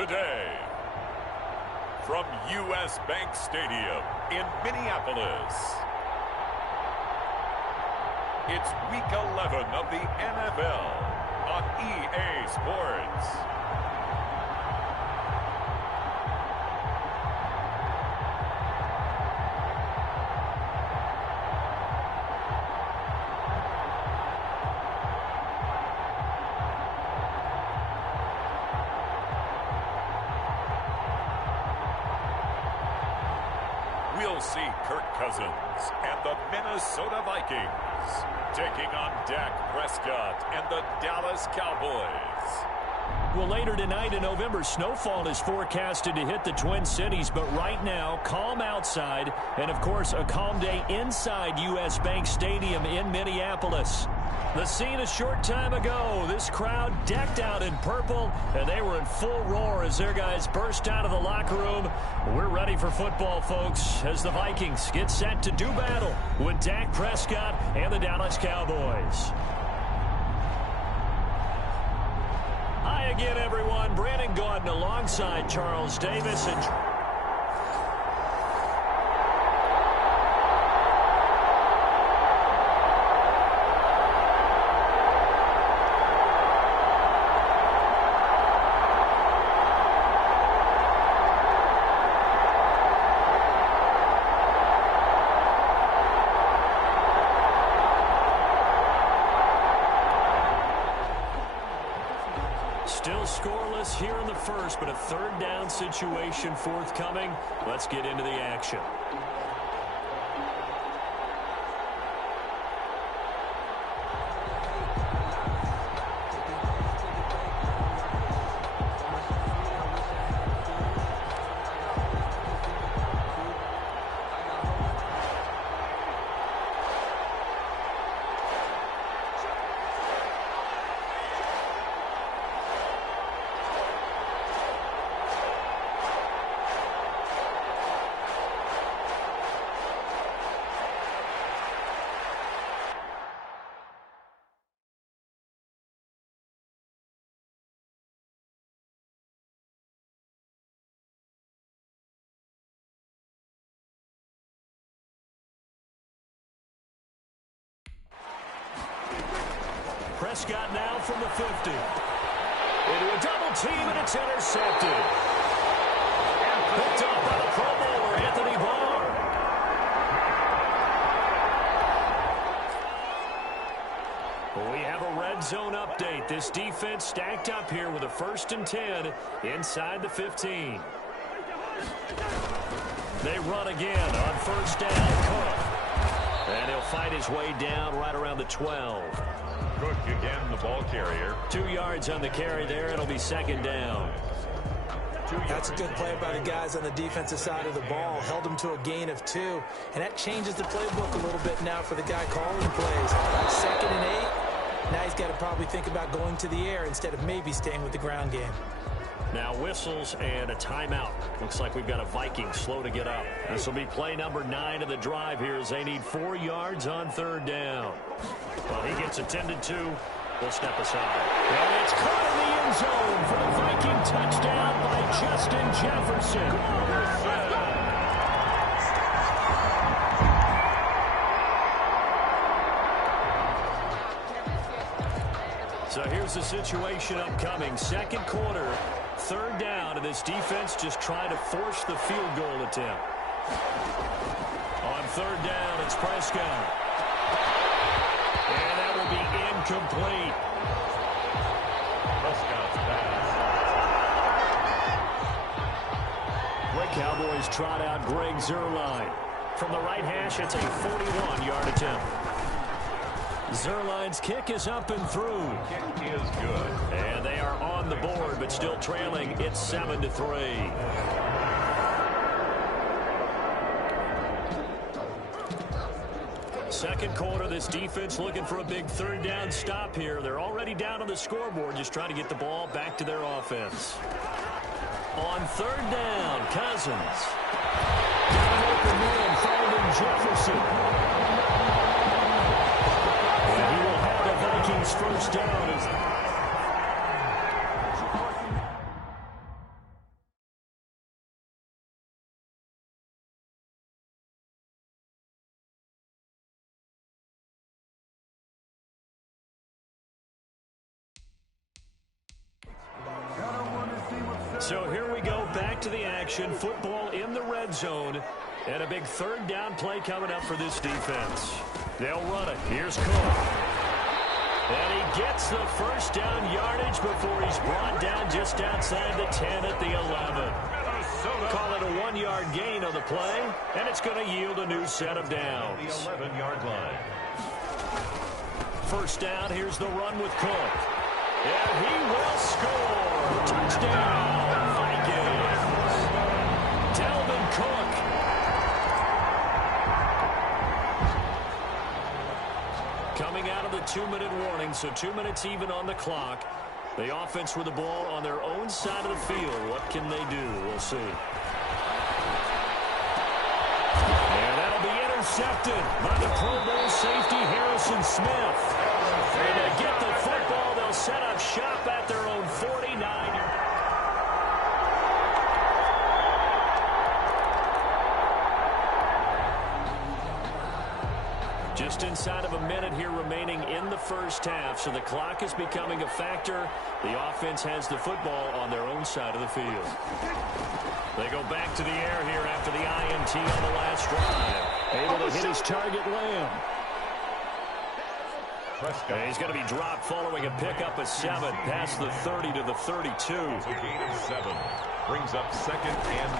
today. From U.S. Bank Stadium in Minneapolis, it's Week 11 of the NFL on EA Sports. We'll see Kirk Cousins and the Minnesota Vikings taking on Dak Prescott and the Dallas Cowboys. Well, later tonight in November, snowfall is forecasted to hit the Twin Cities, but right now, calm outside, and of course, a calm day inside U.S. Bank Stadium in Minneapolis. The scene a short time ago, this crowd decked out in purple, and they were in full roar as their guys burst out of the locker room. We're ready for football, folks, as the Vikings get set to do battle with Dak Prescott and the Dallas Cowboys. Hi again, everyone. Brandon Gaudin alongside Charles Davis and still scoreless here in the first, but a third down situation forthcoming. Let's get into the action. Prescott now from the 50. Into a double team, and it's intercepted. Picked up by the Pro Bowler, Anthony Barr. We have a red zone update. This defense stacked up here with a 1st and 10 inside the 15. They run again on 1st down. Cook. And he'll fight his way down right around the 12. Cook again, the ball carrier. 2 yards on the carry there. It'll be 2nd down. That's a good play by the guys on the defensive side of the ball. Held them to a gain of 2. And that changes the playbook a little bit now for the guy calling plays. 2nd and 8. Now he's got to probably think about going to the air instead of maybe staying with the ground game. Now whistles and a timeout. Looks like we've got a Viking slow to get up. This will be play number 9 of the drive here as they need 4 yards on 3rd down. Well, he gets attended to. We'll step aside. And it's caught in the end zone for the Viking touchdown by Justin Jefferson. So here's the situation upcoming. 2nd quarter, 3rd down, and this defense just trying to force the field goal attempt. On 3rd down, it's Prescott. And that will be incomplete. Prescott's pass. The Cowboys trot out Greg Zuerlein. From the right hash, it's a 41-yard attempt. Zuerlein's kick is up and through. Kick is good. And they are on the board, but still trailing. It's 7-3. Second quarter, this defense looking for a big 3rd down stop here. They're already down on the scoreboard, just trying to get the ball back to their offense. On 3rd down, Cousins. Got an open man, following Jefferson. And he will have the Vikings 1st down. action. Football in the red zone. And a big third down play coming up for this defense. They'll run it. Here's Cook. And he gets the first down yardage before he's brought down just outside the 10 at the 11. Call it a 1-yard gain on the play, and it's going to yield a new set of downs. The 11-yard line. First down, here's the run with Cook. And he will score. Touchdown, Vikings. Dalvin Cook. Coming out of the 2-minute warning, so 2 minutes even on the clock. The offense with the ball on their own side of the field. What can they do? We'll see. And that'll be intercepted by the Pro Bowl safety Harrison Smith. And to get the football, they'll set up shop at their own 49. Just inside of a minute here remaining in the first half, so the clock is becoming a factor. The offense has the football on their own side of the field. They go back to the air here after the INT on the last drive. Able to hit his target, Lamb. And he's going to be dropped following a pickup of 7 past the 30 to the 32. It's a gain of 7. Brings up 2nd and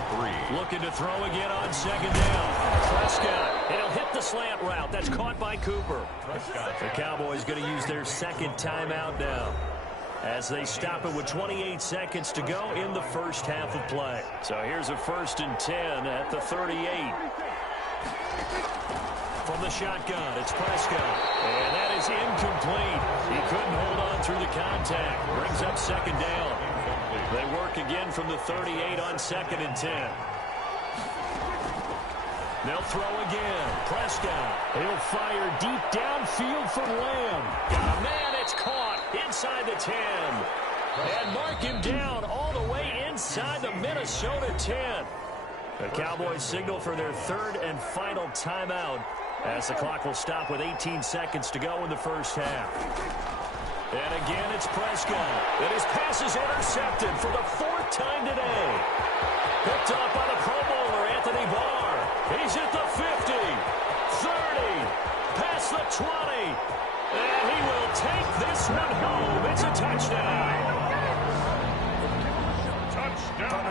3. Looking to throw again on 2nd down. Prescott. It'll hit the slant route. That's caught by Cooper. The Cowboys going to use their 2nd timeout now, as they stop it with 28 seconds to go in the first half of play. So here's a 1st and 10 at the 38. From the shotgun, it's Prescott. And that is incomplete. He couldn't hold on through the contact. Brings up 2nd down. They work again from the 38 on 2nd and 10. They'll throw again. Prescott. He'll fire deep downfield for Lamb. Oh, man, it's caught inside the 10. And mark him down all the way inside the Minnesota 10. The Cowboys signal for their 3rd and final timeout, as the clock will stop with 18 seconds to go in the first half. And again, it's Prescott. And his pass is intercepted for the 4th time today. Picked off by the Pro Bowler, Anthony Barr. He's at the 50, 30, past the 20. And he will take this one home. It's a touchdown. Touchdown.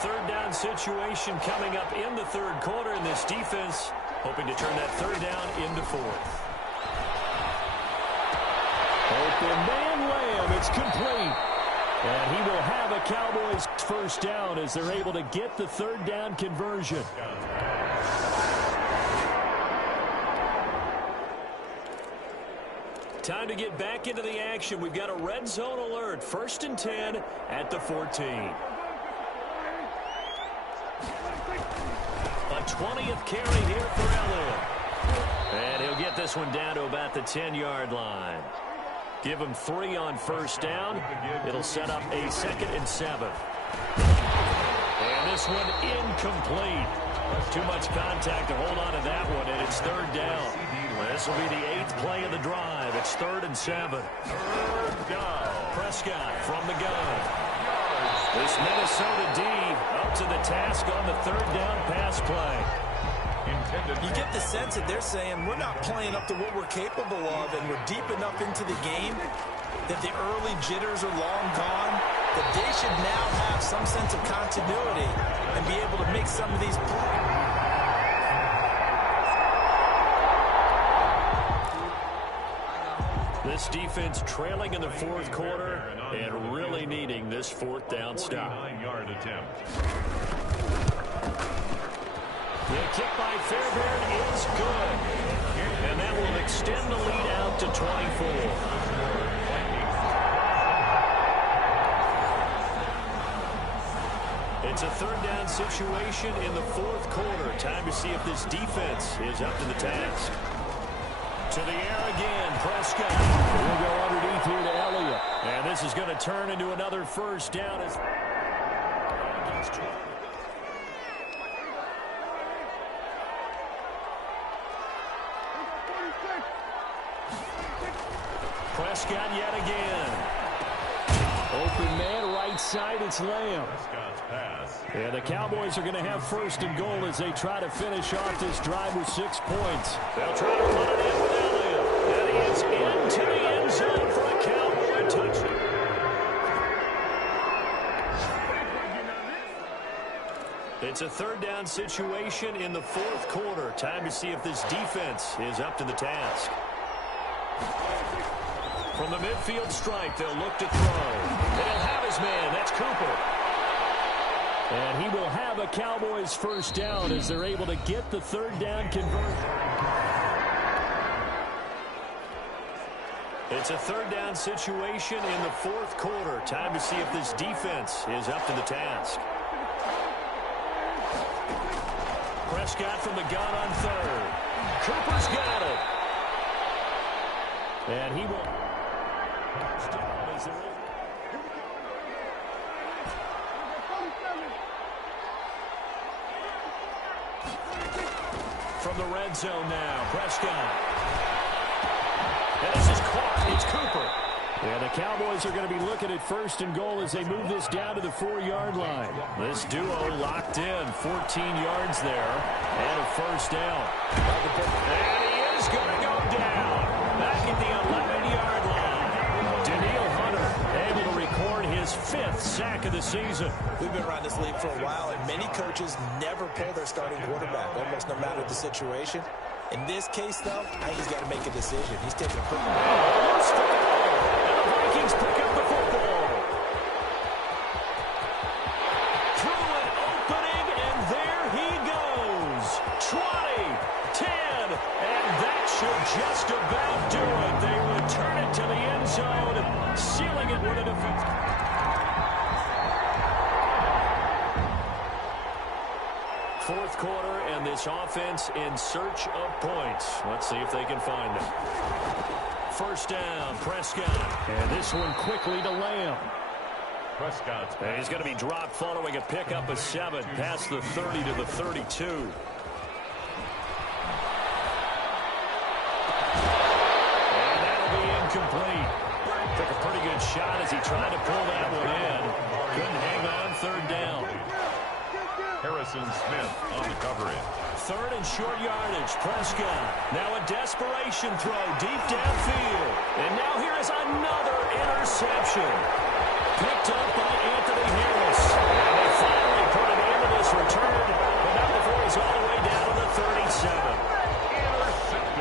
Third down situation coming up in the 3rd quarter, and this defense hoping to turn that 3rd down into 4th. Open man Lamb, it's complete. And he will have a Cowboys 1st down as they're able to get the 3rd down conversion. Time to get back into the action. We've got a red zone alert. 1st and 10 at the 14. A 20th carry here for Elliott. And he'll get this one down to about the 10-yard line. Give him 3 on 1st down. It'll set up a 2nd and 7. And this one incomplete. Too much contact to hold on to that one, and it's 3rd down. This will be the 8th play of the drive. It's 3rd and 7. 3rd down. Prescott from the gun. This Minnesota D up to the task on the 3rd down pass play. You get the sense that they're saying we're not playing up to what we're capable of, and we're deep enough into the game that the early jitters are long gone, that they should now have some sense of continuity and be able to make some of these plays. This defense trailing in the 4th quarter and really needing this 4th down stop. 49-yard attempt. The kick by Fairbairn is good. And that will extend the lead out to 24. It's a 3rd down situation in the 4th quarter. Time to see if this defense is up to the task. To the air again, Prescott. We'll go underneath here to Elliott. And this is going to turn into another 1st down. Prescott yet again. inside, it's Lamb. And the Cowboys are going to have first and goal as they try to finish off this drive with 6 points. They'll try to run it in with Elliott. And he is into the end zone for a Cowboy touchdown. It's a third down situation in the fourth quarter. Time to see if this defense is up to the task. From the midfield stripe, they'll look to throw. And he'll have his man. That's Cooper. And he will have a Cowboys first down as they're able to get the third down conversion. It's a third down situation in the fourth quarter. Time to see if this defense is up to the task. Prescott from the gun on third. Cooper's got it. And he will... From the red zone now, Prescott. And this is caught. It's Cooper. And the Cowboys are going to be looking at first and goal as they move this down to the 4-yard line. This duo locked in, 14 yards there, and a first down. And he is going to go down. Back at the 11-yard line. Daniil Hunter able to record his 5th sack of the season. We've been around this league for a while, and many coaches never pull their starting quarterback, almost no matter the situation. In this case, though, I think he's got to make a decision. He's taking a quick... Vikings pick up the football. Through an opening, and there he goes. 20, 10, and that should just about do it. They return it to the end zone, sealing it with a defense. Fourth quarter, and this offense in search of points. Let's see if they can find them. First down, Prescott. And this one quickly to Lamb. And he's going to be dropped following a pickup of 7 past the 30 to the 32. And that'll be incomplete. Took a pretty good shot as he tried to pull that one in. Couldn't hang on, third down. Harrison Smith on the coverage. Third and short yardage, Prescott. Now a desperation throw deep downfield. And now here is another interception. Picked up by Anthony Harris. And they finally put an end to this return, but not before he's all the way down to the 37. Interception.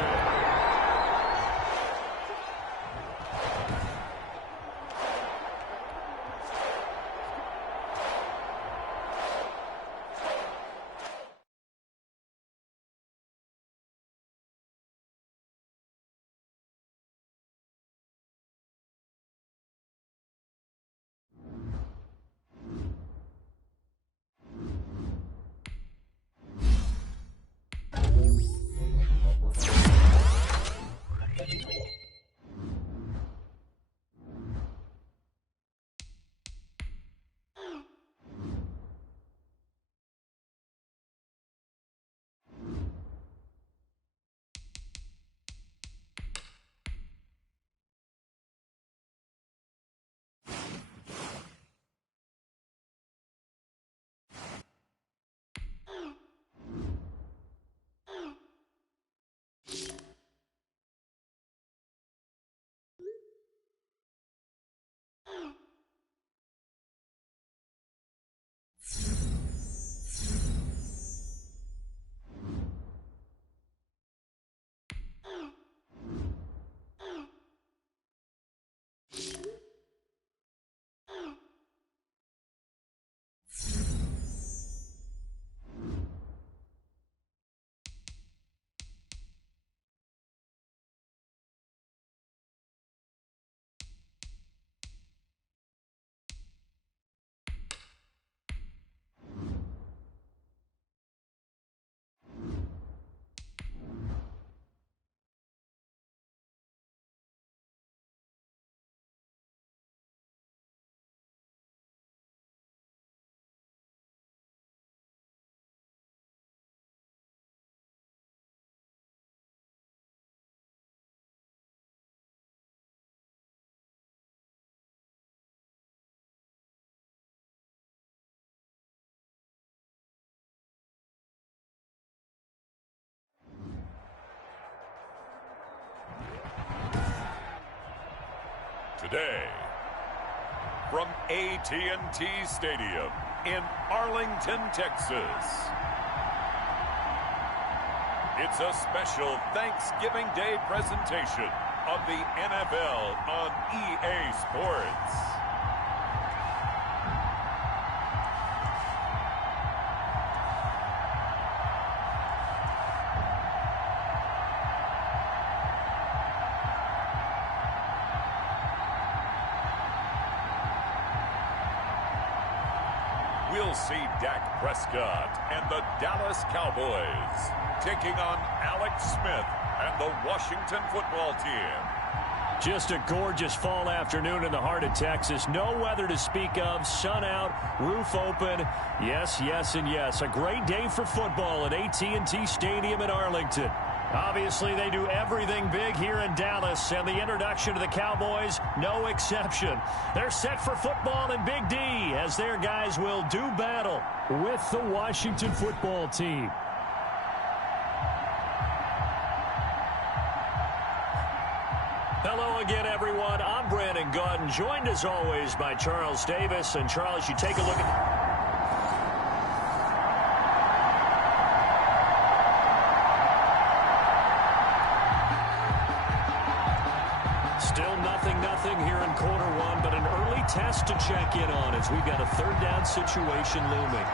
today. From AT&T Stadium in Arlington, Texas, it's a special Thanksgiving Day presentation of the NFL on EA Sports. We'll see Dak Prescott and the Dallas Cowboys taking on Alex Smith and the Washington football team. Just a gorgeous fall afternoon in the heart of Texas. No weather to speak of. Sun out, roof open. Yes, yes, and yes. A great day for football at AT&T Stadium in Arlington. Obviously, they do everything big here in Dallas, and the introduction to the Cowboys, no exception. They're set for football in Big D as their guys will do battle with the Washington football team. Hello again, everyone. I'm Brandon Gaudin, joined as always by Charles Davis. And Charles, you take a look at... Still nothing here in quarter one, but an early test to check in on as we've got a third down situation looming.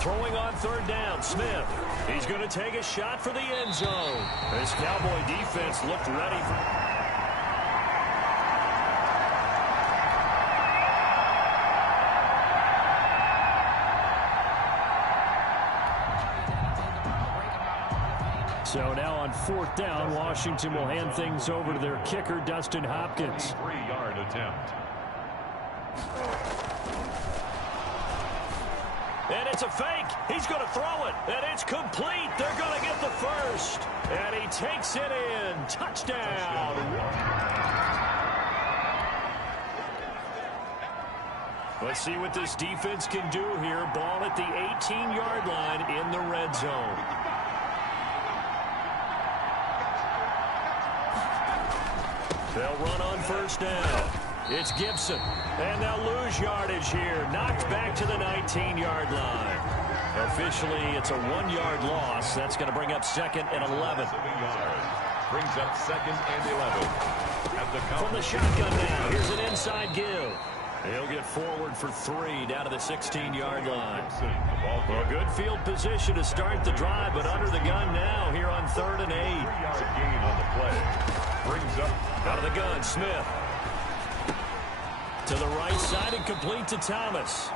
Throwing on third down, Smith. He's going to take a shot for the end zone. This Cowboy defense looked ready for... So now on fourth down, Washington will hand things over to their kicker, Dustin Hopkins. 3-yard attempt. And it's a fake. He's going to throw it. And it's complete. They're going to get the first. And he takes it in. Touchdown. Let's see what this defense can do here. Ball at the 18-yard line in the red zone. They'll run on first down. It's Gibson. And they'll lose yardage here. Knocked back to the 19-yard line. Officially, it's a 1-yard loss. That's going to bring up second and 11. Brings up second and 11. From the shotgun now, here's an inside give. He'll get forward for 3 down to the 16-yard line. Well, good field position to start the drive, but under the gun now here on 3rd and 8. 3-yard gain on the play. Brings up out of the gun, Smith. To the right side and complete to Thomas.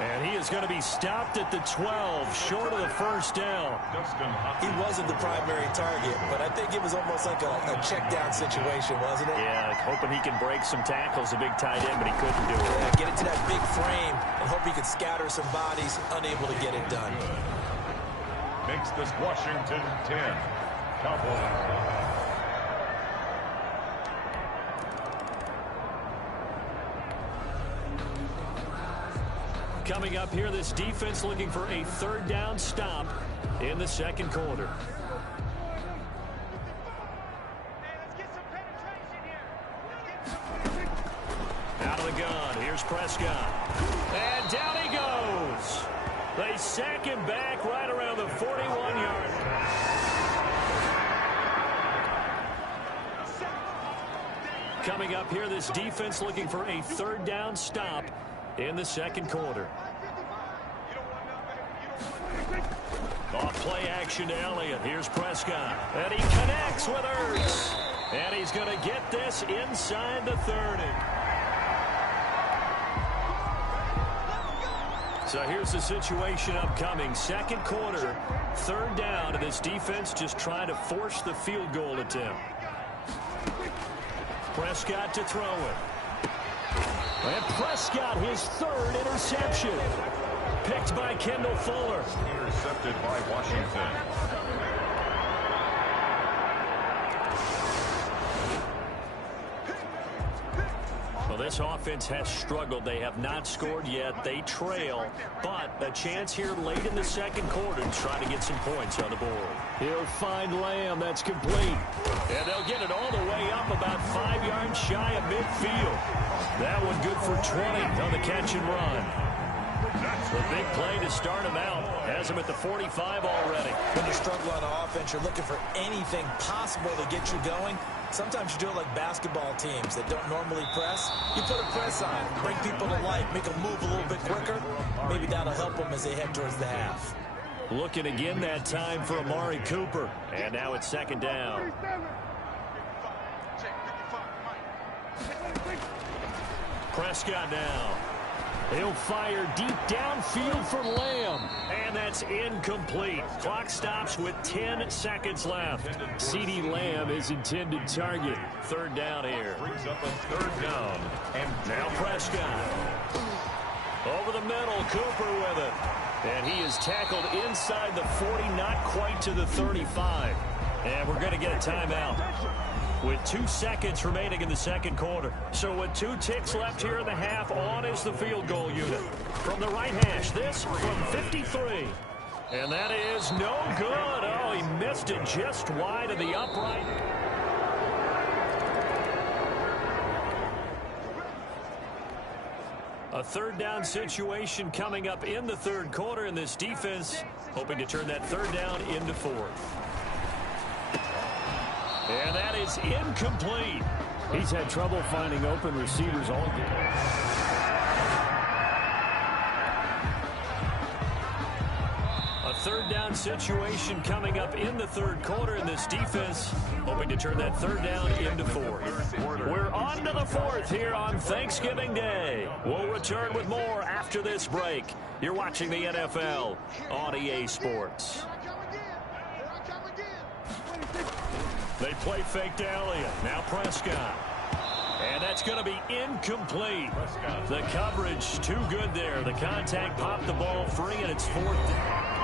And he is going to be stopped at the 12, short of the first down. He wasn't the primary target, but I think it was almost like a check down situation, wasn't it? Yeah, hoping he can break some tackles, a big tight end, but he couldn't do it. Yeah, get it to that big frame and hope he can scatter some bodies, unable to get it done. Makes this Washington 10. Cowboys. Coming up here, this defense looking for a third down stop in the second quarter. Out of the gun, here's Prescott. And down he goes. They sack him back right around the 41-yard line. Coming up here, this defense looking for a third down stop in the second quarter. Off play action to Elliott. Here's Prescott. And he connects with Ertz. And he's going to get this inside the 30. So here's the situation upcoming. Second quarter, third down, and this defense just trying to force the field goal attempt. Prescott to throw it. And Prescott, his third interception. Picked by Kendall Fuller. Intercepted by Washington. Well, this offense has struggled. They have not scored yet. They trail, but a chance here late in the second quarter to try to get some points on the board. He'll find Lamb. That's complete. And they'll get it all the way up about 5 yards shy of midfield. That one good for 20 on the catch and run. The big play to start him out. Has him at the 45 already. When you struggle on offense, you're looking for anything possible to get you going. Sometimes you do it like basketball teams that don't normally press. You put a press on, bring people to life, make them move a little bit quicker. Maybe that'll help them as they head towards the half. Looking again that time for Amari Cooper. And now it's second down. Prescott now. He'll fire deep downfield for Lamb. And that's incomplete. Clock stops with 10 seconds left. CeeDee Lamb is intended target. Third down here. Brings up a third down. And now Prescott. Over the middle, Cooper with it. And he is tackled inside the 40, not quite to the 35. And we're going to get a timeout with 2 seconds remaining in the second quarter. So with 2 ticks left here in the half, on is the field goal unit. From the right hash, this from 53. And that is no good. Oh, he missed it just wide of the upright. A third down situation coming up in the third quarter, and this defense hoping to turn that third down into fourth. And that is incomplete. He's had trouble finding open receivers all game. A third down situation coming up in the third quarter, and this defense hoping to turn that third down into fourth. We're on to the fourth here on Thanksgiving Day. We'll return with more after this break. You're watching the NFL on EA Sports. They play fake to Elliott. Now Prescott. And that's going to be incomplete. The coverage too good there. The contact popped the ball free, and it's fourth down.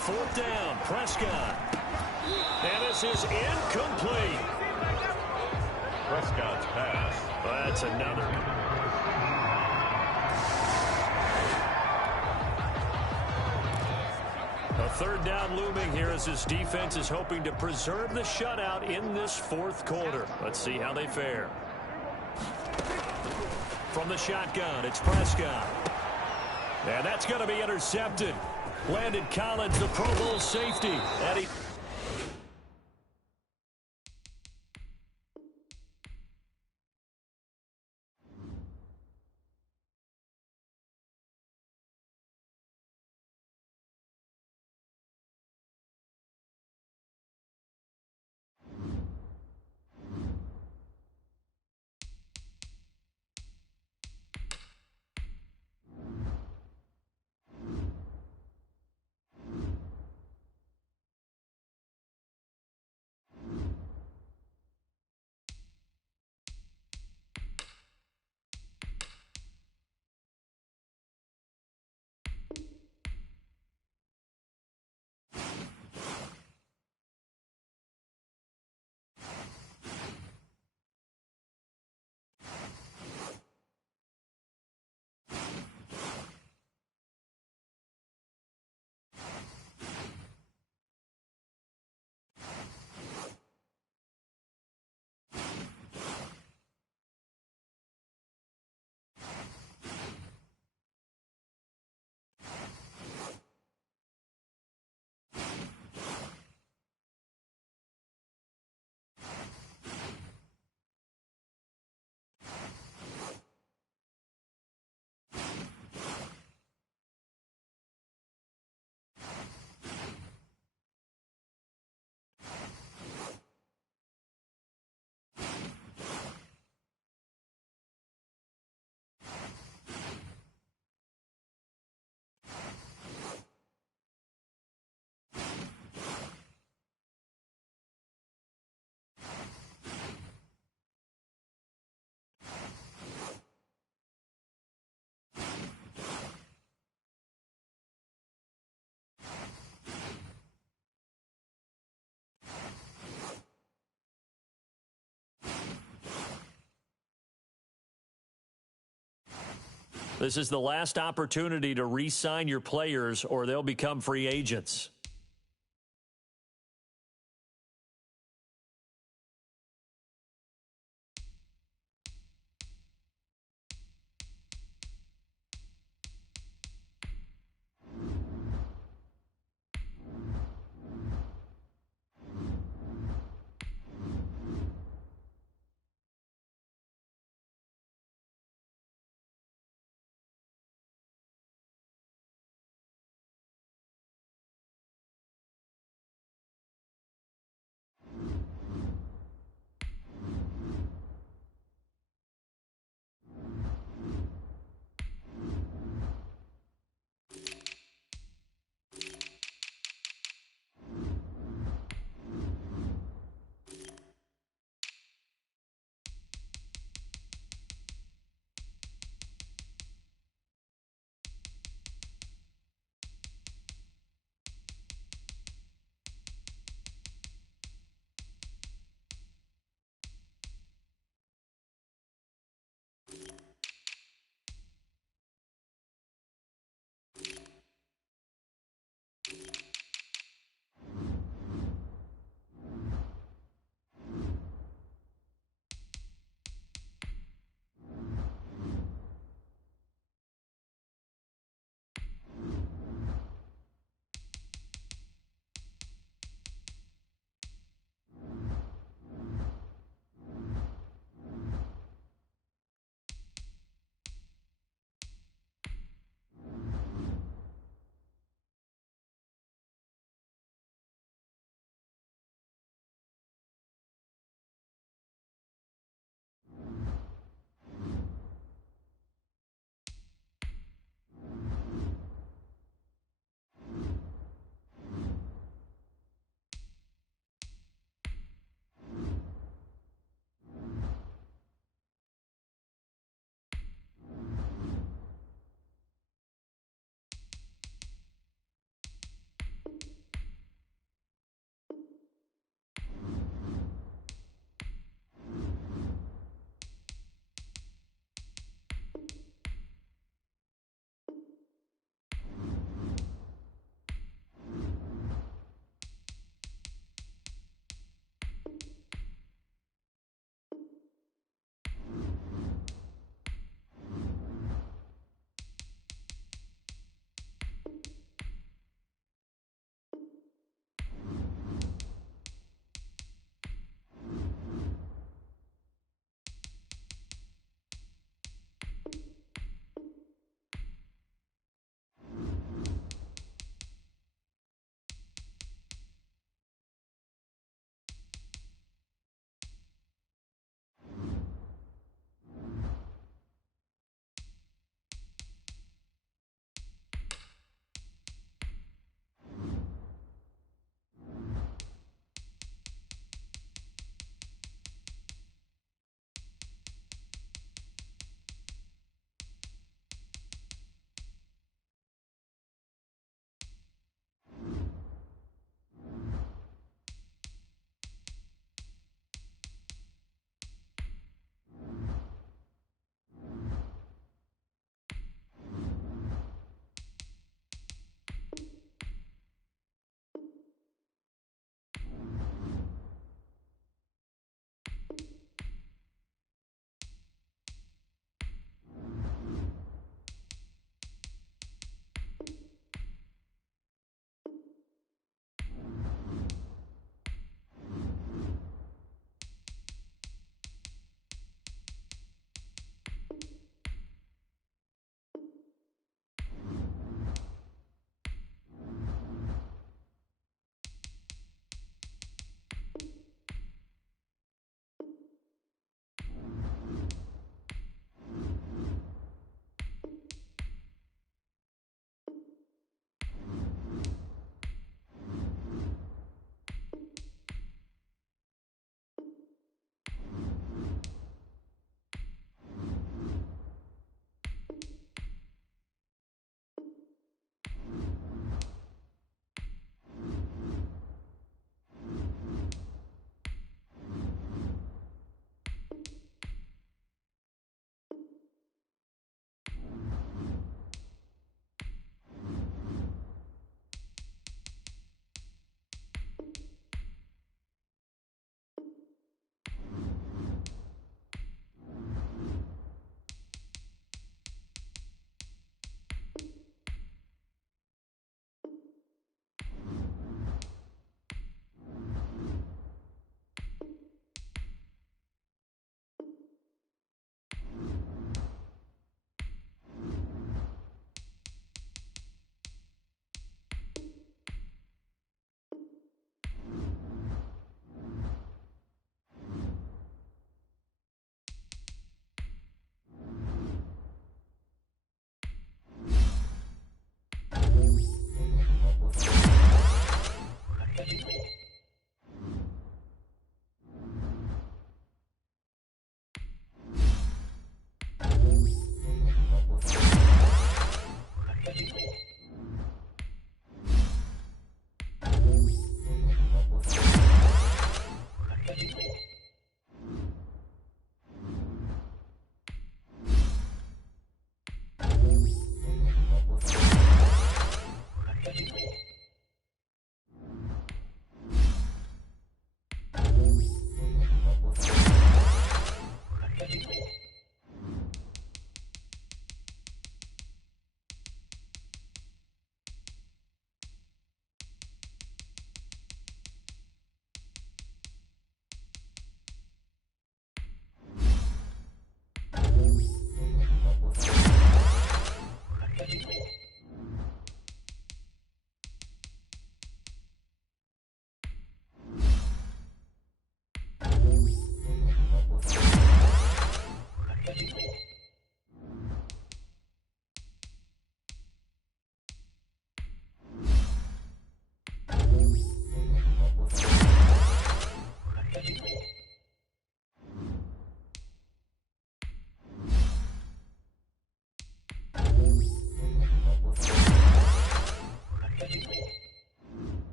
Fourth down, Prescott. And this is incomplete. Prescott's pass. That's another. A third down looming here as this defense is hoping to preserve the shutout in this fourth quarter. Let's see how they fare. From the shotgun, it's Prescott. And that's going to be intercepted. Landon Collins, the Pro Bowl safety. And he This is the last opportunity to re-sign your players or they'll become free agents.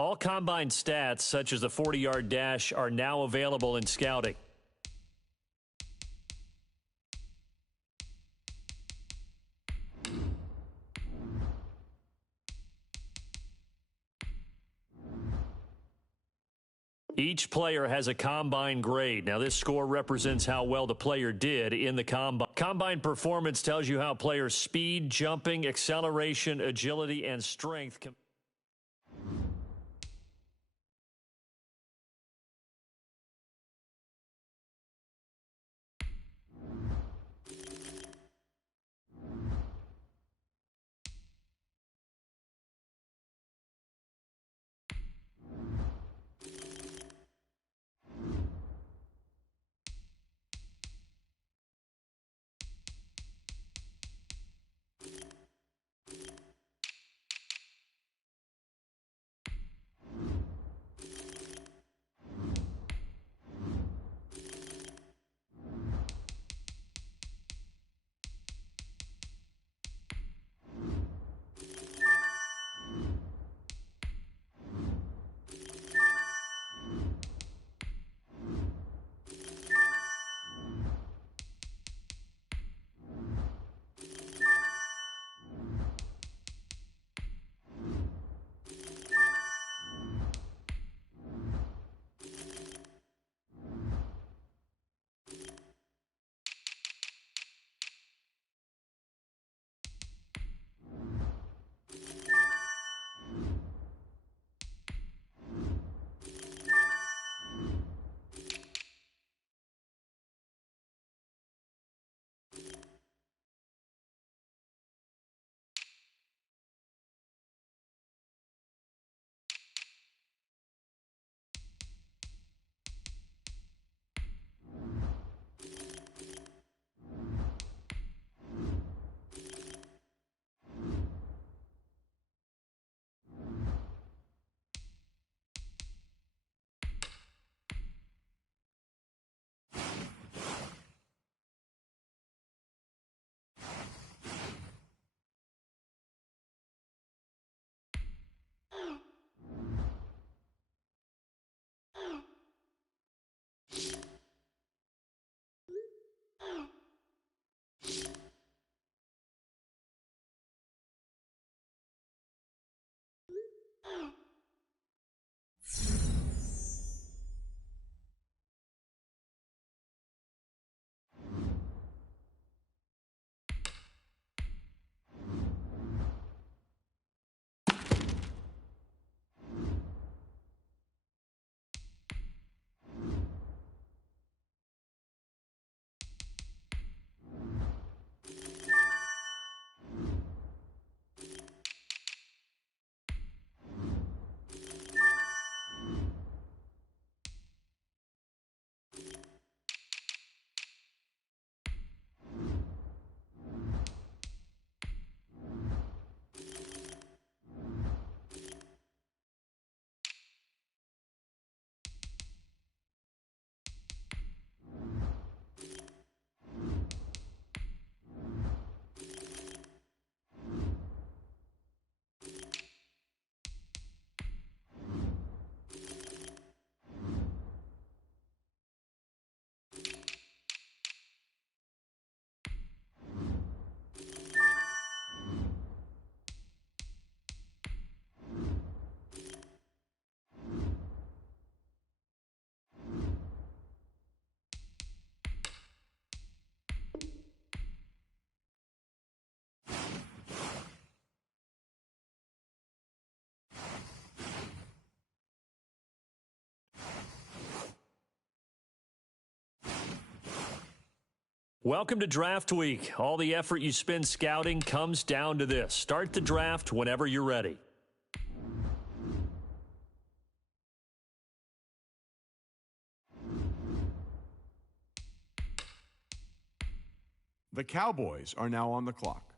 All combine stats, such as the 40-yard dash, are now available in scouting. Each player has a combine grade. Now, this score represents how well the player did in the combine. Combine performance tells you how players' speed, jumping, acceleration, agility, and strength can. Welcome to Draft Week. All the effort you spend scouting comes down to this. Start the draft whenever you're ready. The Cowboys are now on the clock.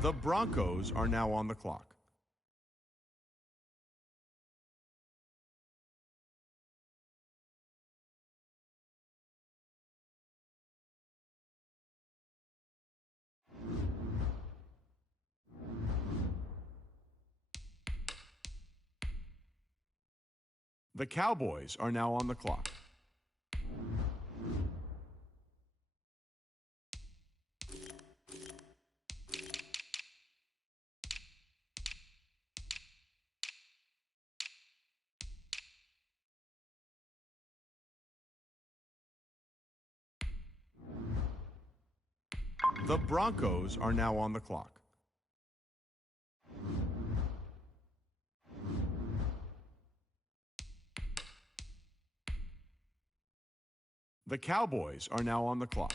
The Broncos are now on the clock. The Cowboys are now on the clock. The Broncos are now on the clock. The Cowboys are now on the clock.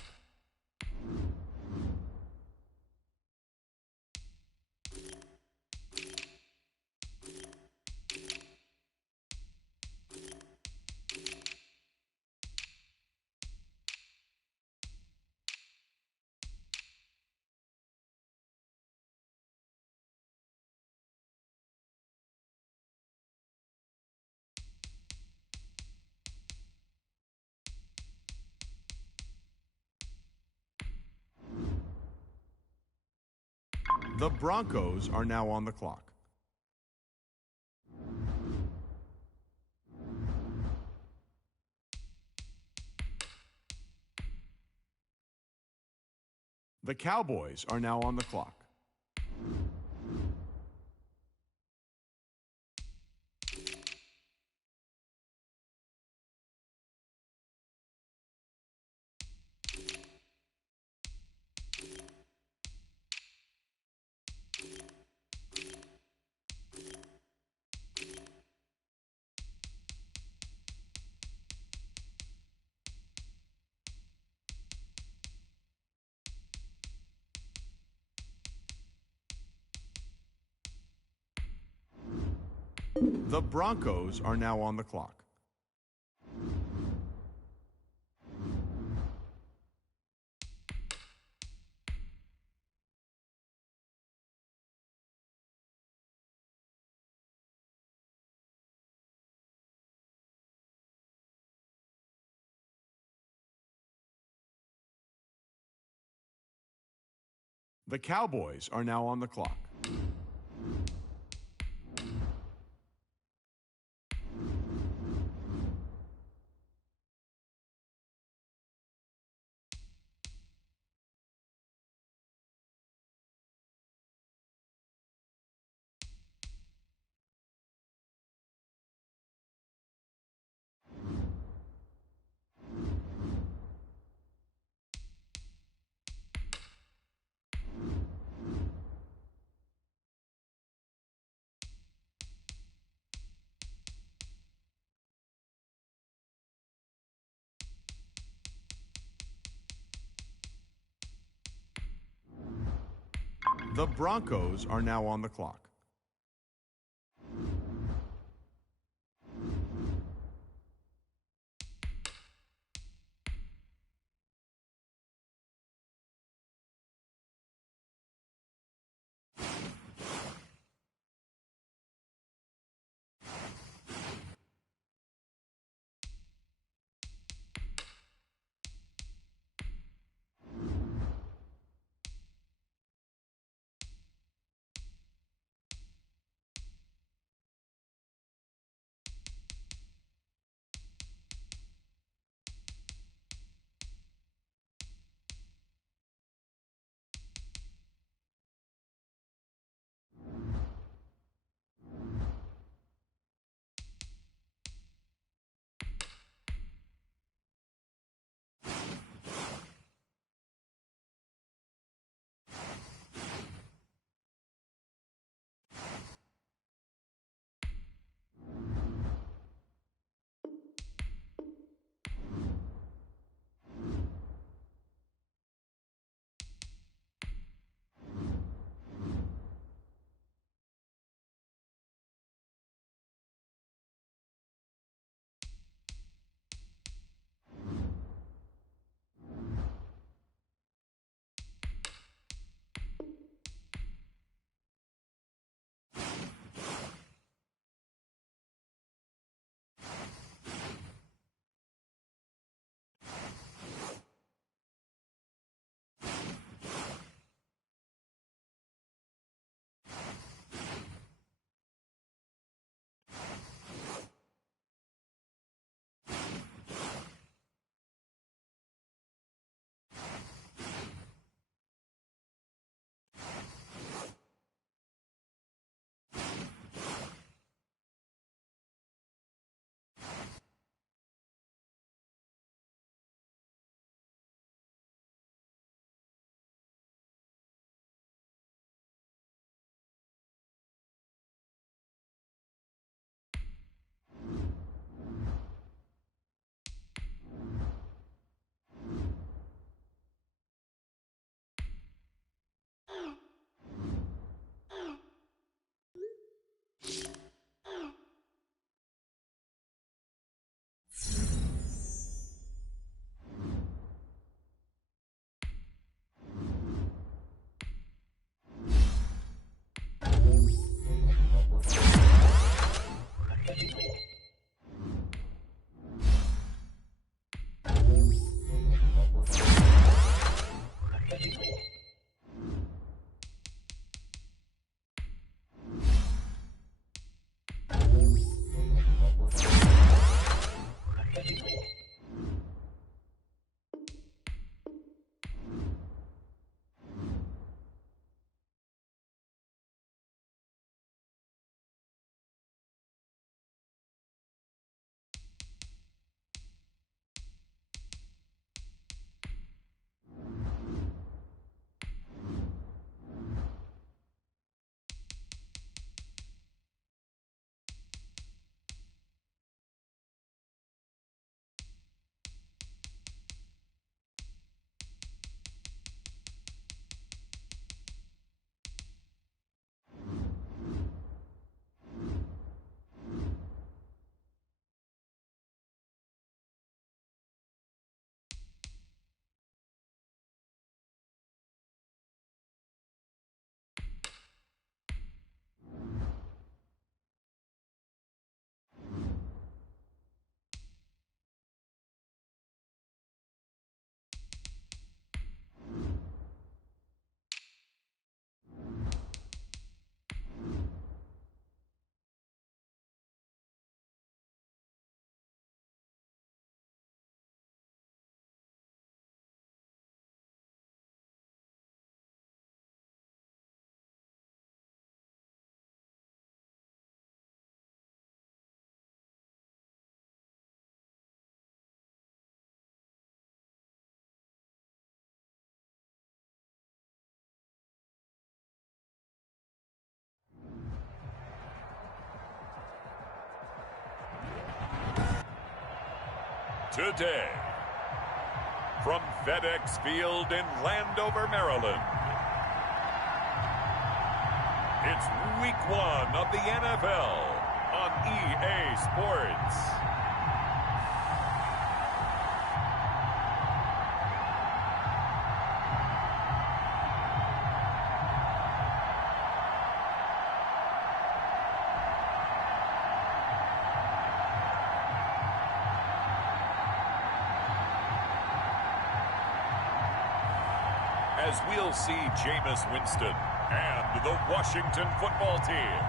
The Broncos are now on the clock. The Cowboys are now on the clock. The Broncos are now on the clock. The Cowboys are now on the clock. The Broncos are now on the clock. today. From FedEx Field in Landover, Maryland, it's Week 1 of the NFL on EA Sports. As we'll see Jameis Winston and the Washington football team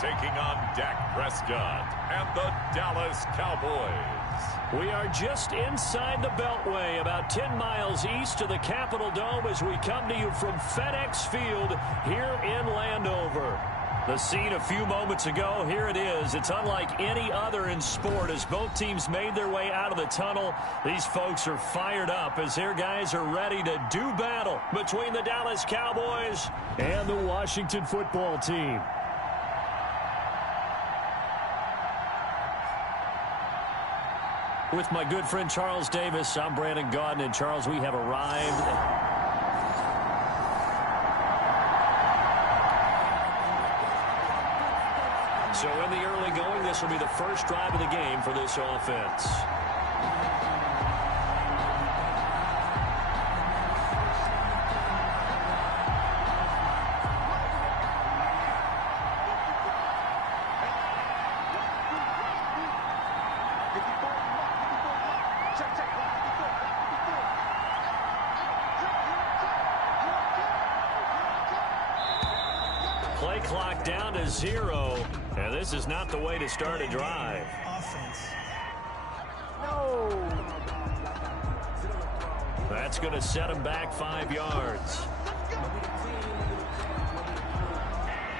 taking on Dak Prescott and the Dallas Cowboys. We are just inside the Beltway, about 10 miles east of the Capitol Dome as we come to you from FedEx Field here in Landover. The scene a few moments ago, here it is. It's unlike any other in sport as both teams made their way out of the tunnel. These folks are fired up as their guys are ready to do battle between the Dallas Cowboys and the Washington football team. With my good friend Charles Davis, I'm Brandon Gaudin. And Charles, we have arrived. So in the early going, this will be the first drive of the game for this offense. Play clock down to 0. And this is not the way to start a drive. Offense. That's going to set him back 5 yards.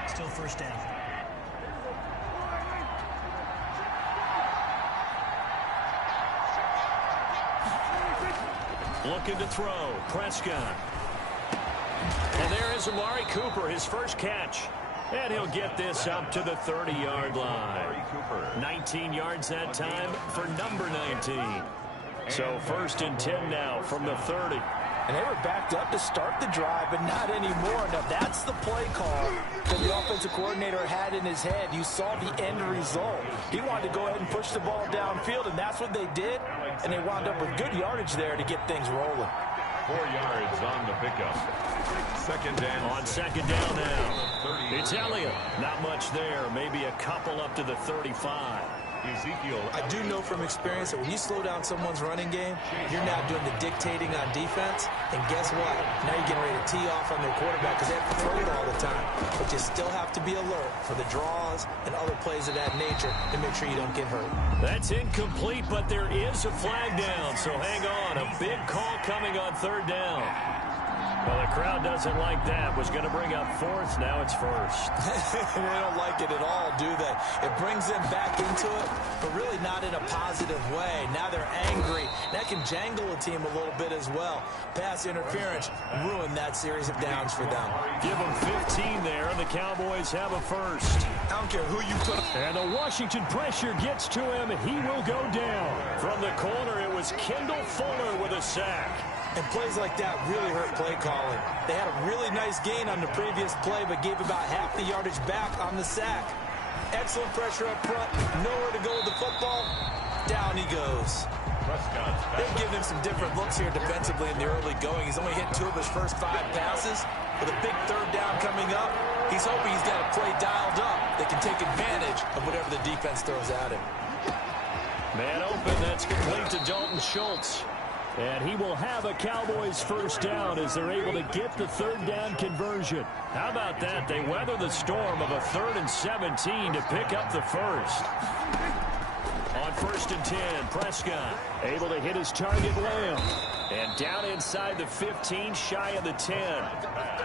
Still first down. Looking to throw. Prescott. And there is Amari Cooper, his first catch. And he'll get this up to the 30-yard line. 19 yards that time for number 19. So 1st and 10 now from the 30. And they were backed up to start the drive, but not anymore. Now, that's the play call that the offensive coordinator had in his head. You saw the end result. He wanted to go ahead and push the ball downfield, and that's what they did. And they wound up with good yardage there to get things rolling. 4 yards on the pickup. On second down now. It's Elliott. Not much there. Maybe a couple up to the 35. I do know from experience that when you slow down someone's running game, you're now doing the dictating on defense. And guess what? Now you're getting ready to tee off on their quarterback because they have to throw it all the time. But you still have to be alert for the draws and other plays of that nature to make sure you don't get hurt. That's incomplete, but there is a flag down. So hang on. A big call coming on 3rd down. Well, the crowd doesn't like that. Was going to bring up 4th. Now it's 1st. They don't like it at all, do they? It brings them back into it, but really not in a positive way. Now they're angry. That can jangle a team a little bit as well. Pass interference ruined that series of downs for them. Give them 15 there, and the Cowboys have a 1st. I don't care who you put. And the Washington pressure gets to him. He will go down. From the corner, it was Kendall Fuller with a sack. And plays like that really hurt play calling. They had a really nice gain on the previous play, but gave about half the yardage back on the sack. Excellent pressure up front. Nowhere to go with the football. Down he goes. They've given him some different looks here defensively in the early going. He's only hit 2 of his first 5 passes. With a big 3rd down coming up, he's hoping he's got a play dialed up that can take advantage of whatever the defense throws at him. Man open. That's complete to Dalton Schultz. And he will have a Cowboys 1st down as they're able to get the 3rd down conversion. How about that? They weather the storm of a 3rd and 17 to pick up the 1st. On 1st and 10, Prescott able to hit his target Lamb. And down inside the 15, shy of the 10.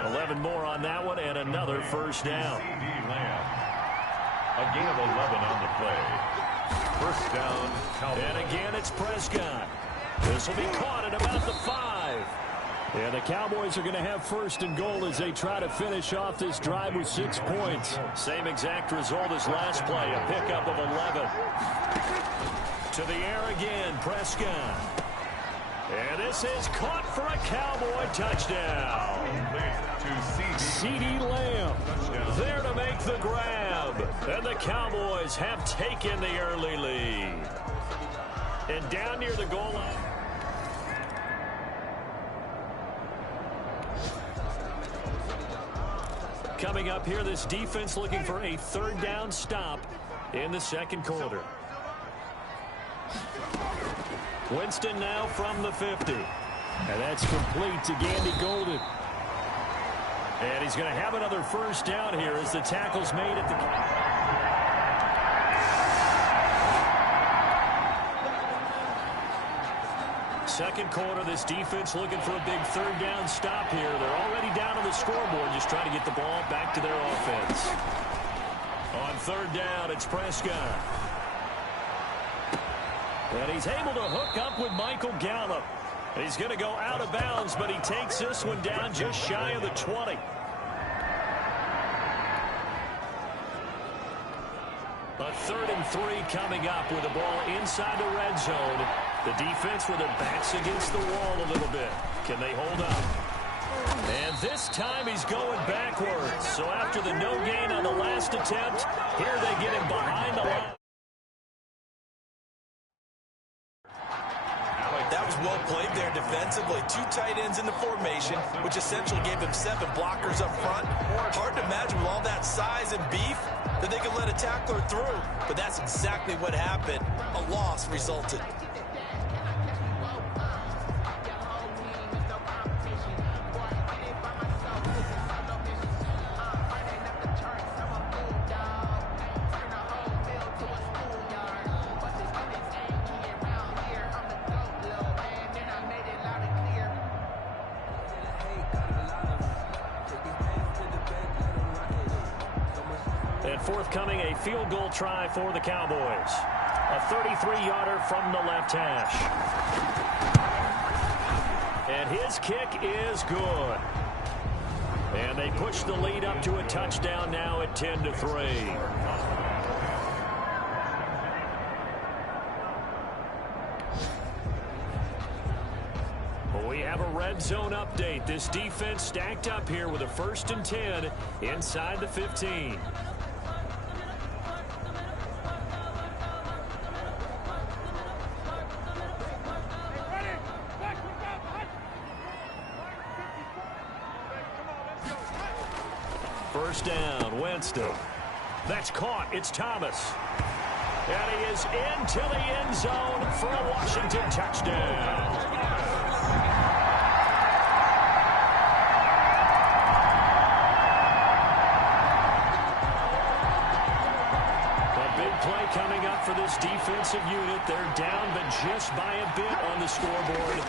11 more on that one and another 1st down. A gain of 11 on the play. 1st down, Cowboys. And again, it's Prescott. This will be caught at about the 5. And the Cowboys are going to have 1st and goal as they try to finish off this drive with 6 points. Same exact result as last play, a pickup of 11. To the air again, Prescott. And this is caught for a Cowboy touchdown. CeeDee Lamb there to make the grab. And the Cowboys have taken the early lead. And down near the goal line. Coming up here, this defense looking for a third down stop in the second quarter. Winston now from the 50. And that's complete to Gandy Golden. And he's going to have another first down here as the tackle's made at the... Second quarter, this defense looking for a big third down stop here. They're already down on the scoreboard, just trying to get the ball back to their offense. On third down, it's Prescott. And he's able to hook up with Michael Gallup. He's going to go out of bounds, but he takes this one down just shy of the 20. A 3rd and 3 coming up with the ball inside the red zone. The defense with their backs against the wall a little bit. Can they hold up? And this time he's going backwards. So after the no gain on the last attempt, here they get him behind the line. That was well played there defensively. 2 tight ends in the formation, which essentially gave them 7 blockers up front. Hard to imagine with all that size and beef that they could let a tackler through. But that's exactly what happened. A loss resulted. And forthcoming, a field goal try for the Cowboys. A 33-yarder from the left hash. And his kick is good. And they push the lead up to a touchdown now at 10-3. We have a red zone update. This defense stacked up here with a 1st and 10 inside the 15. First down, Winston. That's caught. It's Thomas. And he is into the end zone for a Washington touchdown. Play coming up for this defensive unit. They're down, but just by a bit on the scoreboard.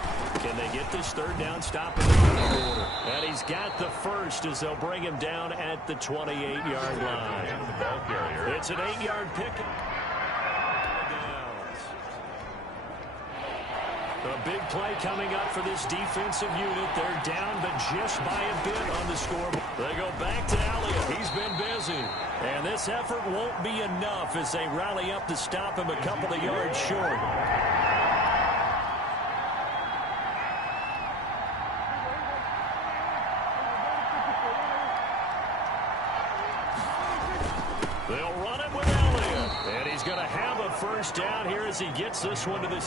Can they get this third down stop in the third quarter? And he's got the first as they'll bring him down at the 28-yard line. It's an 8-yard pick. A big play coming up for this defensive unit. They're down, but just by a bit on the scoreboard. They go back to Elliott. He's been busy. And this effort won't be enough as they rally up to stop him a couple of yards short. They'll run it with Elliott. And he's going to have a first down here as he gets this one to the...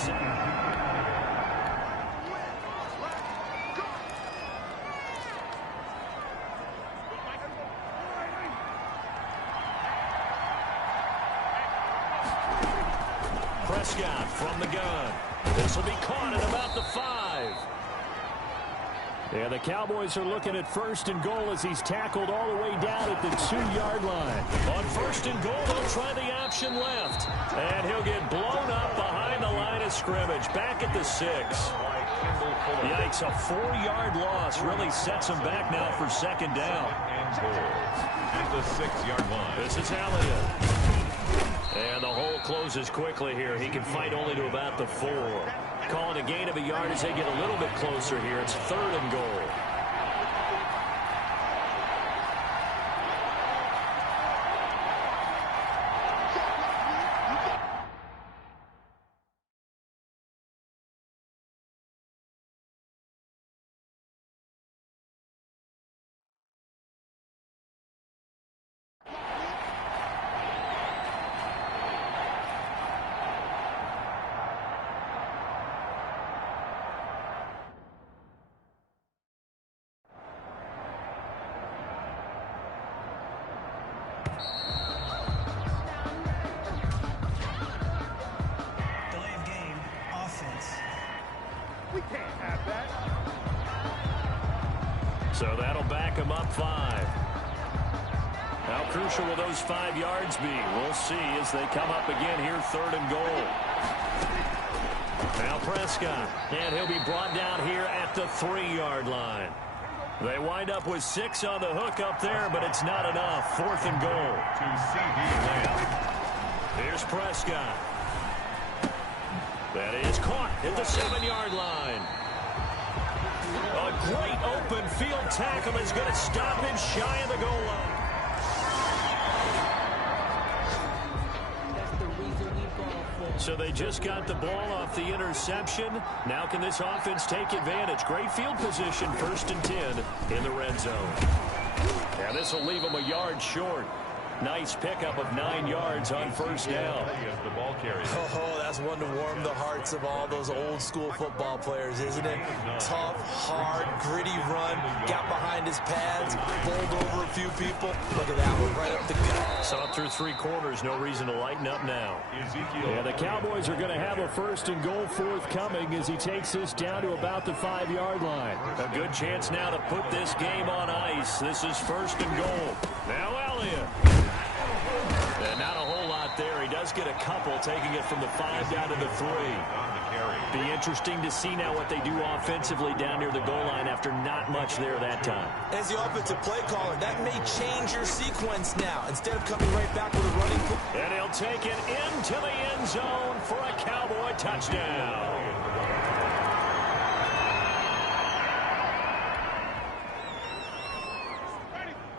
Prescott from the gun. This will be caught at about the 5. And the Cowboys are looking at 1st and goal as he's tackled all the way down at the 2-yard line. On 1st and goal, they'll try the option left. And he'll get blown up behind the line of scrimmage. Back at the 6. Yikes, a 4-yard loss really sets him back now for 2nd down. At the 6-yard line. This is Elliott. And the hole closes quickly here. He can fight only to about the 4. Calling a gain of a yard as they get a little bit closer here. It's 3rd and goal. Delay of game, offense. We can't have that. So that'll back him up 5. How crucial will those 5 yards be? We'll see as they come up again here, 3rd and goal. Now Prescott, and he'll be brought down here at the 3-yard line. They wind up with 6 on the hook up there, but it's not enough. 4th and goal. To CeeDee Lamb. Here's Prescott. That is caught at the 7-yard line. A great open field tackle is going to stop him shy of the goal line. So they just got the ball off the interception. Now can this offense take advantage? Great field position, 1st and 10 in the red zone. And this will leave them a yard short. Nice pickup of 9 yards on 1st down. The ball carrier. Oh, that's one to warm the hearts of all those old-school football players, isn't it? Tough, hard, gritty run. Got behind his pads, bowled over a few people. Look at that one, right up the gut. Saw through 3 quarters, no reason to lighten up now. Yeah, the Cowboys are going to have a 1st and goal forthcoming as he takes this down to about the 5-yard line. A good chance now to put this game on ice. This is 1st and goal. Now Elliott. And not a whole lot there. He does get a couple, taking it from the 5 down to the 3. Be interesting to see now what they do offensively down near the goal line after not much there that time. As the offensive play caller, that may change your sequence now. Instead of coming right back with a running play. And he'll take it into the end zone for a Cowboy touchdown.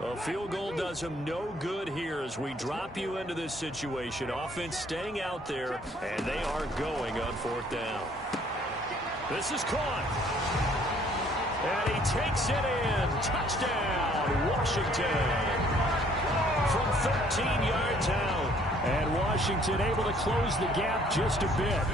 A field goal does him no good here as we drop you into this situation. Offense staying out there, and they are going on 4th down. This is caught. And he takes it in. Touchdown, Washington. From 13 yards out. And Washington able to close the gap just a bit.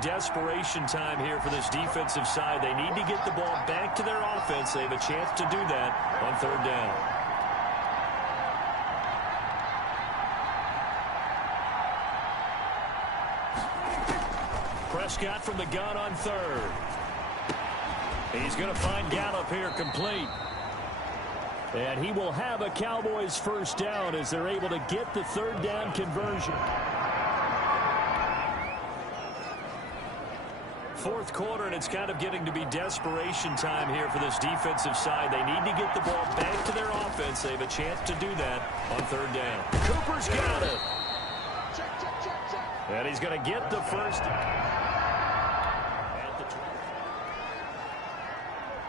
Desperation time here for this defensive side. They need to get the ball back to their offense. They have a chance to do that on 3rd down. Prescott from the gun on 3rd. He's going to find Gallup here complete. And he will have a Cowboys 1st down as they're able to get the 3rd down conversion. 4th quarter, and it's kind of getting to be desperation time here for this defensive side. They need to get the ball back to their offense. They have a chance to do that on 3rd down. Cooper's got it. And he's going to get the 1st.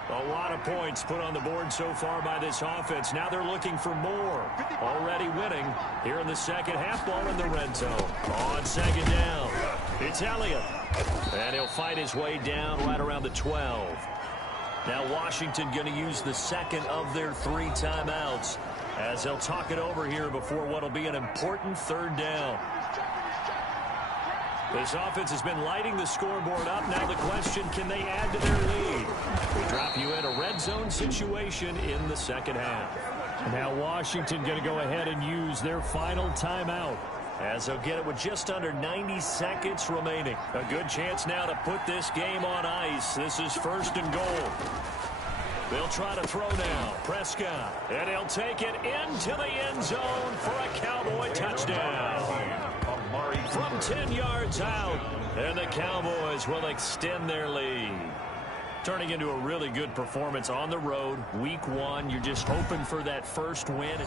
A lot of points put on the board so far by this offense. Now they're looking for more. Already winning here in the 2nd half. Ball in the red zone. On 2nd down, it's Elliott. And he'll fight his way down right around the 12. Now Washington going to use the 2nd of their 3 timeouts as they'll talk it over here before what will be an important 3rd down. This offense has been lighting the scoreboard up. Now the question, can they add to their lead? We drop you in a red zone situation in the 2nd half. Now Washington going to go ahead and use their final timeout, as they'll get it with just under 90 seconds remaining. A good chance now to put this game on ice. This is 1st and goal. They'll try to throw now. Prescott. And he'll take it into the end zone for a Cowboy touchdown. From 10 yards out. And the Cowboys will extend their lead. Turning into a really good performance on the road. Week 1, you're just hoping for that first win.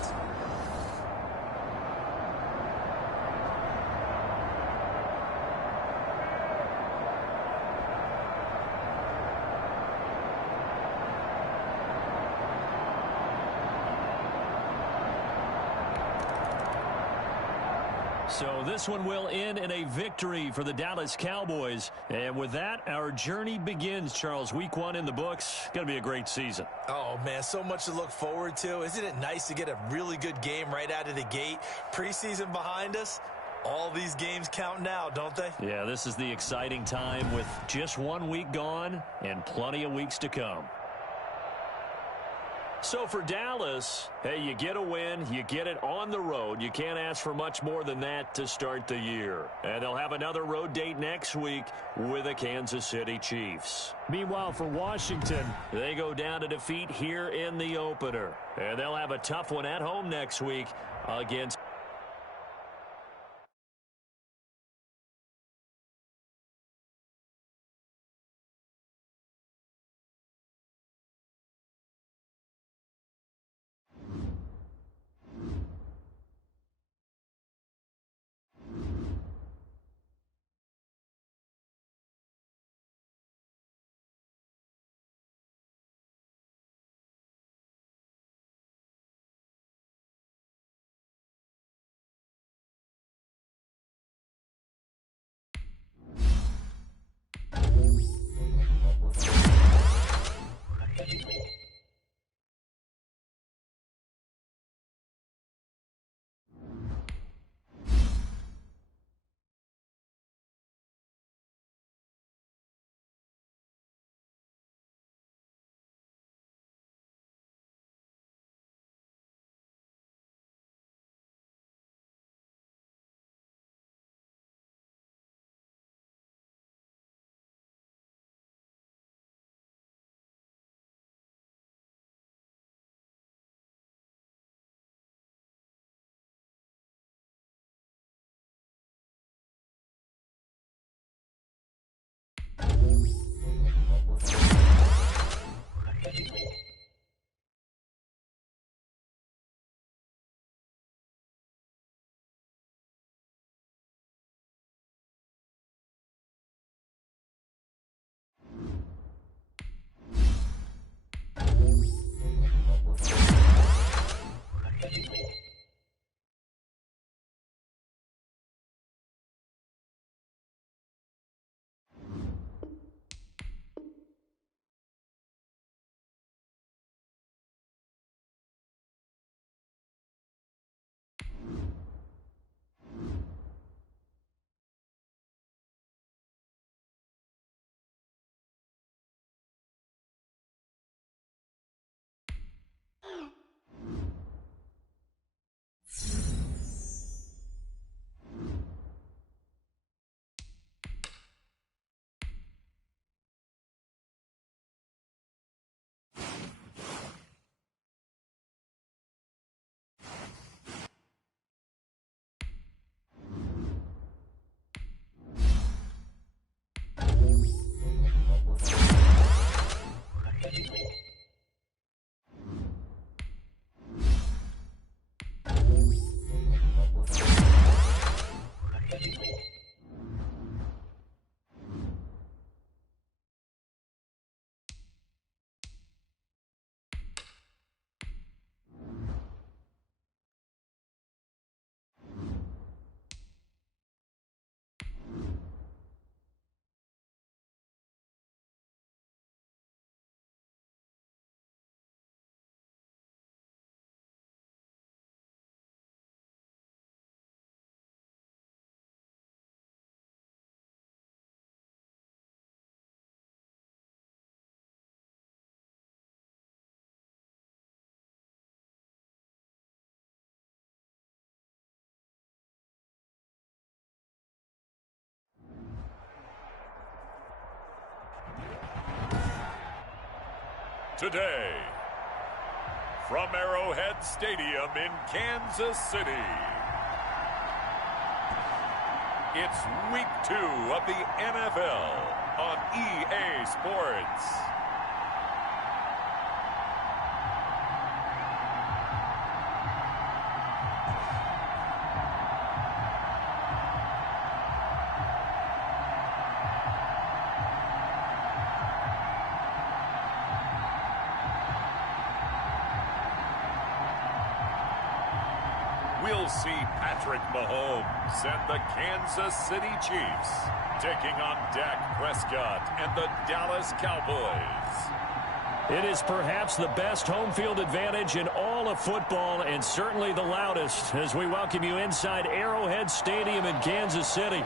So this one will end in a victory for the Dallas Cowboys. And with that, our journey begins, Charles. Week 1 in the books. Going to be a great season. Oh, man, so much to look forward to. Isn't it nice to get a really good game right out of the gate? Preseason behind us. All these games count now, don't they? Yeah, this is the exciting time with just 1 week gone and plenty of weeks to come. So for Dallas, hey, you get a win, you get it on the road. You can't ask for much more than that to start the year. And they'll have another road date next week with the Kansas City Chiefs. Meanwhile, for Washington, they go down to defeat here in the opener. And they'll have a tough one at home next week against today, from Arrowhead Stadium in Kansas City, it's Week 2 of the NFL on EA Sports. we'll see Patrick Mahomes and the Kansas City Chiefs taking on Dak Prescott and the Dallas Cowboys. It is perhaps the best home field advantage in all of football, and certainly the loudest, as we welcome you inside Arrowhead Stadium in Kansas City.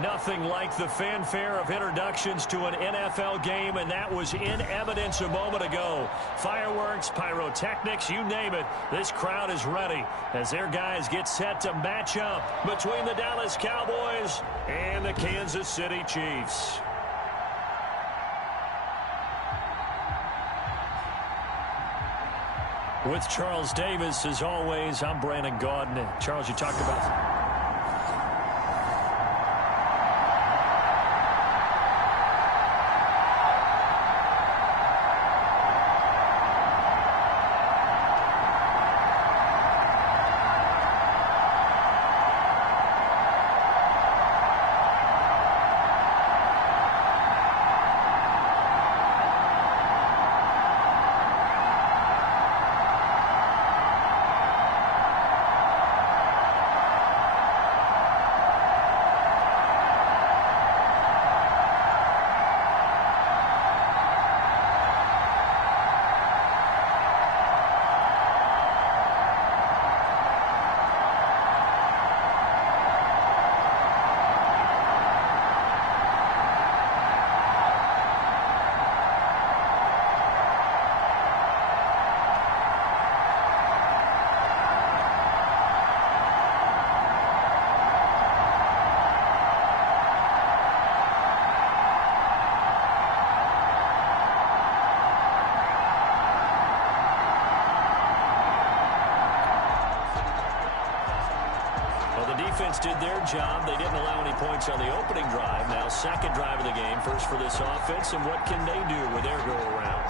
Nothing like the fanfare of introductions to an NFL game, and that was in evidence a moment ago. Fireworks, pyrotechnics, you name it. This crowd is ready as their guys get set to match up between the Dallas Cowboys and the Kansas City Chiefs. With Charles Davis, as always, I'm Brandon Gaudin. Charles, you talked about... Defense did their job. They didn't allow any points on the opening drive. Now second drive of the game. First for this offense, and what can they do with their go-around?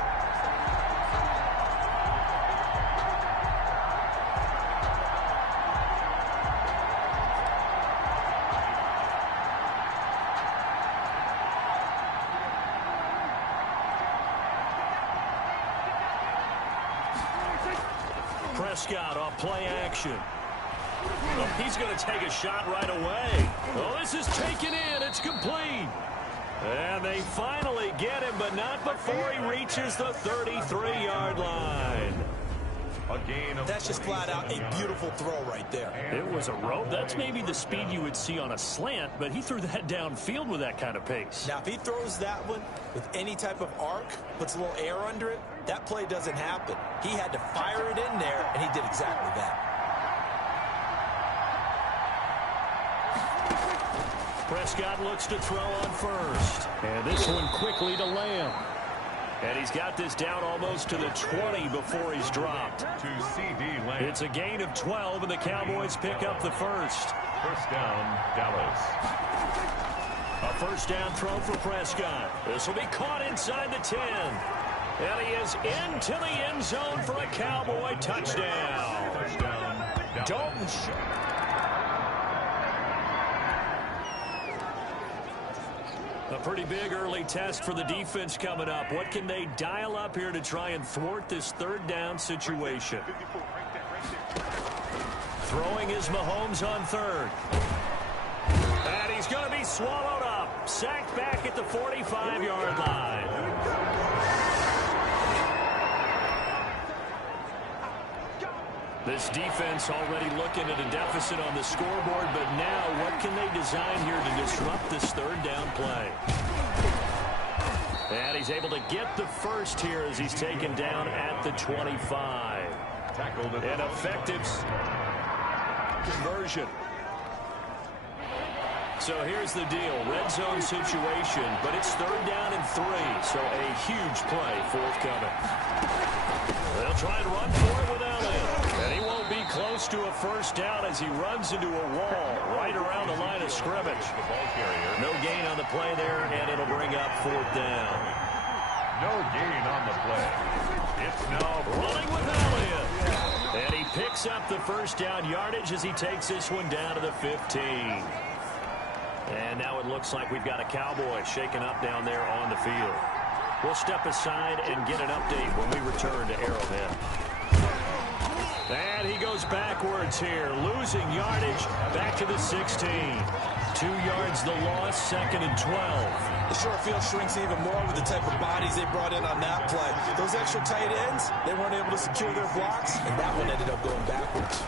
Prescott off play action. Oh, he's going to take a shot right away. Oh, this is taken in. It's complete. And they finally get him, but not before he reaches the 33-yard line. That's just flat out a beautiful throw right there. It was a rope. That's maybe the speed you would see on a slant, but he threw that downfield with that kind of pace. Now, if he throws that one with any type of arc, puts a little air under it, that play doesn't happen. He had to fire it in there, and he did exactly that. Prescott looks to throw on first. And this one quickly to Lamb. And he's got this down almost to the 20 before he's dropped. To CD Lamb. It's a gain of 12, and the Cowboys pick up the first. First down, Dallas. A first down throw for Prescott. This will be caught inside the 10. And he is into the end zone for a Cowboy touchdown. Touchdown, Dallas. Dalton. A pretty big early test for the defense coming up. What can they dial up here to try and thwart this third down situation? Throwing is Mahomes on third. And he's going to be swallowed up. Sacked back at the 45-yard line. This defense already looking at a deficit on the scoreboard, but now what can they design here to disrupt this third down play? And he's able to get the first here as he's taken down at the 25. An effective conversion. So here's the deal. Red zone situation, but it's third down and 3, so a huge play forthcoming. They'll try and run for it with Elliott. And he won't be close to a first down as he runs into a wall right around the line of scrimmage. No gain on the play there, and it'll bring up fourth down. No gain on the play. It's now running with Elliott. And he picks up the first down yardage as he takes this one down to the 15. And now it looks like we've got a Cowboy shaken up down there on the field. We'll step aside and get an update when we return to Arrowhead. And he goes goes backwards here, losing yardage back to the 16. 2 yards the loss, 2nd and 12. The short field shrinks even more with the type of bodies they brought in on that play. Those extra tight ends, they weren't able to secure their blocks, and that one ended up going backwards.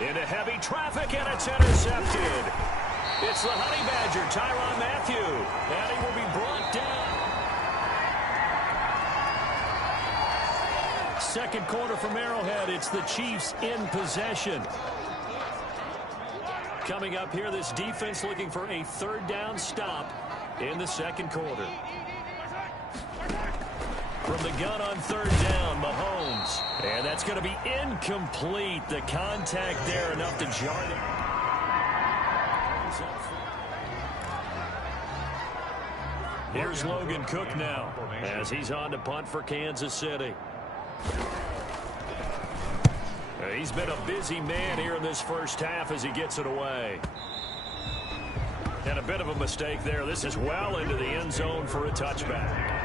Into heavy traffic, and it's intercepted. It's the Honey Badger, Tyrann Mathieu, and he will be brought down. Second quarter from Arrowhead, it's the Chiefs in possession. Coming up here, this defense looking for a 3rd down stop in the second quarter. From the gun on 3rd down, Mahomes. And that's going to be incomplete. The contact there enough to jar them. Here's Logan Cook now as he's on to punt for Kansas City. He's been a busy man here in this first half as he gets it away. And a bit of a mistake there. This is well into the end zone for a touchback.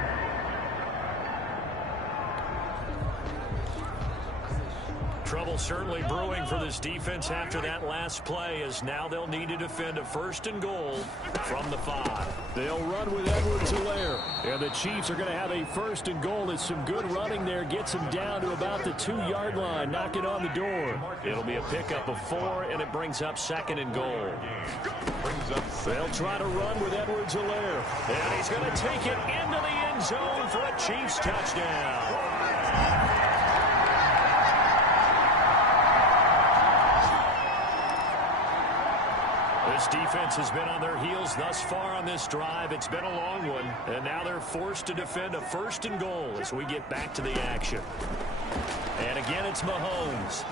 Trouble certainly brewing for this defense after that last play, as now they'll need to defend a 1st and goal from the 5. They'll run with Edwards-Helaire. And the Chiefs are going to have a 1st and goal. It's some good running there. Gets them down to about the 2-yard line. Knock it on the door. It'll be a pickup of 4, and it brings up 2nd and goal. They'll try to run with Edwards-Helaire. And he's going to take it into the end zone for a Chiefs touchdown. This defense has been on their heels thus far on this drive. It's been a long one, and now they're forced to defend a 1st and goal as we get back to the action. And again, it's Mahomes.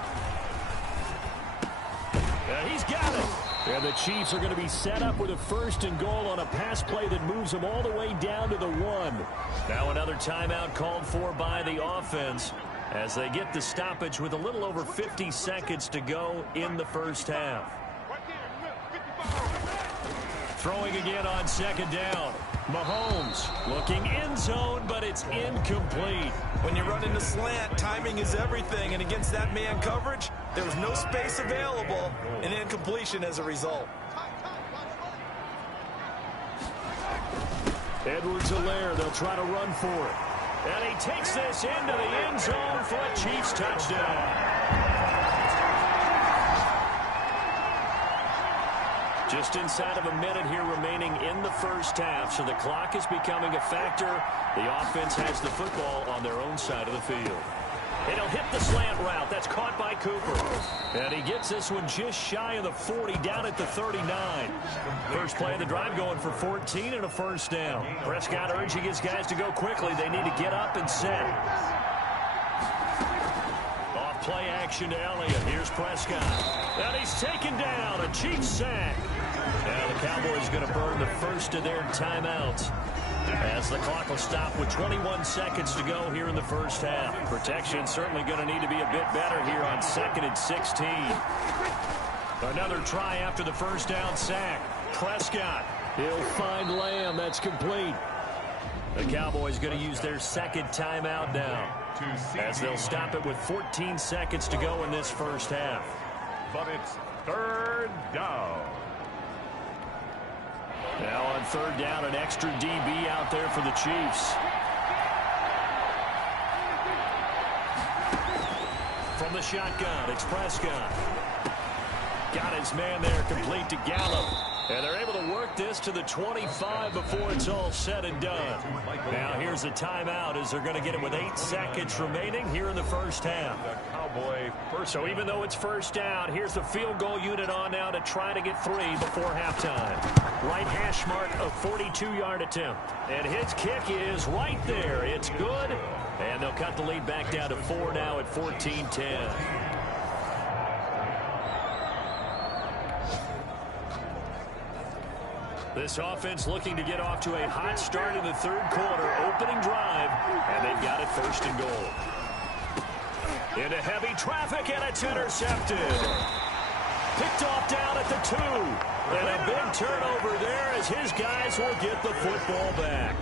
And he's got it. And the Chiefs are going to be set up with a 1st and goal on a pass play that moves them all the way down to the 1. Now another timeout called for by the offense as they get the stoppage with a little over 50 seconds to go in the first half. Throwing again on 2nd down. Mahomes looking end zone, but it's incomplete. When you run into slant, timing is everything, and against that man coverage, there was no space available, and incompletion as a result. Edwards-Helaire, they'll try to run for it. And he takes this into the end zone for a Chiefs touchdown. Just inside of a minute here remaining in the first half, so the clock is becoming a factor. The offense has the football on their own side of the field. It'll hit the slant route. That's caught by Cooper. And he gets this one just shy of the 40, down at the 39. First play of the drive going for 14 and a 1st down. Prescott urging his guys to go quickly. They need to get up and set. Off play action to Elliott. Here's Prescott. And he's taken down. A Chiefs sack. Now the Cowboys going to burn the first of their timeouts as the clock will stop with 21 seconds to go here in the first half. Protection certainly going to need to be a bit better here on 2nd and 16. Another try after the first down sack. Prescott. He'll find Lamb. That's complete. The Cowboys going to use their 2nd timeout now as they'll stop it with 14 seconds to go in this first half. But it's 3rd down. Now on 3rd down, an extra DB out there for the Chiefs. From the shotgun, it's Prescott. Got his man there, complete to Gallup. And they're able to work this to the 25 before it's all said and done. Now here's a timeout as they're going to get it with 8 seconds remaining here in the first half. So even though it's 1st down, here's the field goal unit on now to try to get 3 before halftime. Right hash mark, a 42-yard attempt. And his kick is right there. It's good. And they'll cut the lead back down to 4 now at 14-10. This offense looking to get off to a hot start in the 3rd quarter. Opening drive, and they've got it 1st and goal. Into heavy traffic, and it's intercepted. Picked off down at the 2. And a big turnover there as his guys will get the football back.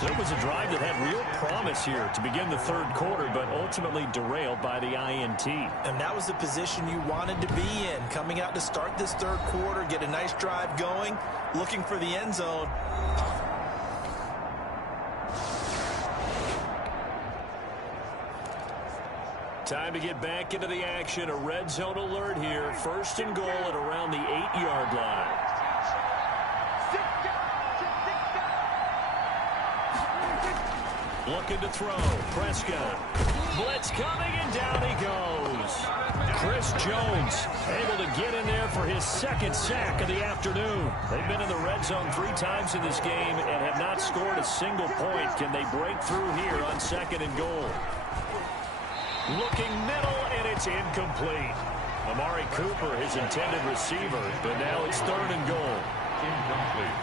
So it was a drive that had real promise here to begin the third quarter, but ultimately derailed by the INT. And that was the position you wanted to be in, coming out to start this third quarter, get a nice drive going, looking for the end zone. Time to get back into the action. A red zone alert here. First and goal at around the 8-yard line. Looking to throw. Prescott. Blitz coming, and down he goes. Chris Jones able to get in there for his second sack of the afternoon. They've been in the red zone 3 times in this game and have not scored a single point. Can they break through here on second and goal? Looking middle, and it's incomplete. Amari Cooper, his intended receiver, but now it's third and goal. Incomplete.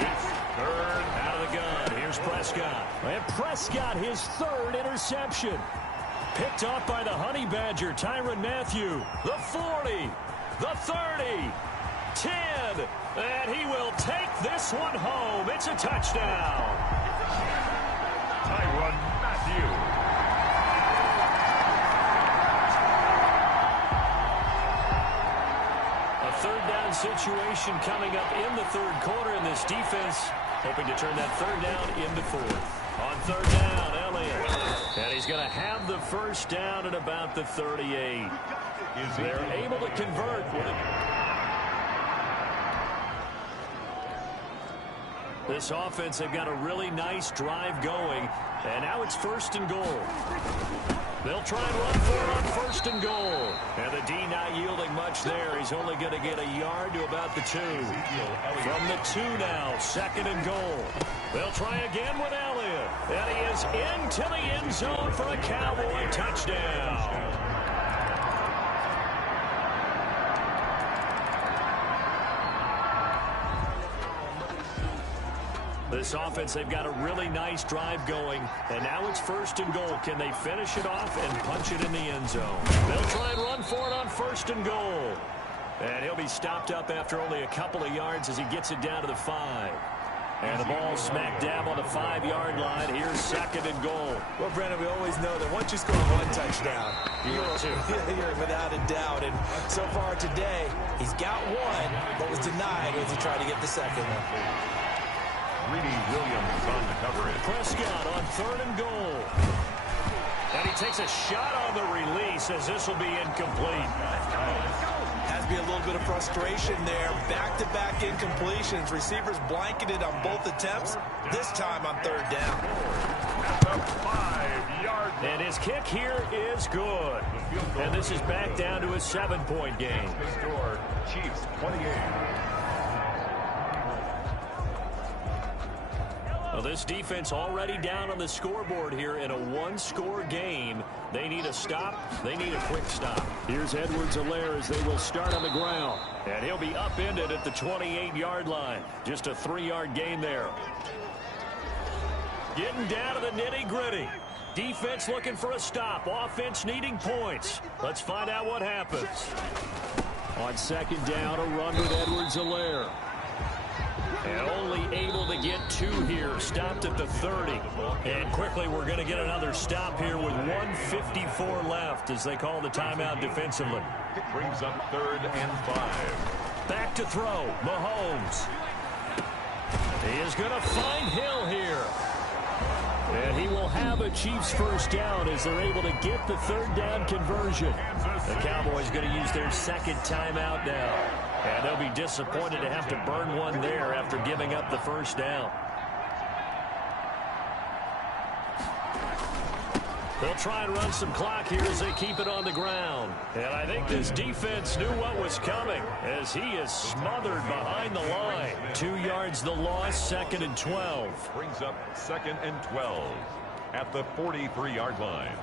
It's third. Out of the gun, here's Prescott. And Prescott, his third interception. Picked off by the Honey Badger, Tyrann Mathieu. The 40, the 30, 10, and he will take this one home. It's a touchdown. Tyrann Mathieu. Third down situation coming up in the third quarter, and this defense hoping to turn that third down into fourth. On third down, Elliott. And he's going to have the first down at about the 38. They're able to convert with it. This offense, they've got a really nice drive going, and now it's first and goal. They'll try and run for it on first and goal. And the D not yielding much there. He's only going to get a yard to about the 2. From the 2 now, second and goal. They'll try again with Elliott. And he is into the end zone for a Cowboy touchdown. This offense, they've got a really nice drive going, and now it's first and goal. Can they finish it off and punch it in the end zone? They'll try and run for it on first and goal. And he'll be stopped up after only a couple of yards as he gets it down to the 5. And the ball smack dab on the 5-yard line. Here's second and goal. Well, Brandon, we always know that once you score one touchdown, you're without a doubt. And so far today, he's got one, but was denied as he tried to get the second one. Greedy Williams on the coverage. Prescott on third and goal. And he takes a shot on the release as this will be incomplete. Has to be a little bit of frustration there. Back-to-back incompletions. Receivers blanketed on both attempts, this time on third down. At the 5-yard line. And his kick here is good. And this is back down to a 7-point game. The score, Chiefs 28. Well, this defense already down on the scoreboard here in a 1-score game. They need a stop. They need a quick stop. Here's Edwards-Helaire as they will start on the ground. And he'll be upended at the 28-yard line. Just a 3-yard gain there. Getting down to the nitty-gritty. Defense looking for a stop. Offense needing points. Let's find out what happens. On second down, a run with Edwards-Helaire. And only able to get 2 here. Stopped at the 30. And quickly we're going to get another stop here with 1:54 left as they call the timeout defensively. It brings up third and 5. Back to throw. Mahomes. He is going to find Hill here. And he will have a Chiefs first down as they're able to get the third down conversion. The Cowboys going to use their second timeout now. And they'll be disappointed to have to burn one there after giving up the first down. They'll try and run some clock here as they keep it on the ground. And I think this defense knew what was coming as he is smothered behind the line. 2 yards the loss, second and 12. Brings up second and 12 at the 43-yard line.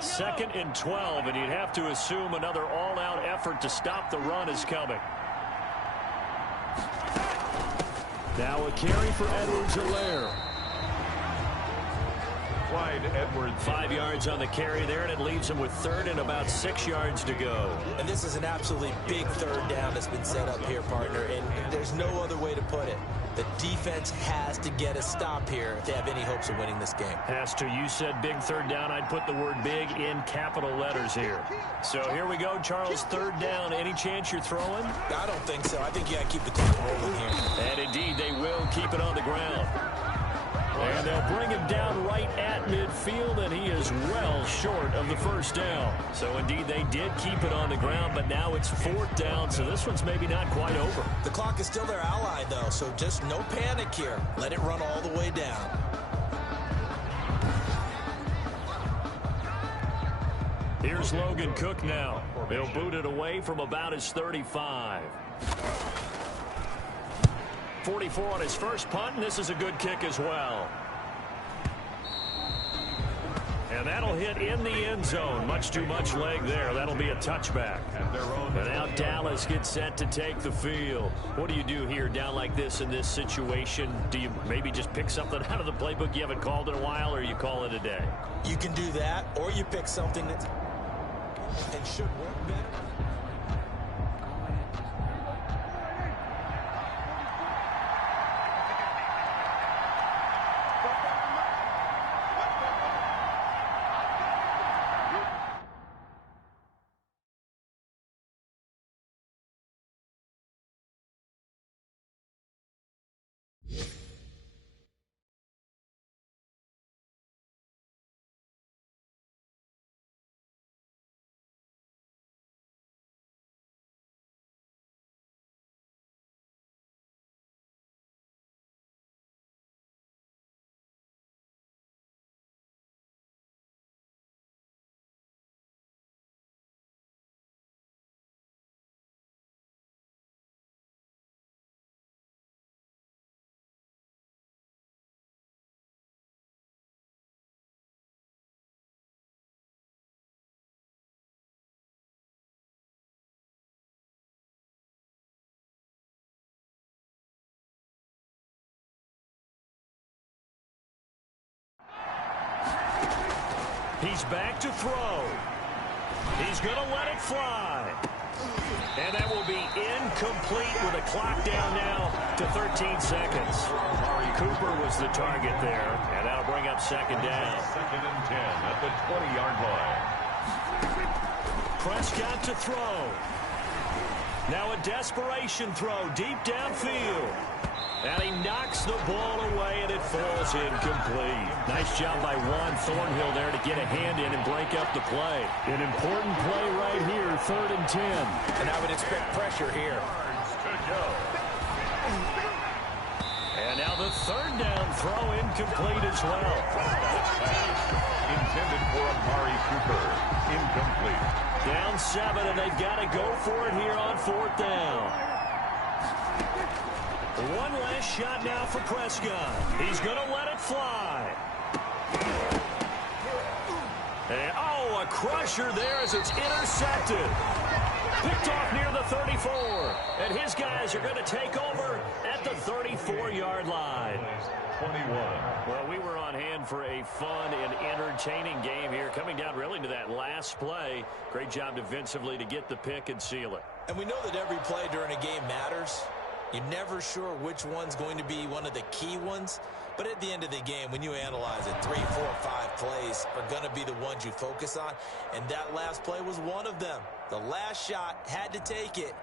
Second and 12, and you'd have to assume another all-out effort to stop the run is coming. Now a carry for Edwards-Helaire. Wide Clyde Edwards. 5 yards on the carry there, and it leaves him with third and about 6 yards to go. And this is an absolutely big third down that's been set up here, partner, and there's no other way to put it. The defense has to get a stop here if they have any hopes of winning this game. Has to. You said big third down. I'd put the word big in capital letters here. So here we go, Charles, third down. Any chance you're throwing? I don't think so. I think you got to keep the clock rolling here. And indeed, they will keep it on the ground. And they'll bring him down right at midfield, and he is well short of the first down. So, indeed, they did keep it on the ground, but now it's fourth down, so this one's maybe not quite over. The clock is still their ally, though, so just no panic here. Let it run all the way down. Here's Logan Cook now. He'll boot it away from about his 35. 44 on his first punt, and this is a good kick as well. And that'll hit in the end zone. Much too much leg there. That'll be a touchback. And now Dallas gets set to take the field. What do you do here down like this in this situation? Do you maybe just pick something out of the playbook you haven't called in a while, or you call it a day? You can do that, or you pick something that and should work better. He's back to throw. He's going to let it fly. And that will be incomplete with a clock down now to 13 seconds. Cooper was the target there, and that'll bring up second down. Second and 10 at the 20-yard line. Prescott to throw. Now a desperation throw deep downfield. And he knocks the ball away, and it falls incomplete. Nice job by Juan Thornhill there to get a hand in and break up the play. An important play right here, third and 10. And I would expect pressure here. And now the third down throw incomplete as well. Intended for Amari Cooper. Incomplete. Down 7, and they've got to go for it here on fourth down. One last shot now for Prescott. He's going to let it fly. And, a crusher there as it's intercepted. Picked off near the 34. And his guys are going to take over at the 34-yard line. 21. Well, we were on hand for a fun and entertaining game here, coming down really to that last play. Great job defensively to get the pick and seal it. And we know that every play during a game matters. You're never sure which one's going to be one of the key ones. But at the end of the game, when you analyze it, 3, 4, 5 plays are going to be the ones you focus on. And that last play was one of them. The last shot had to take it.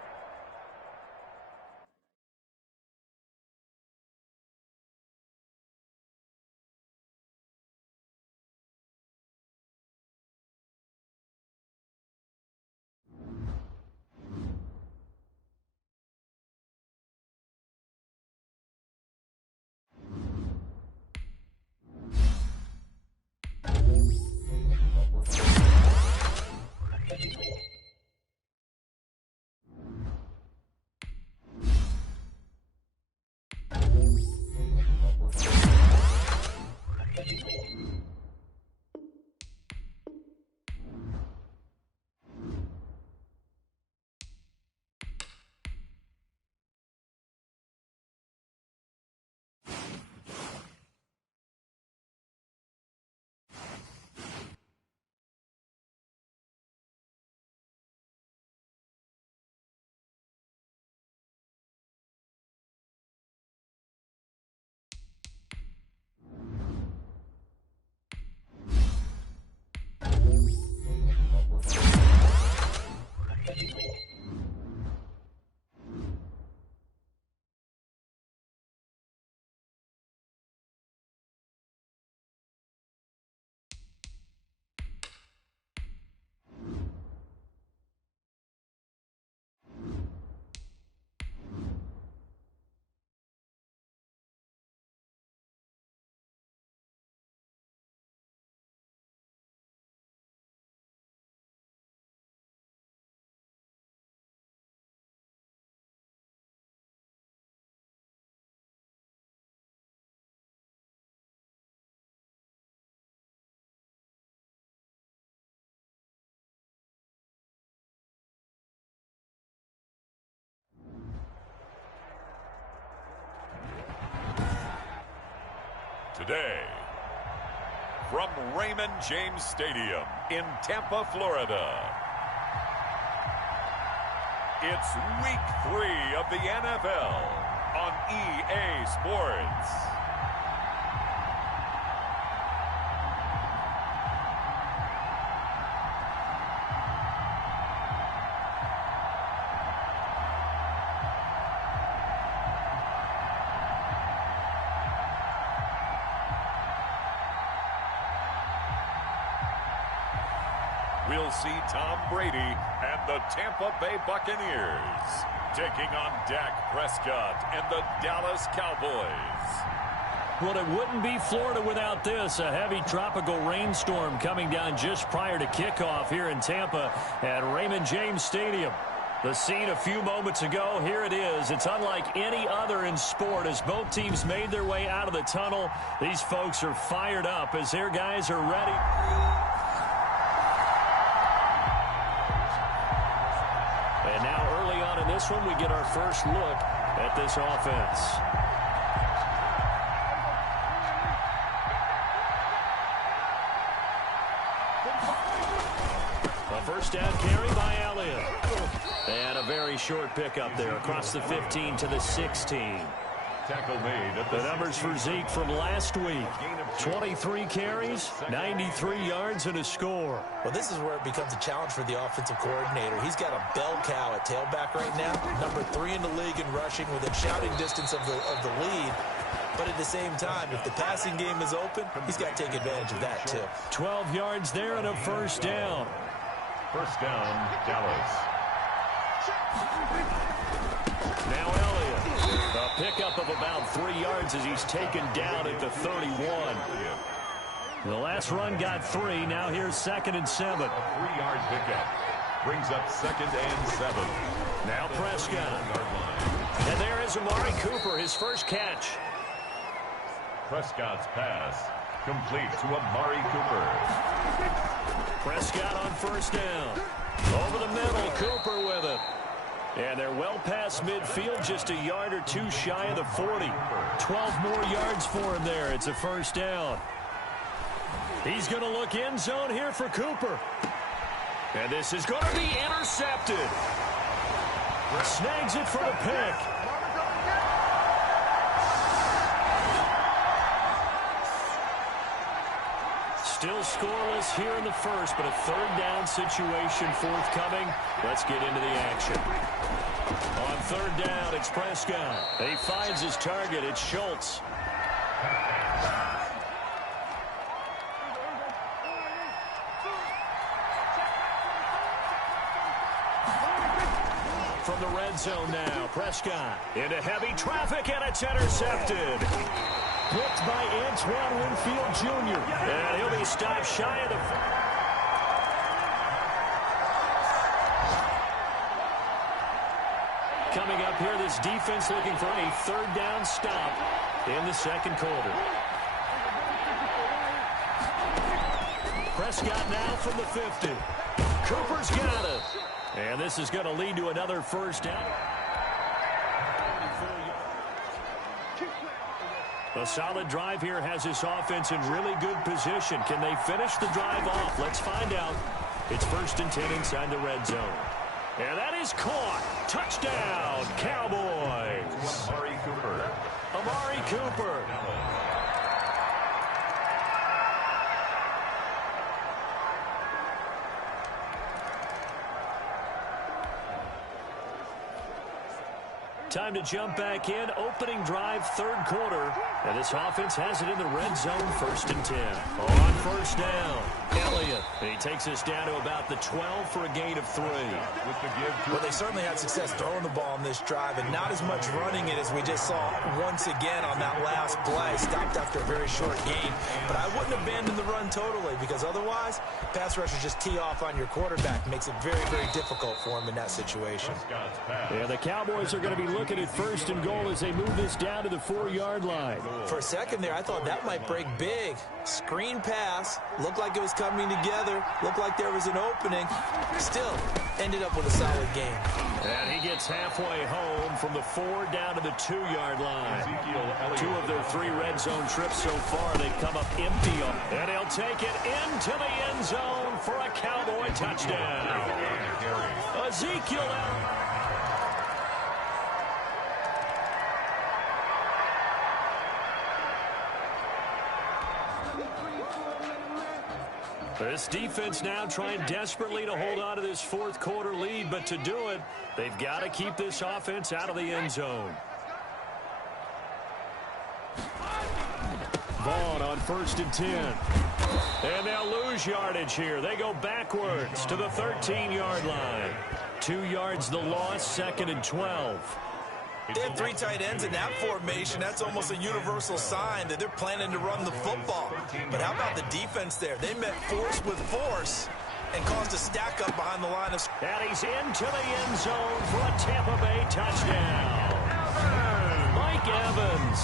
today. From Raymond James Stadium in Tampa, Florida, it's Week 3 of the NFL on EA Sports. We'll see Tom Brady and the Tampa Bay Buccaneers taking on Dak Prescott and the Dallas Cowboys. Well, it wouldn't be Florida without this. A heavy tropical rainstorm coming down just prior to kickoff here in Tampa at Raymond James Stadium. The scene a few moments ago, here it is. It's unlike any other in sport as both teams made their way out of the tunnel. These folks are fired up as their guys are ready. And now early on in this one, we get our first look at this offense. A first down carry by Elliott. And a very short pickup there across the 15 to the 16. Tackle made at the numbers for Zeke from last week. 23 carries, 93 yards, and a score. Well, this is where it becomes a challenge for the offensive coordinator. He's got a bell cow at tailback right now, number 3 in the league in rushing within shouting distance of the lead. But at the same time, if the passing game is open, he's got to take advantage of that too. 12 yards there and a first down. First down, Dallas. Now Elliott. A pickup of about 3 yards as he's taken down at the 31. The last run got 3. Now here's 2nd and 7. A 3-yard pickup. Brings up 2nd and 7. Now Prescott. And there is Amari Cooper, his first catch. Prescott's pass complete to Amari Cooper. Prescott on first down. Over the middle, Cooper with it. And they're well past midfield, just a yard or two shy of the 40. 12 more yards for him there. It's a first down. He's going to look end zone here for Cooper. And this is going to be intercepted. Snags it for the pick. Still scoreless here in the first, but a third down situation forthcoming. Let's get into the action. On third down, it's Prescott. He finds his target. It's Schultz. From the red zone now, Prescott into heavy traffic, and it's intercepted. Blocked by Antoine Winfield Jr. And he'll be stopped shy of the... Coming up here, this defense looking for a third down stop in the second quarter. Prescott now from the 50. Cooper's got it. And this is going to lead to another first down. A solid drive here has this offense in really good position. Can they finish the drive off? Let's find out. It's 1st and 10 inside the red zone. And that is caught. Touchdown, Cowboys. Amari Cooper. Amari Cooper. Time to jump back in. Opening drive, third quarter. And this offense has it in the red zone, 1st and 10. On first down, Elliott. And he takes us down to about the 12 for a gain of 3. Well, they certainly had success throwing the ball on this drive and not as much running it as we just saw once again on that last play. Stopped after a very short gain. But I wouldn't abandon the run totally because otherwise, pass rushers just tee off on your quarterback. Makes it very, very difficult for him in that situation. Yeah, the Cowboys are going to be looking at first and goal as they move this down to the 4-yard line. For a second there, I thought that might break big. Screen pass. Looked like it was coming together. Looked like there was an opening. Still, ended up with a solid game. And he gets halfway home from the 4 down to the 2-yard line. 2 of their 3 red zone trips so far, they've come up empty. And he'll take it into the end zone for a Cowboy touchdown. Ezekiel. This defense now trying desperately to hold on to this fourth quarter lead, but to do it, they've got to keep this offense out of the end zone. Vaughn on 1st and 10. And they'll lose yardage here. They go backwards to the 13-yard line. 2 yards the loss, 2nd and 12. They have 3 tight ends in that formation. That's almost a universal sign that they're planning to run the football. But how about the defense there? They met force with force and caused a stack up behind the line of scrimmage. And he's into the end zone for a Tampa Bay touchdown. Mike Evans.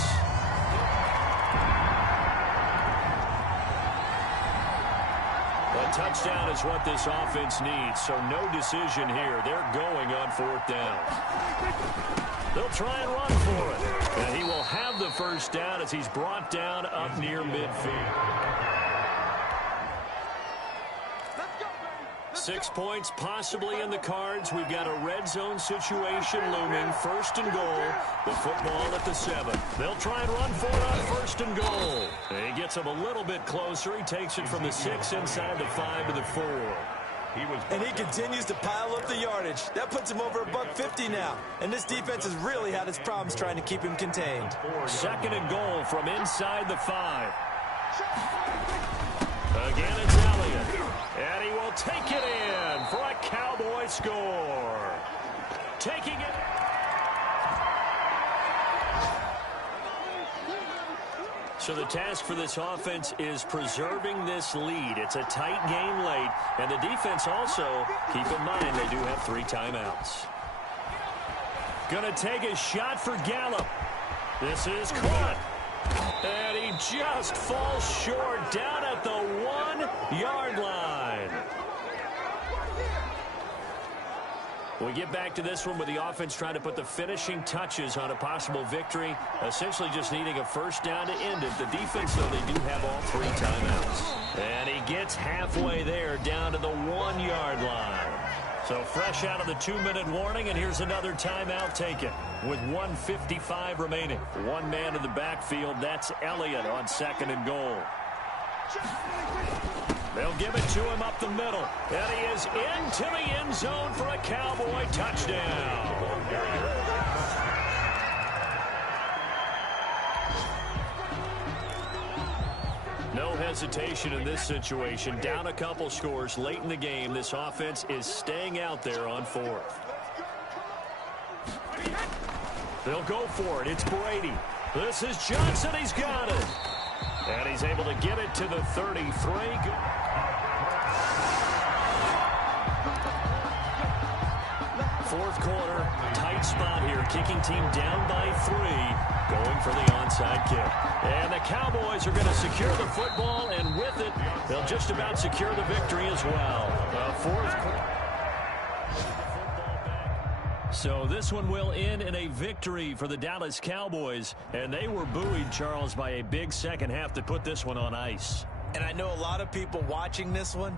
A touchdown is what this offense needs, so no decision here. They're going on 4th down. They'll try and run for it. And he will have the first down as he's brought down up near midfield. 6 points possibly in the cards. We've got a red zone situation looming. 1st and goal. The football at the 7. They'll try and run for it on 1st and goal. And he gets him a little bit closer. He takes it from the 6 inside the 5 to the 4. And he continues to pile up the yardage. That puts him over $150 now. And this defense has really had its problems trying to keep him contained. 2nd and goal from inside the 5. Again, it's Elliott. And he will take it in for a Cowboy score. Taking it. So the task for this offense is preserving this lead. It's a tight game late. And the defense also, keep in mind, they do have 3 timeouts. Going to take a shot for Gallup. This is caught. And he just falls short down at the 1-yard line. We get back to this one with the offense trying to put the finishing touches on a possible victory, essentially just needing a first down to end it. The defense, though, they do have all 3 timeouts. And he gets halfway there down to the 1-yard line. So fresh out of the 2-minute warning, and here's another timeout taken with 1:55 remaining. 1 man in the backfield. That's Elliott on 2nd and goal. They'll give it to him up the middle. And he is into the end zone for a Cowboy touchdown. No hesitation in this situation. Down a couple scores late in the game. This offense is staying out there on 4th. They'll go for it. It's Brady. This is Johnson. He's got it. And he's able to get it to the 33. Fourth quarter, tight spot here. Kicking team down by 3, going for the onside kick. And the Cowboys are going to secure the football, and with it, they'll just about secure the victory as well. Fourth quarter. So this one will end in a victory for the Dallas Cowboys, and they were buoyed, Charles, by a big second half that put this one on ice. And I know a lot of people watching this one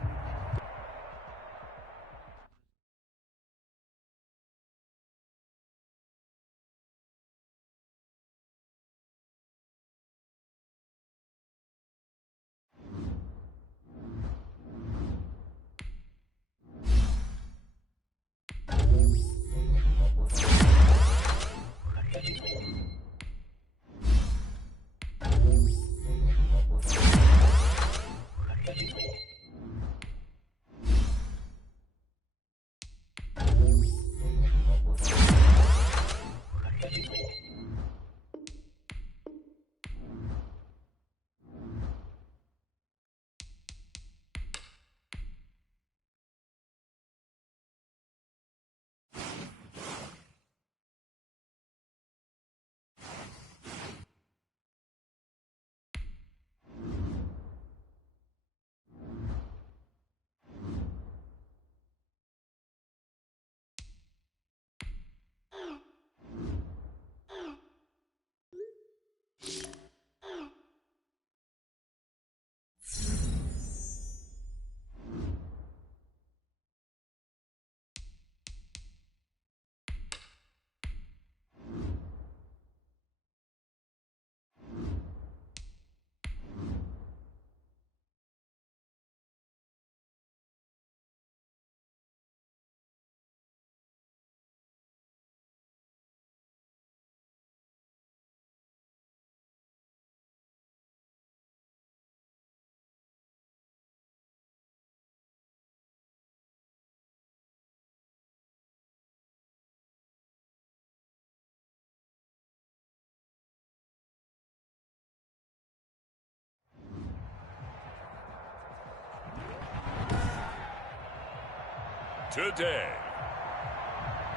today.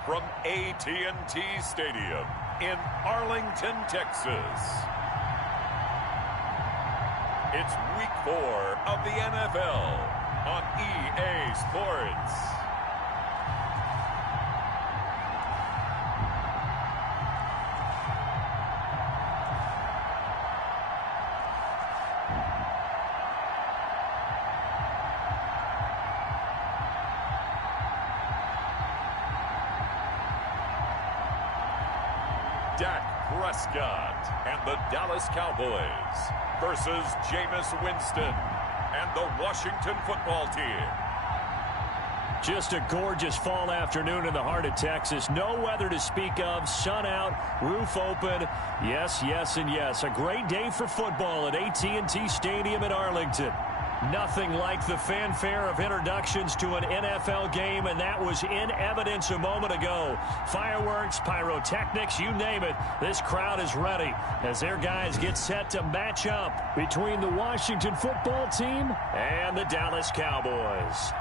From AT&T Stadium in Arlington, Texas. It's week 4 of the NFL on EA Sports. Dak Prescott and the Dallas Cowboys versus Jameis Winston and the Washington football team. Just a gorgeous fall afternoon in the heart of Texas. No weather to speak of. Sun out, roof open. Yes, yes, and yes. A great day for football at AT&T Stadium in Arlington. Nothing like the fanfare of introductions to an NFL game, and that was in evidence a moment ago. Fireworks, pyrotechnics, you name it. This crowd is ready as their guys get set to match up between the Washington football team and the Dallas Cowboys.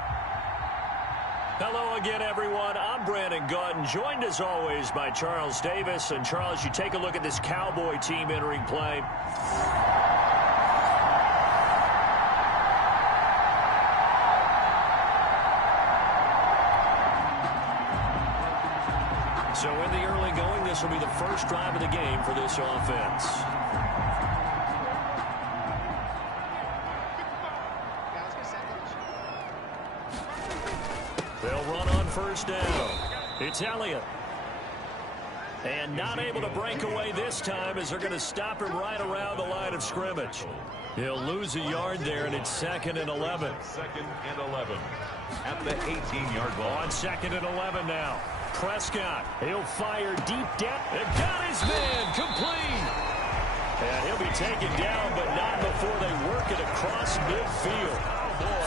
Hello again, everyone. I'm Brandon Gautin, joined as always by Charles Davis. And Charles, you take a look at this Cowboy team entering play. So in the early going, this will be the first drive of the game for this offense. They'll run on first down. It's Elliott. And not able to break away this time as they're going to stop him right around the line of scrimmage. He'll lose a yard there, and it's 2nd and 11. 2nd and 11 at the 18-yard line. On 2nd and 11 now. Prescott, he'll fire deep down. And got his man complete. And he'll be taken down, but not before they work it across midfield.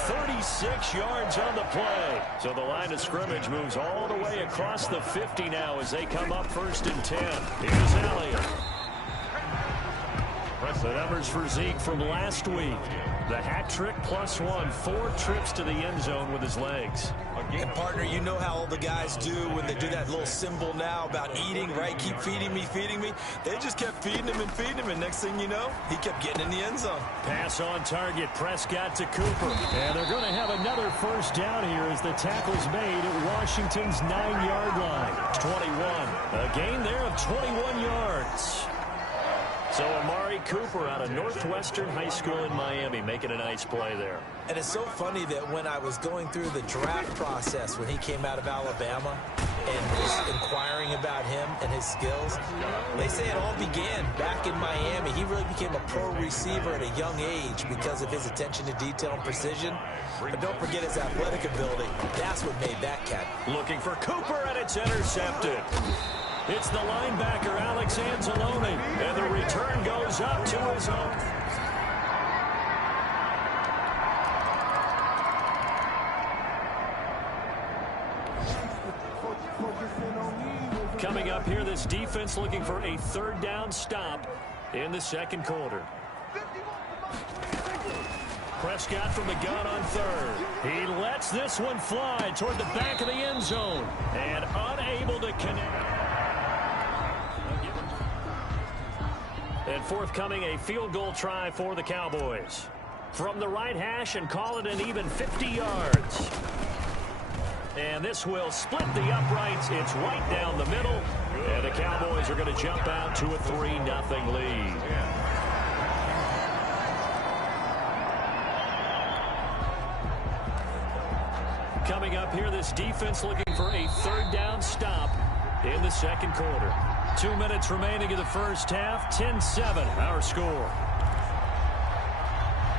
36 yards on the play. So the line of scrimmage moves all the way across the 50 now as they come up 1st and 10. Here's Elliott. The numbers for Zeke from last week. The hat trick +1, 4 trips to the end zone with his legs. And, partner, you know how all the guys do when they do that little symbol now about eating, right? Keep feeding me, feeding me. They just kept feeding him, and next thing you know, he kept getting in the end zone. Pass on target, Prescott to Cooper. And they're going to have another first down here as the tackle's made at Washington's 9-yard line. 21. A gain there of 21 yards. So Amari Cooper out of Northwestern High School in Miami making a nice play there. And it's so funny that when I was going through the draft process when he came out of Alabama and was inquiring about him and his skills, they say it all began back in Miami. He really became a pro receiver at a young age because of his attention to detail and precision. But don't forget his athletic ability. That's what made that cat. Looking for Cooper, and it's intercepted. It's the linebacker, Alex Anzalone, and the return goes up to his own. Coming up here, this defense looking for a 3rd down stop in the 2nd quarter. Prescott from the gun on 3rd. He lets this one fly toward the back of the end zone and unable to connect. And forthcoming, a field goal try for the Cowboys. From the right hash and call it an even 50 yards. And this will split the uprights. It's right down the middle. And the Cowboys are going to jump out to a 3-0 lead. Coming up here, this defense looking for a 3rd down stop in the 2nd quarter. 2 minutes remaining in the first half. 10-7 our score.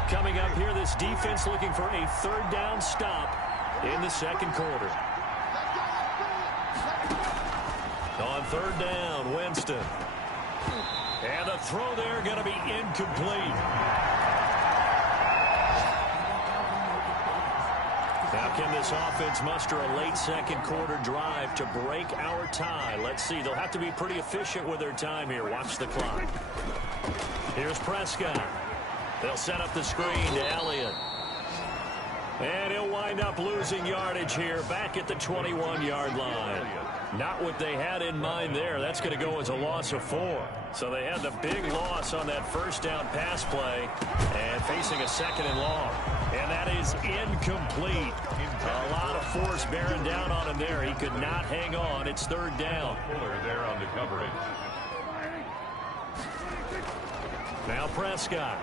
Coming up here, this defense looking for a 3rd down stop in the 2nd quarter. On 3rd down, Winston. And the throw there going to be incomplete. Now can this offense muster a late 2nd quarter drive to break our tie? Let's see. They'll have to be pretty efficient with their time here. Watch the clock. Here's Prescott. They'll set up the screen to Elliott. And he'll wind up losing yardage here back at the 21-yard line. Not what they had in mind there. That's going to go as a loss of 4. So they had the big loss on that first down pass play and facing a 2nd and long. And that is incomplete. A lot of force bearing down on him there. He could not hang on. It's 3rd down. Fuller there on the coverage. Now Prescott.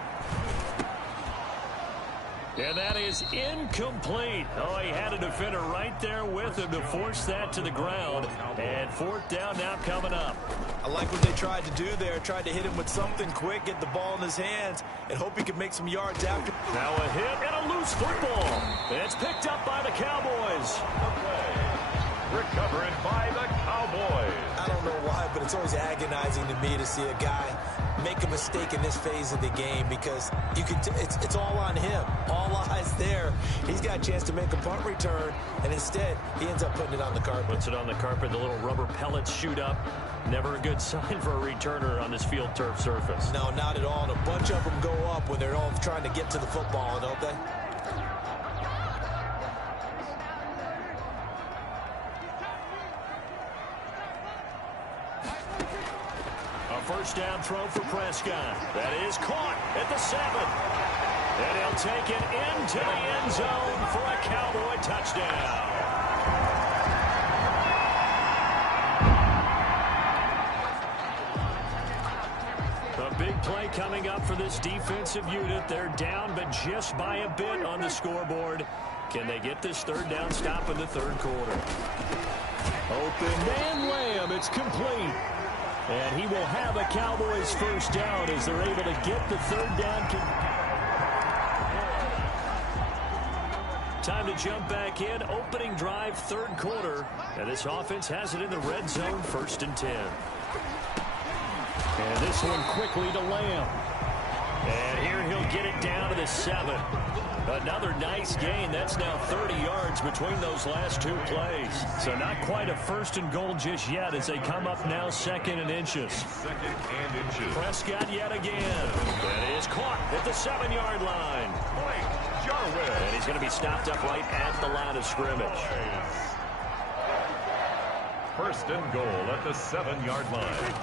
And that is incomplete. Oh, he had a defender right there with him to force that to the ground. And 4th down now coming up. I like what they tried to do there. Tried to hit him with something quick, get the ball in his hands, and hope he could make some yards after. Now a hit and a loose football. It's picked up by the Cowboys. Recovered by the Cowboys. I don't know why, but it's always agonizing to me to see a guy make a mistake in this phase of the game because you can it's all on him. All eyes there. He's got a chance to make a punt return, and instead he ends up putting it on the carpet. Puts it on the carpet. The little rubber pellets shoot up. Never a good sign for a returner on this field turf surface. No, not at all. And a bunch of them go up when they're all trying to get to the football, don't they? First down throw for Prescott. That is caught at the 7. And he'll take it into the end zone for a Cowboy touchdown. A big play coming up for this defensive unit. They're down, but just by a bit on the scoreboard. Can they get this 3rd down stop in the 3rd quarter? Open man Lamb. It's complete. And he will have a Cowboys first down as they're able to get the 3rd down. Time to jump back in. Opening drive, 3rd quarter. And this offense has it in the red zone, 1st and 10. And this one quickly to Lamb. And here he'll get it down to the 7. Another nice gain. That's now 30 yards between those last 2 plays. So not quite a 1st and goal just yet as they come up now 2nd and inches. 2nd and inches. Prescott yet again. That is caught at the 7-yard line. And he's going to be stopped up right at the line of scrimmage. 1st and goal at the 7-yard line.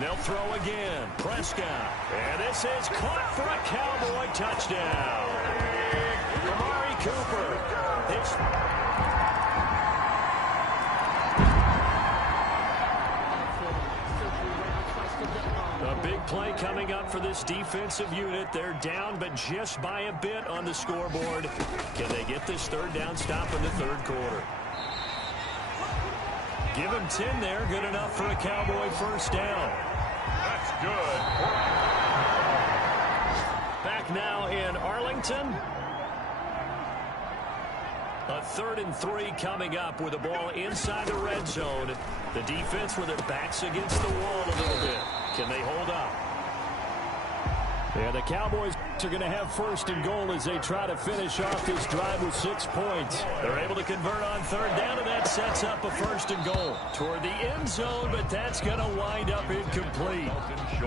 They'll throw again. Prescott. And this is caught for a Cowboy touchdown. Amari Cooper. A big play coming up for this defensive unit. They're down, but just by a bit on the scoreboard. Can they get this 3rd down stop in the 3rd quarter? Give him 10 there. Good enough for a Cowboy first down. That's good. Back now in Arlington. A 3rd and 3 coming up with the ball inside the red zone. The defense with their backs against the wall a little bit. Can they hold up? Yeah, the Cowboys are going to have 1st and goal as they try to finish off this drive with 6 points. They're able to convert on 3rd down, and that sets up a 1st and goal toward the end zone, but that's going to wind up incomplete.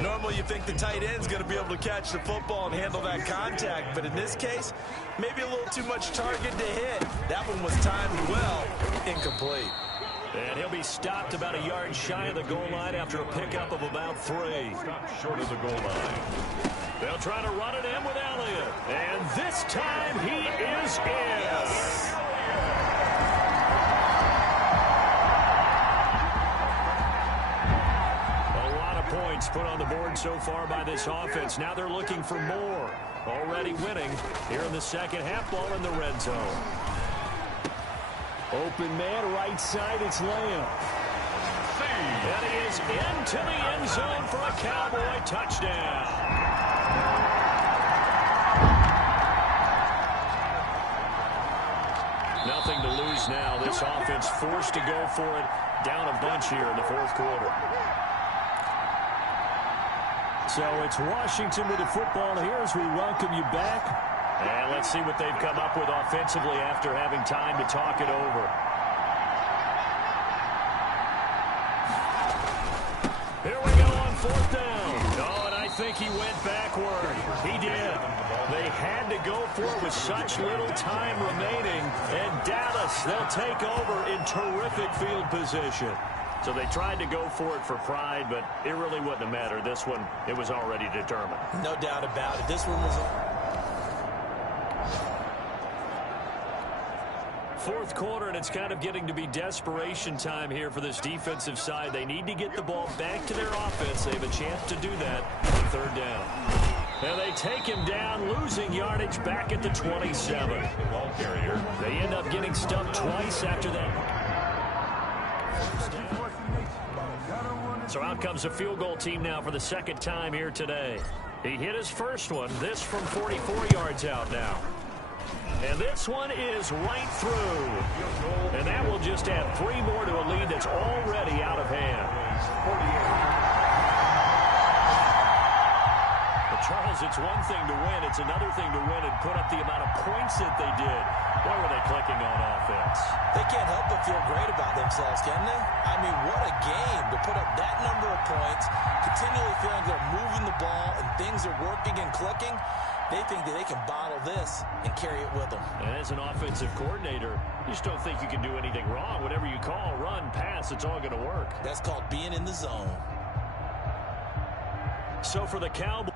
Normally you think the tight end's going to be able to catch the football and handle that contact, but in this case, maybe a little too much target to hit. That one was timed well. Incomplete. And he'll be stopped about a yard shy of the goal line after a pickup of about 3. Stopped short of the goal line. They'll try to run it in with Elliott. And this time he is in. Yes. A lot of points put on the board so far by this offense. Now they're looking for more. Already winning here in the 2nd half. Ball in the red zone. Open man, right side, it's Lamb. And he is into the end zone for a Cowboy touchdown. Nothing to lose now. This offense forced to go for it. Down a bunch here in the 4th quarter. So it's Washington with the football here as we welcome you back. And let's see what they've come up with offensively after having time to talk it over. Here we go on 4th down. Oh, and I think he went backward. He did. They had tried to go for it with such little time remaining. And Dallas, they'll take over in terrific field position. So they tried to go for it for pride, but it really wouldn't have mattered. This one, it was already determined. No doubt about it. This one was... Fourth quarter, and it's kind of getting to be desperation time here for this defensive side. They need to get the ball back to their offense. They have a chance to do that on third down. And they take him down, losing yardage back at the 27. Ball carrier. They end up getting stumped twice after that. So out comes a field goal team now for the second time here today. He hit his first one, this from 44 yards out now. And this one is right through. And that will just add 3 more to a lead that's already out of hand. But Charles, it's one thing to win. It's another thing to win and put up the amount of points that they did. Boy, were they clicking on offense. They can't help but feel great about themselves, can they? I mean, what a game to put up that number of points, continually feeling they're moving the ball and things are working and clicking. They think that they can bottle this and carry it with them. And as an offensive coordinator, you just don't think you can do anything wrong. Whatever you call, run, pass, it's all going to work. That's called being in the zone. So for the Cowboys,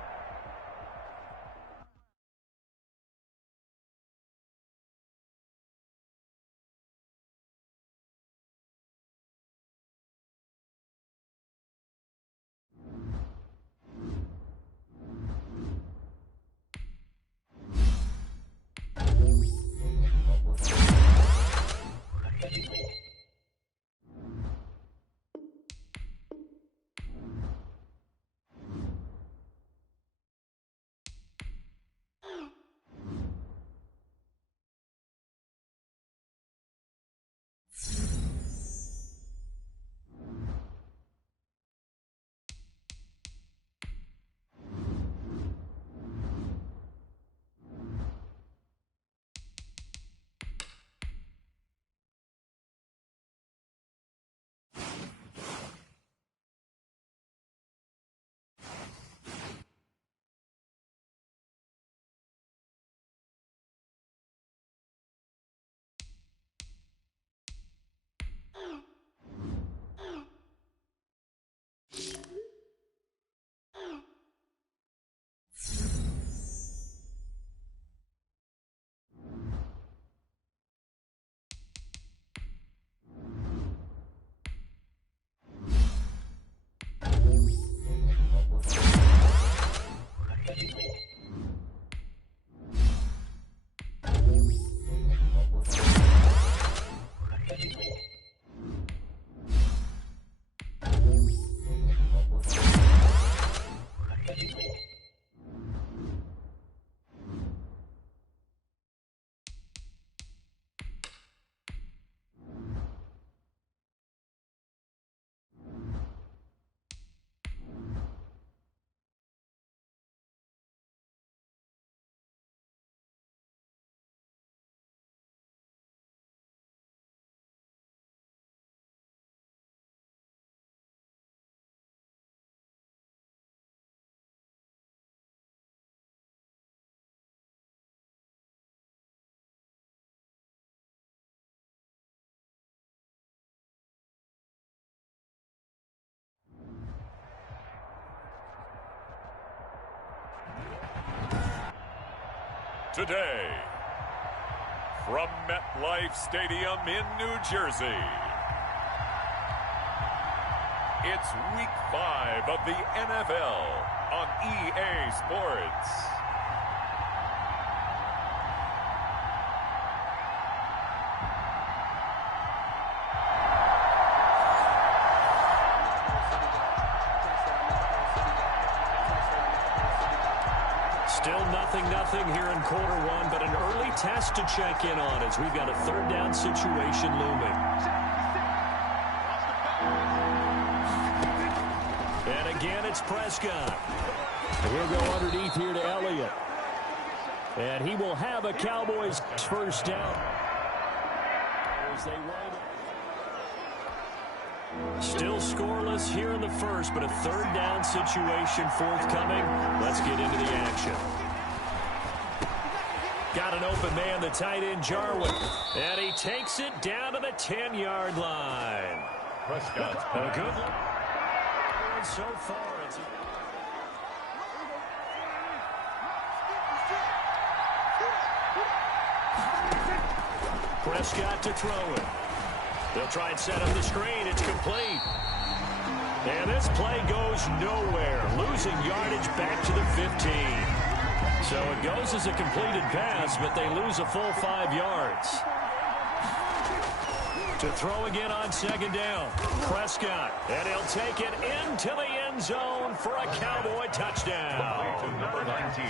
today, from MetLife Stadium in New Jersey, it's Week 5 of the NFL on EA Sports. still 0-0 here in quarter one, but an early test to check in on as we've got a third down situation looming. And again, it's Prescott. He'll go underneath here to Elliott. And he will have a Cowboys first down. As they wind up. Still scoreless here in the first, but a third down situation forthcoming. Let's get into the action. Got an open man, the tight end, Jarwin. And he takes it down to the 10-yard line. Prescott's A good look. So far, it's Prescott to throw it. They'll try and set up the screen. It's complete. And this play goes nowhere. Losing yardage back to the 15. So it goes as a completed pass, but they lose a full 5 yards. To throw again on second down. Prescott. And he'll take it into the end zone for a Cowboy touchdown. to number 19.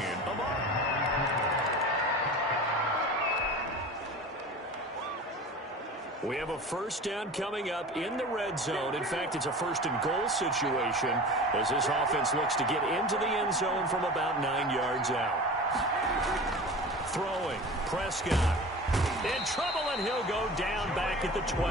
We have a first down coming up in the red zone. In fact, it's a first and goal situation as this offense looks to get into the end zone from about 9 yards out. Throwing. Prescott. In trouble, and he'll go down back at the 12.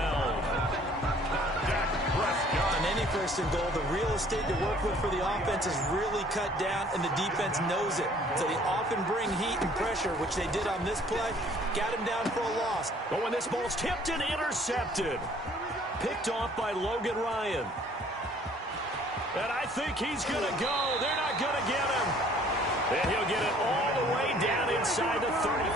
On any first and goal, the real estate to work with for the offense is really cut down, and the defense knows it. So they often bring heat and pressure, which they did on this play. Got him down for a loss. Oh, and this ball's tipped and intercepted. Picked off by Logan Ryan. And I think he's going to go. They're not going to get him. And he'll get it all the way down inside the 30.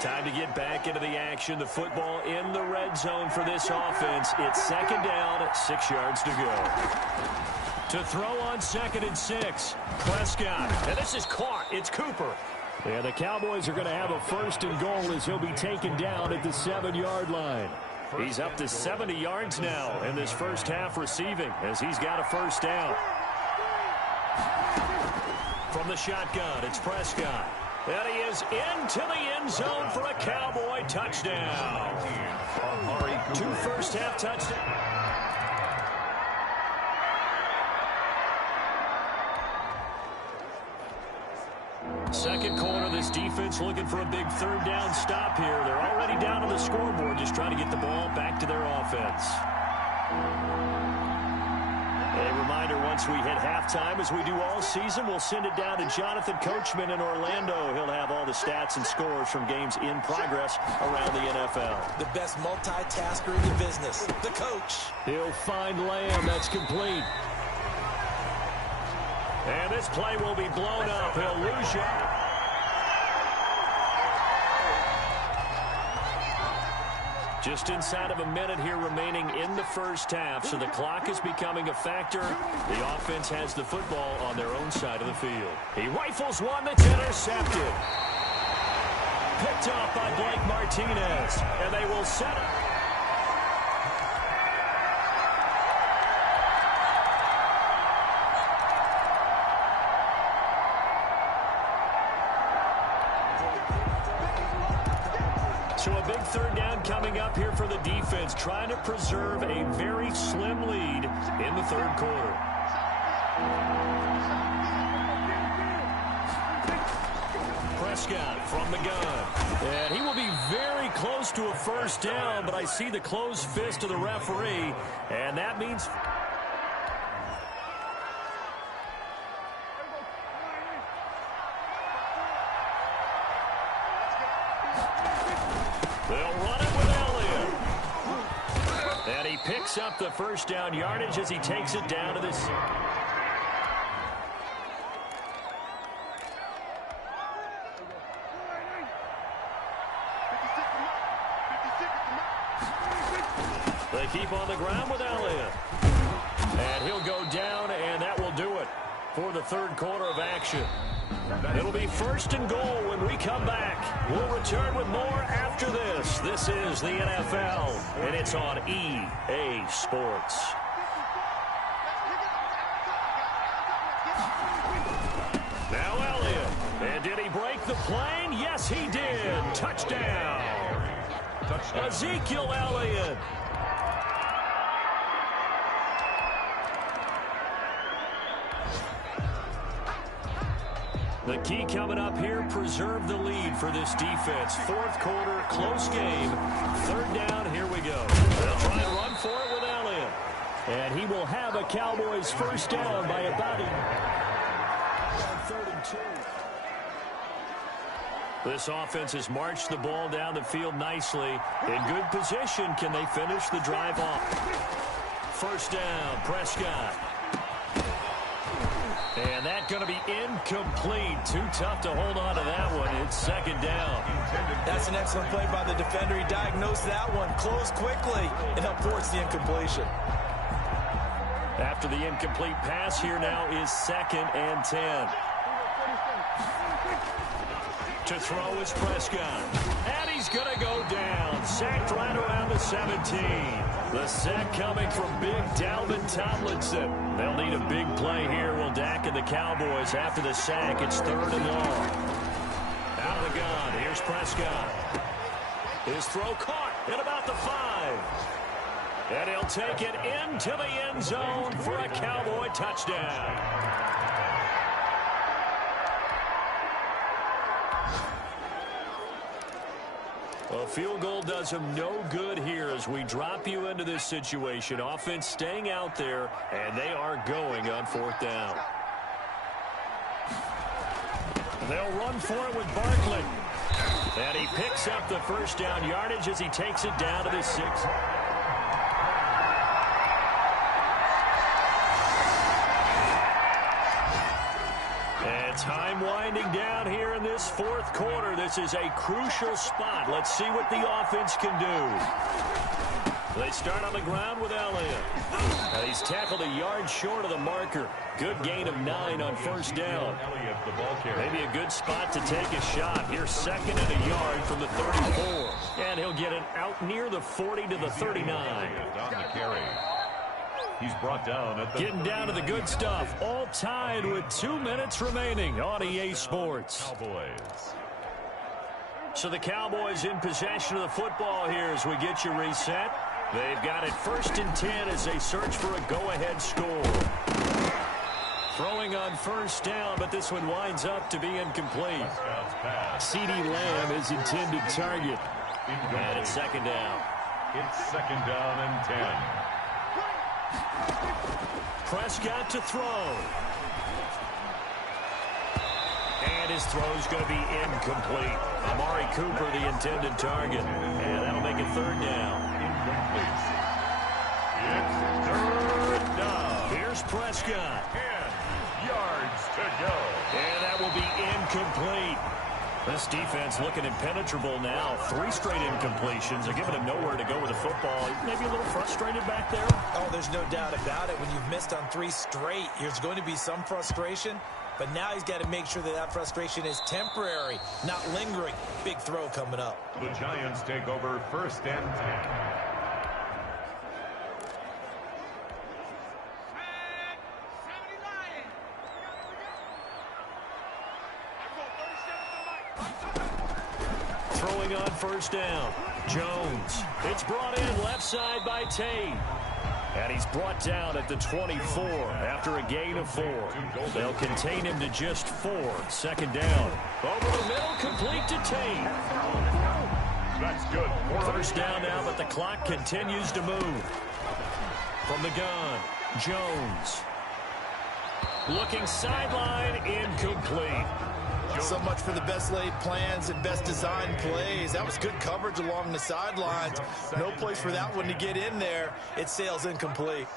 Time to get back into the action. The football in the red zone for this offense. It's second down, 6 yards to go. To throw on 2nd and 6. Prescott. And this is caught. It's Cooper. And the Cowboys are going to have a first and goal as he'll be taken down at the 7-yard line. He's up to 70 yards now in this first half receiving as he's got a first down. From the shotgun, it's Prescott. And he is into the end zone for a Cowboy touchdown. 2 first-half touchdowns. Second quarter, this defense looking for a big third down stop here. They're already down on the scoreboard, just trying to get the ball back to their offense. A reminder, once we hit halftime, as we do all season, we'll send it down to Jonathan Coachman in Orlando. He'll have all the stats and scores from games in progress around the NFL. The best multitasker in the business, the coach. He'll find Lamb. That's complete. And this play will be blown up. He'll lose you. Just inside of a minute here remaining in the first half, so the clock is becoming a factor. The offense has the football on their own side of the field. He rifles one that's intercepted. Picked off by Blake Martinez, and they will set up. So a big third down coming up here for the defense, trying to preserve a very slim lead in the third quarter. Prescott from the gun. And he will be very close to a first down, but I see the closed fist of the referee, and that means... picks up the first down yardage as he takes it down to this. They keep on the ground with Elliott. And he'll go down, and that will do it for the third quarter of action. It'll be first and goal when we come back. We'll return with more after this. This is the NFL, and it's on EA Sports. Now Elliott. And did he break the plane? Yes, he did. Touchdown. Ezekiel Elliott. The key coming up here, preserve the lead for this defense. Fourth quarter, close game. Third down, here we go. They'll try and run for it with Elliott. And he will have a Cowboys first down by about 3rd and 2. This offense has marched the ball down the field nicely. In good position, can they finish the drive off? First down, Prescott. And that's going to be incomplete. Too tough to hold on to that one. It's second down. That's an excellent play by the defender. He diagnosed that one, closed quickly, and helped force the incompletion. After the incomplete pass, here now is 2nd and 10. To throw is Prescott. And he's going to go down. Sacked right around the 17. The sack coming from big Dalvin Tomlinson. They'll need a big play here. Will Dak and the Cowboys after the sack. It's 3rd and long. Out of the gun. Here's Prescott. His throw caught at about the 5. And he'll take it into the end zone for a Cowboy touchdown. A field goal does him no good here as we drop you into this situation. Offense staying out there, and they are going on 4th down. They'll run for it with Barkley. And he picks up the first down yardage as he takes it down to the 6. Time winding down here in this 4th quarter. This is a crucial spot. Let's see what the offense can do. They start on the ground with Elliott. And he's tackled a yard short of the marker. Good gain of 9 on first down. Maybe a good spot to take a shot. Here's 2nd and a yard from the 34. And he'll get it out near the 40 to the 39. He's brought down at the getting down to the good stuff. All tied with 2 minutes remaining on EA Sports. Cowboys. So the Cowboys in possession of the football here as we get you reset. They've got it 1st and 10 as they search for a go-ahead score. Throwing on first down, but this one winds up to be incomplete. CeeDee Lamb is intended target. And it's 2nd down. It's 2nd down and 10. Prescott to throw. And his throw's going to be incomplete. Amari Cooper, the intended target. And that'll make it 3rd down. Incomplete. It's 3rd down. Here's Prescott. 10 yards to go. And that will be incomplete. This defense looking impenetrable now. 3 straight incompletions. They're giving him nowhere to go with the football. Maybe a little frustrated back there. Oh, there's no doubt about it. When you've missed on 3 straight, there's going to be some frustration. But now he's got to make sure that that frustration is temporary, not lingering. Big throw coming up. The Giants take over 1st and 10. Throwing on first down. Jones. It's brought in left side by Tate. And he's brought down at the 24 after a gain of 4. They'll contain him to just 4. 2nd down. Over the middle, complete to Tate. That's good. 1st down now, but the clock continues to move. From the gun, Jones. Looking sideline, incomplete. So much for the best laid plans and best designed plays. That was good coverage along the sidelines. No place for that one to get in there. It sails incomplete.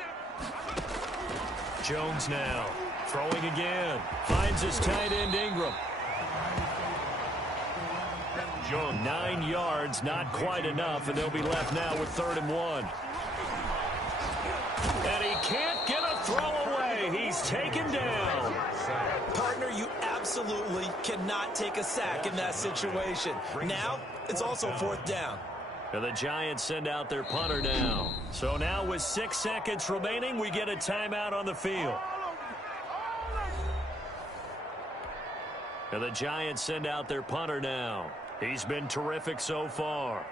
Jones now throwing again. Finds his tight end Ingram. 9 yards, not quite enough, and they'll be left now with 3rd and 1. And he can't get a throw away. He's taken down. Partner, you absolutely cannot take a sack in that situation. Now, it's also 4th down. And the Giants send out their punter now. So now with 6 seconds remaining, we get a timeout on the field. And the Giants send out their punter now. He's been terrific so far.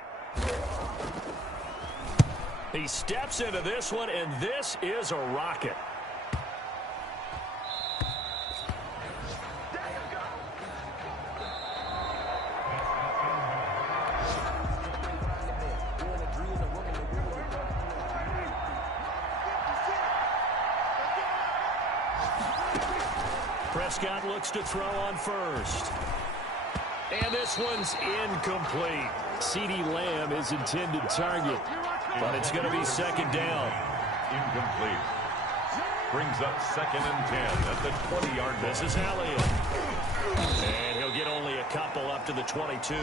He steps into this one, and this is a rocket. Prescott looks to throw on first. And this one's incomplete. CeeDee Lamb is intended target, but it's going to be second down. Incomplete. Brings up 2nd and 10 at the 20-yard line. This is Elliott. And he'll get only a couple up to the 22.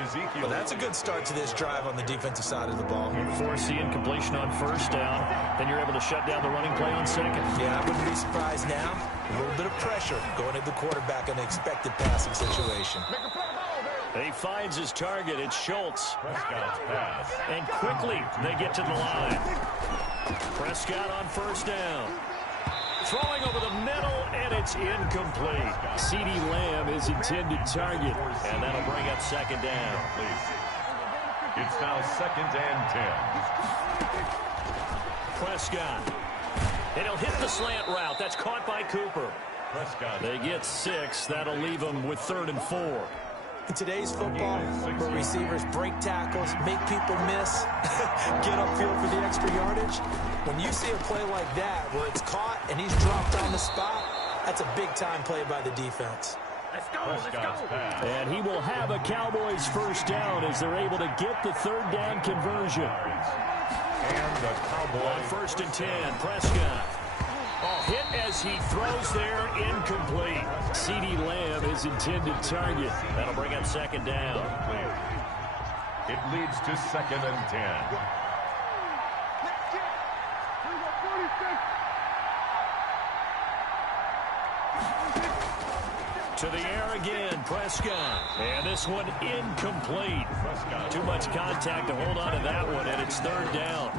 Ezekiel. Well, that's a good start to this drive on the defensive side of the ball. You force the incompletion on first down, then you're able to shut down the running play on second. Yeah, I wouldn't be surprised now. A little bit of pressure going at the quarterback in an expected passing situation. He finds his target. It's Schultz. Prescott's pass. And quickly they get to the line. Prescott on first down. Throwing over the middle, and it's incomplete. CeeDee Lamb is intended target, and that'll bring up second down. It's now 2nd and 10. Prescott. And he'll hit the slant route. That's caught by Cooper. Prescott. They get 6. That'll leave them with 3rd and 4. In today's football, where receivers break tackles, make people miss, get upfield for the extra yardage, when you see a play like that where it's caught and he's dropped on the spot, that's a big-time play by the defense. Let's go. And he will have a Cowboys first down as they're able to get the 3rd down conversion. And the Cowboys. On 1st and 10, Prescott. Hit as he throws there, incomplete. CeeDee Lamb is intended target. That'll bring up second down. It leads to 2nd and 10. To the air again, Prescott. And this one incomplete. Too much contact to hold on to that one, and it's 3rd down.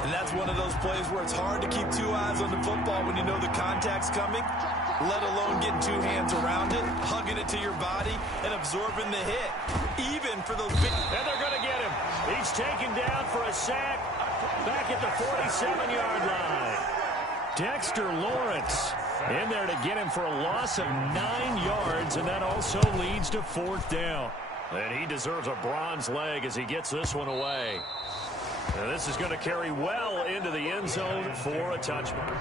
And that's one of those plays where it's hard to keep 2 eyes on the football when you know the contact's coming, let alone getting 2 hands around it, hugging it to your body, and absorbing the hit, even for those big... And they're going to get him. He's taken down for a sack back at the 47-yard line. Dexter Lawrence in there to get him for a loss of 9 yards, and that also leads to 4th down. And he deserves a bronze leg as he gets this one away. And this is going to carry well into the end zone for a touchback.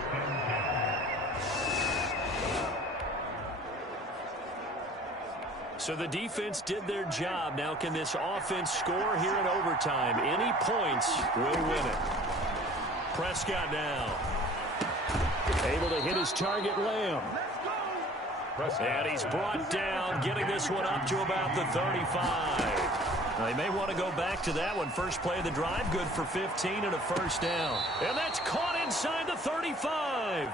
So the defense did their job. Now can this offense score here in overtime? Any points will win it. Prescott now. Able to hit his target, Lamb. And he's brought down, getting this one up to about the 35. They may want to go back to that one. First play of the drive, good for 15 and a first down. And that's caught inside the 35.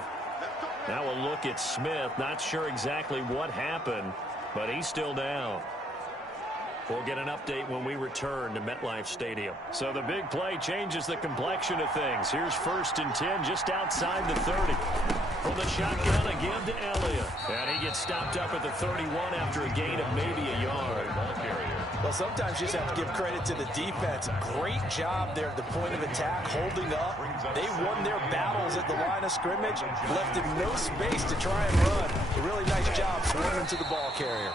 Now we'll look at Smith. Not sure exactly what happened, but he's still down. We'll get an update when we return to MetLife Stadium. So the big play changes the complexion of things. Here's 1st and 10 just outside the 30. From the shotgun again to Elliott. And he gets stopped up at the 31 after a gain of maybe a yard. Well, sometimes you just have to give credit to the defense. Great job there at the point of attack, holding up. They won their battles at the line of scrimmage, left him no space to try and run. A really nice job swarming to the ball carrier.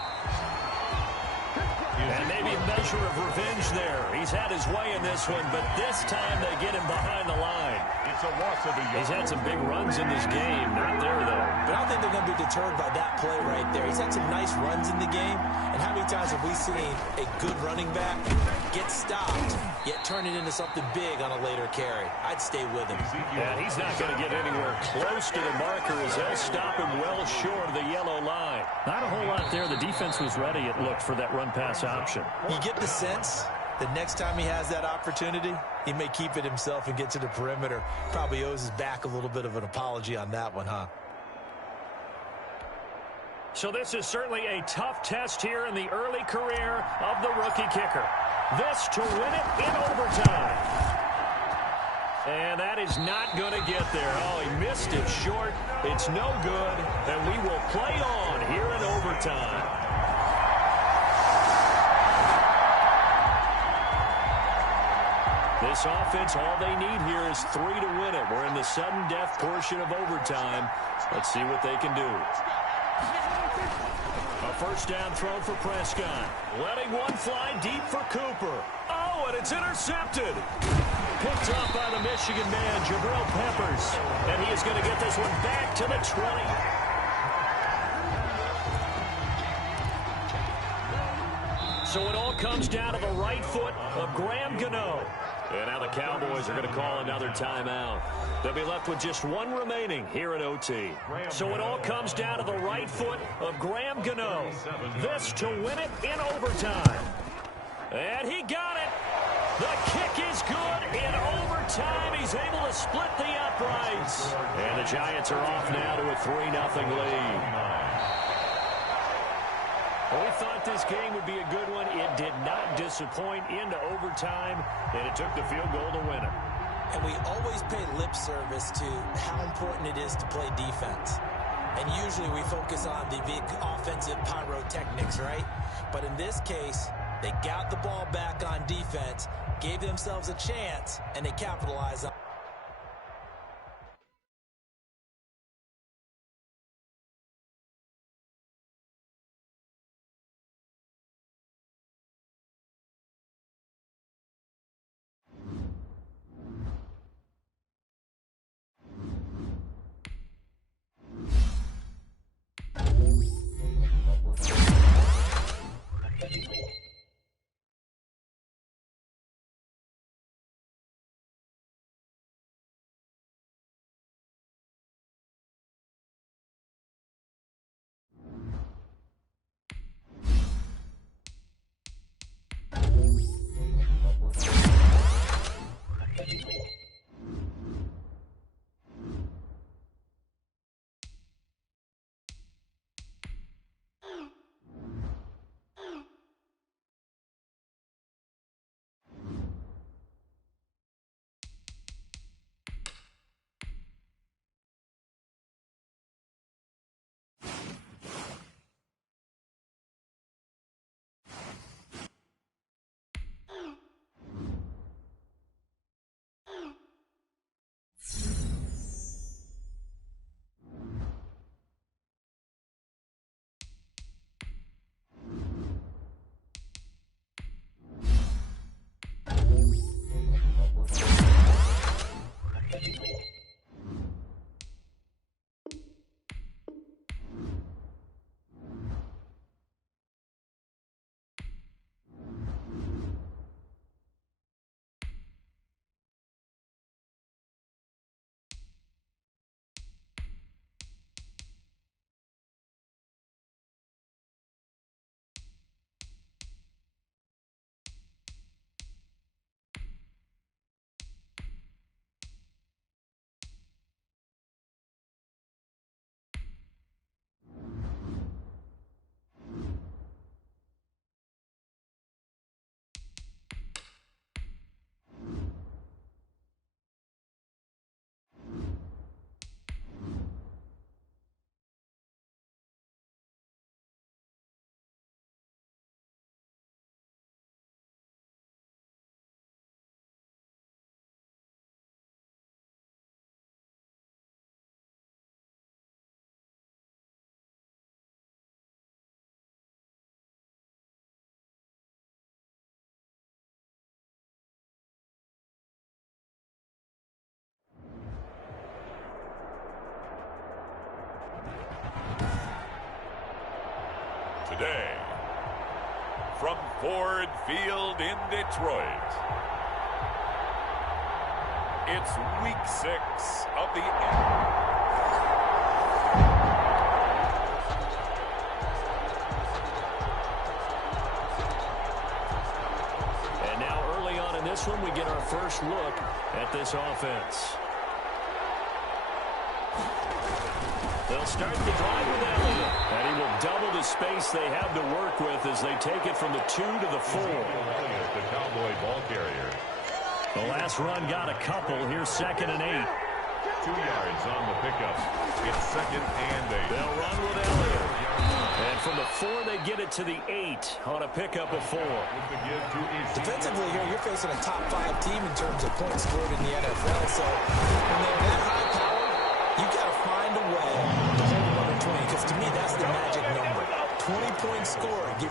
And maybe a measure of revenge there. He's had his way in this one, but this time they get him behind the line. It's a loss of a yard. He's had some big runs in this game. Not there, though. But I don't think they're going to be deterred by that play right there. He's had some nice runs in the game. And how many times have we seen a good running back get stopped, yet turn it into something big on a later carry? I'd stay with him. And he's not going to get anywhere close to the marker as they'll stop him well short of the yellow line. Not a whole lot there. The defense was ready, it looked, for that run-pass option. You get the sense that next time he has that opportunity, he may keep it himself and get to the perimeter. Probably owes his back a little bit of an apology on that one, huh? So this is certainly a tough test here in the early career of the rookie kicker. This to win it in overtime. And that is not going to get there. Oh, he missed it short. It's no good. And we will play on here in overtime. This offense, all they need here is 3 to win it. We're in the sudden death portion of overtime. Let's see what they can do. A first down throw for Prescott. Letting one fly deep for Cooper. Oh, and it's intercepted. Picked off by the Michigan man, Jabril Peppers. And he is going to get this one back to the 20. So it all comes down to the right foot of Graham Gano. And now the Cowboys are going to call another timeout. They'll be left with just one remaining here at OT. So it all comes down to the right foot of Graham Gano. This to win it in overtime. And he got it. The kick is good in overtime. He's able to split the uprights. And the Giants are off now to a 3-0 lead. Well, we thought this game would be a good one. It did not disappoint into overtime, and it took the field goal to win it. And we always pay lip service to how important it is to play defense. And usually we focus on the big offensive pyrotechnics, right? But in this case, they got the ball back on defense, gave themselves a chance, and they capitalized on it. Today, from Ford Field in Detroit, it's Week 6 of the And now early on in this one, we get our first look at this offense. They'll start the drive with Elliott. And he will double the space they have to work with as they take it from the 2 to the 4. The Cowboy ball carrier. The last run got a couple. Here's 2nd and 8. 2 yards on the pickup. It's 2nd and 8. They'll run with Elliott. And from the 4, they get it to the 8 on a pickup of 4. Defensively here, you're facing a top 5 team in terms of points scored in the NFL. So when they're that high power, you got to find a way to hold them under 20. Because to me, that's the magic number. 20-point score, you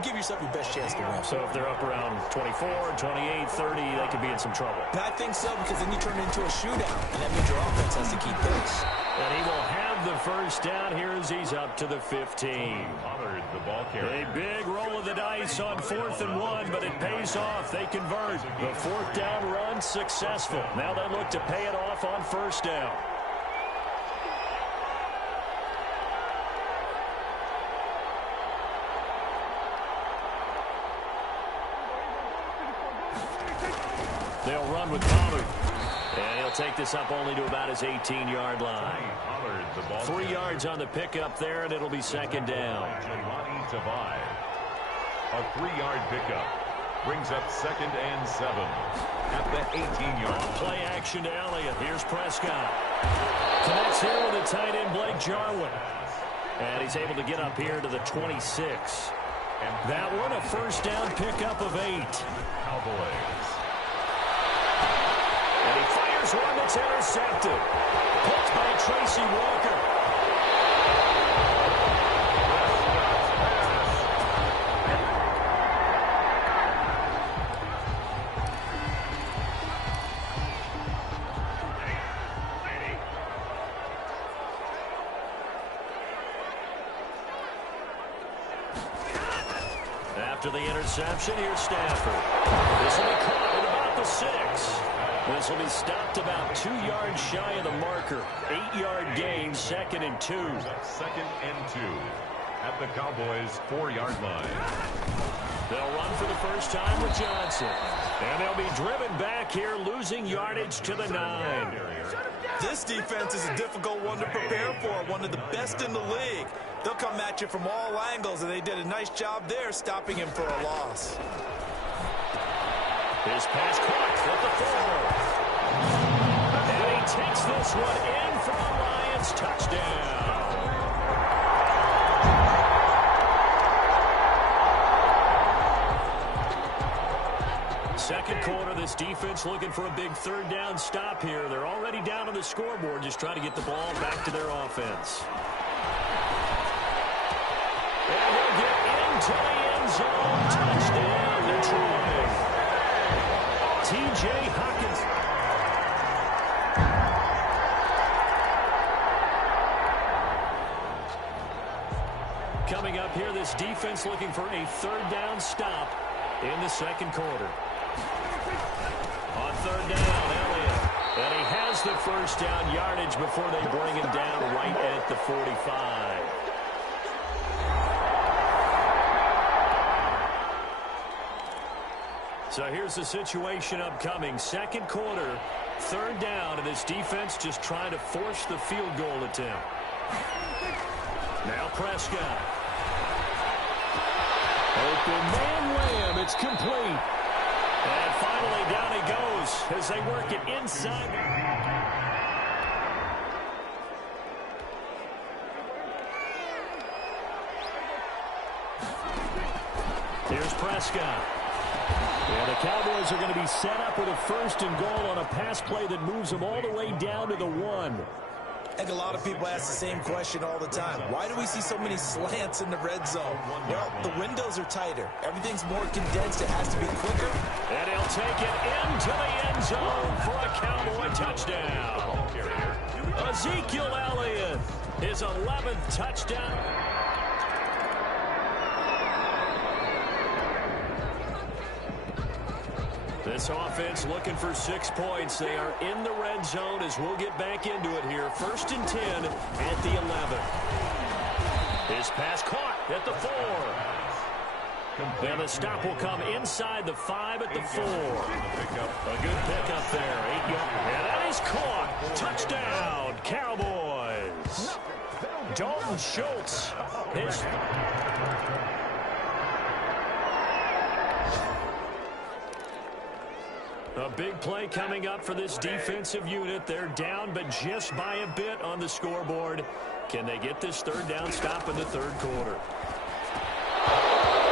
give yourself your best chance to win. So if they're up around 24, 28, 30, they could be in some trouble. And I think so, because then you turn it into a shootout, and that means your offense has to keep pace. And he will have the first down here as he's up to the 15. The ball carrier. A big roll of the dice on 4th and 1, but it pays off. They convert. The 4th down run successful. Now they look to pay it off on 1st down. They'll run with Pollard. And he'll take this up only to about his 18-yard line. 3 yards on the pickup there, and it'll be 2nd down. A 3-yard pickup brings up 2nd and 7 at the 18-yard. Play action to Elliott. Here's Prescott. Connects here with the tight end, Blake Jarwin. And he's able to get up here to the 26. And that one, a 1st down pickup of 8. Cowboys. And he fires one that's intercepted. Picked by Tracy Walker. After the interception, here's Stafford. This will be caught at about the 6. This will be stopped about 2 yards shy of the marker. 8-yard gain, 2nd and 2. 2nd and 2 at the Cowboys' 4-yard line. They'll run for the first time with Johnson. And they'll be driven back here, losing yardage to the 9. This defense is a difficult one to prepare for, one of the best in the league. They'll come at you from all angles, and they did a nice job there stopping him for a loss. His pass caught at the 4. And he takes this one in for a Lions touchdown. Second quarter, this defense looking for a big 3rd down stop here. They're already down on the scoreboard, just trying to get the ball back to their offense. And they'll get into the end zone. Touchdown, Detroit. T.J. Hawkins. Coming up here, this defense looking for a 3rd down stop in the second quarter. On 3rd down, Elliott. And he has the first down yardage before they bring him down right at the 45. So here's the situation upcoming. Second quarter, 3rd down, and this defense just trying to force the field goal attempt. Now Prescott. Open man Lamb, it's complete. And finally down he goes as they work it inside. Here's Prescott. Yeah, the Cowboys are going to be set up with a 1st and goal on a pass play that moves them all the way down to the 1. I think a lot of people ask the same question all the time. Why do we see so many slants in the red zone? Well, the windows are tighter. Everything's more condensed. It has to be quicker. And he'll take it into the end zone for a Cowboy touchdown. Ezekiel Elliott, his 11th touchdown. This offense looking for 6 points. They are in the red zone as we'll get back into it here. 1st and 10 at the 11. His pass caught at the 4. And the stop will come inside the 5 at the 4. A good pickup there. 8 yards. And that is caught. Touchdown, Cowboys. Dalton Schultz. A big play coming up for this defensive unit. They're down, but just by a bit on the scoreboard. Can they get this 3rd down stop in the 3rd quarter?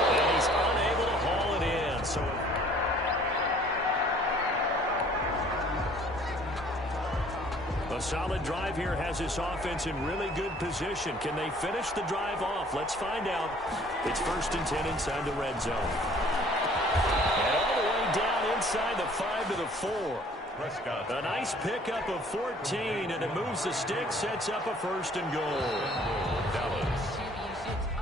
And he's unable to haul it in. So a solid drive here has this offense in really good position. Can they finish the drive off? Let's find out. It's 1st and 10 inside the red zone. And all the way down inside the 5 to the 4. Prescott. A nice pickup of 14, and it moves the stick, sets up a first and goal. Dallas.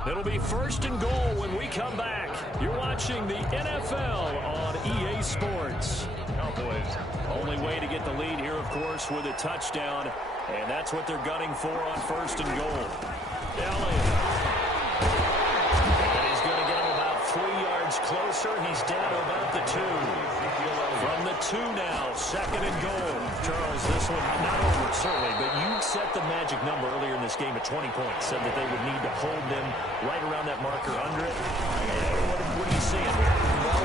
It'll be first and goal when we come back. You're watching the NFL on EA Sports. Cowboys. Only way to get the lead here, of course, with a touchdown, and that's what they're gunning for on first and goal. Elliott. And he's going to get him about 3 yards closer. He's down to about the 2. From the 2 now, second and goal. Charles, this one not over, certainly, but you set the magic number earlier in this game at 20 points. Said that they would need to hold them right around that marker under it. What are you seeing? Well,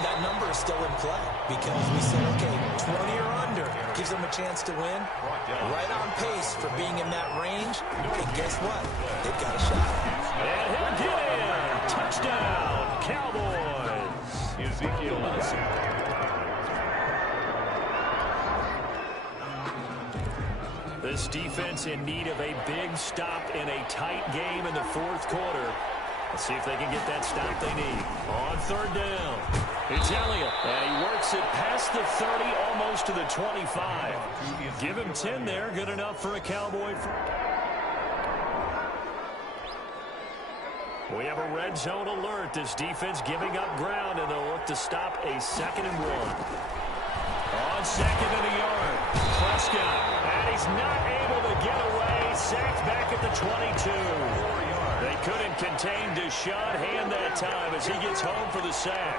that number is still in play because we said, okay, 20 or under gives them a chance to win. Right on pace for being in that range. And guess what? They've got a shot. And he'll get in. Touchdown, Cowboys. Ezekiel. This defense in need of a big stop in a tight game in the fourth quarter. Let's see if they can get that stop they need. On third down, it's Elliott, and he works it past the 30, almost to the 25. Give him 10 there, good enough for a Cowboy. We have a red zone alert. This defense giving up ground, and they'll look to stop a second and 1. On second and a yard, Prescott, and he's not able to get away. Sacked back at the 22. They couldn't contain Deshaun Hand that time as he gets home for the sack.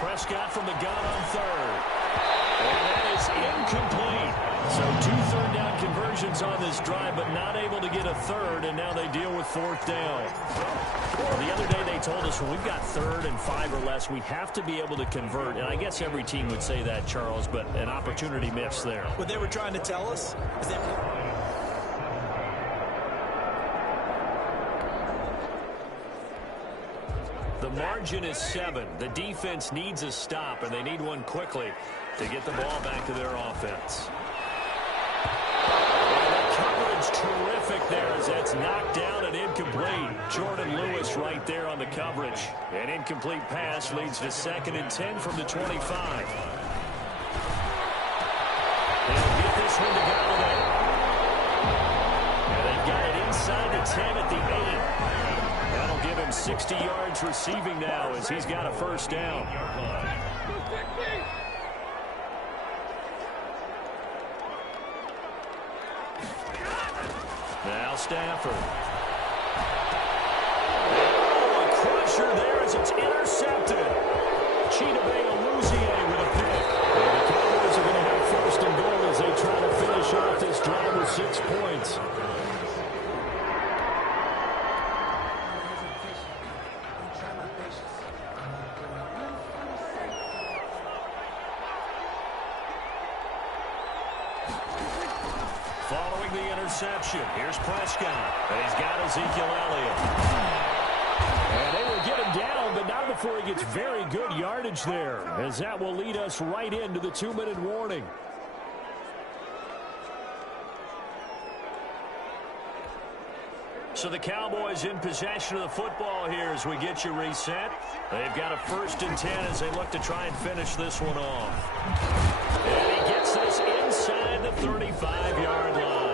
Prescott from the gun on third. And that is incomplete. So 2 third-down conversions on this drive, but not able to get a third, and now they deal with fourth down. Well, the other day they told us when we've got third and 5 or less, we have to be able to convert. And I guess every team would say that, Charles, but an opportunity missed there. What they were trying to tell us is that... The margin is 7. The defense needs a stop, and they need one quickly to get the ball back to their offense. And the coverage terrific there as that's knocked down and incomplete. Jordan Lewis right there on the coverage. An incomplete pass leads to second and 10 from the 25. They'll get this one to Galladay. And they've got it inside the 10 at the 8. That'll give him 60 yards receiving now as he's got a first down. Now Stafford. Oh, a crusher there as it's intercepted. Chidobe Awuzie with a pick. And the Cowboys are going to have first and goal as they try to finish off this drive with 6 points. Following the interception, here's Prescott, and he's got Ezekiel Elliott. And they will get him down, but not before he gets very good yardage there, as that will lead us right into the 2-minute warning. So the Cowboys in possession of the football here as we get you reset. They've got a first and 10 as they look to try and finish this one off. And he gets this inside the 35-yard line.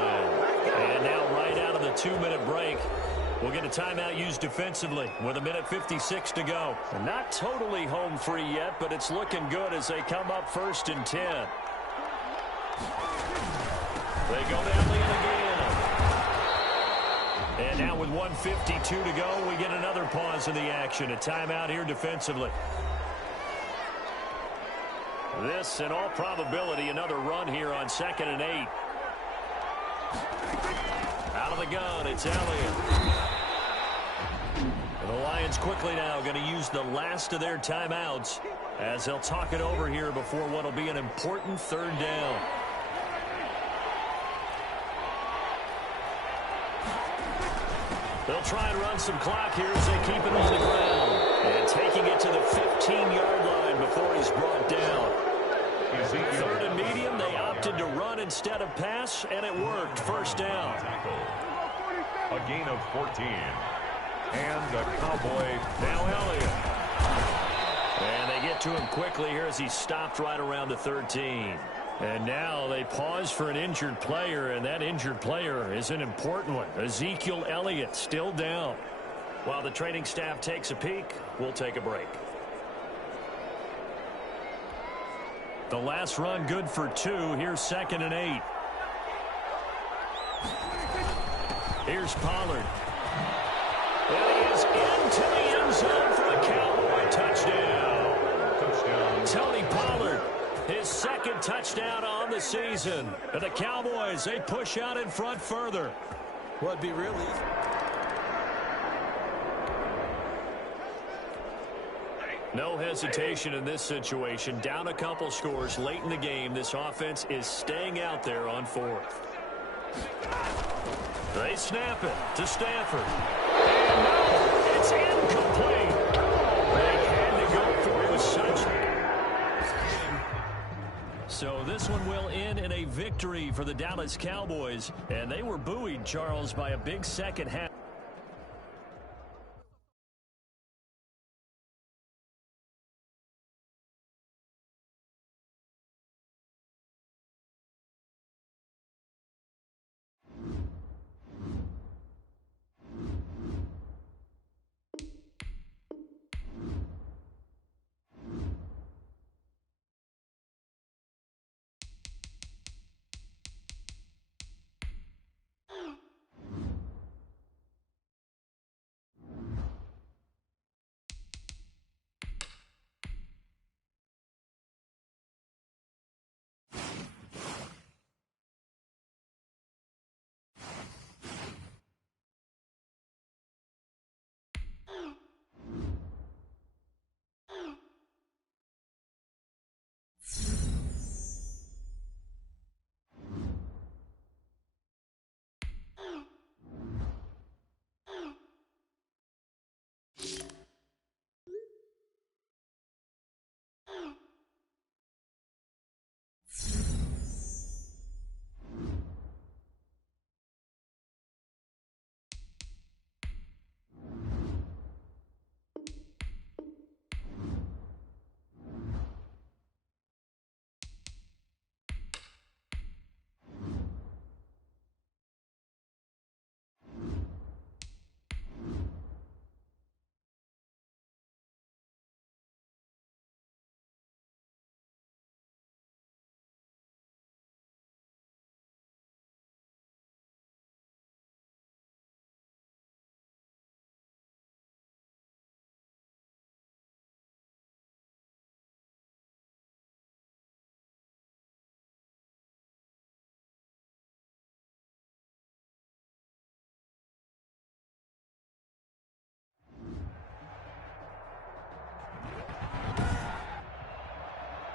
And now right out of the 2-minute break, we'll get a timeout used defensively with 1:56 to go. And not totally home free yet, but it's looking good as they come up first and 10. They go down the end again. And now with 1:52 to go, we get another pause in the action. A timeout here defensively. This, in all probability, another run here on 2nd and 8. Out of the gun, it's Elliott. And the Lions quickly now going to use the last of their timeouts as they'll talk it over here before what will be an important third down. They'll try and run some clock here as they keep it on the ground. And taking it to the 15-yard line before he's brought down. Third and medium, they opted to run instead of pass, and it worked. First down. A gain of 14. And the Cowboy. Now Elliott. And they get to him quickly here as he stopped right around the 13. And now they pause for an injured player, and that injured player is an important one. Ezekiel Elliott still down. While the training staff takes a peek, we'll take a break. The last run good for 2. Here's 2nd and 8. Here's Pollard. And he is into the end zone for a Cowboy touchdown. Tony Pollard, his 2nd touchdown on the season. And the Cowboys, they push out in front further. Well, it'd be real easy. No hesitation in this situation. Down a couple scores late in the game. This offense is staying out there on 4th. They snap it to Stafford. And no, it's incomplete. They had to go for it with such. So this one will end in a victory for the Dallas Cowboys. And they were buoyed, Charles, by a big second half.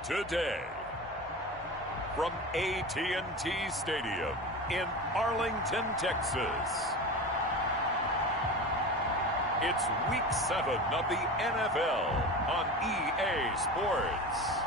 Today, from AT&T Stadium in Arlington, Texas, it's Week 7 of the NFL on EA Sports.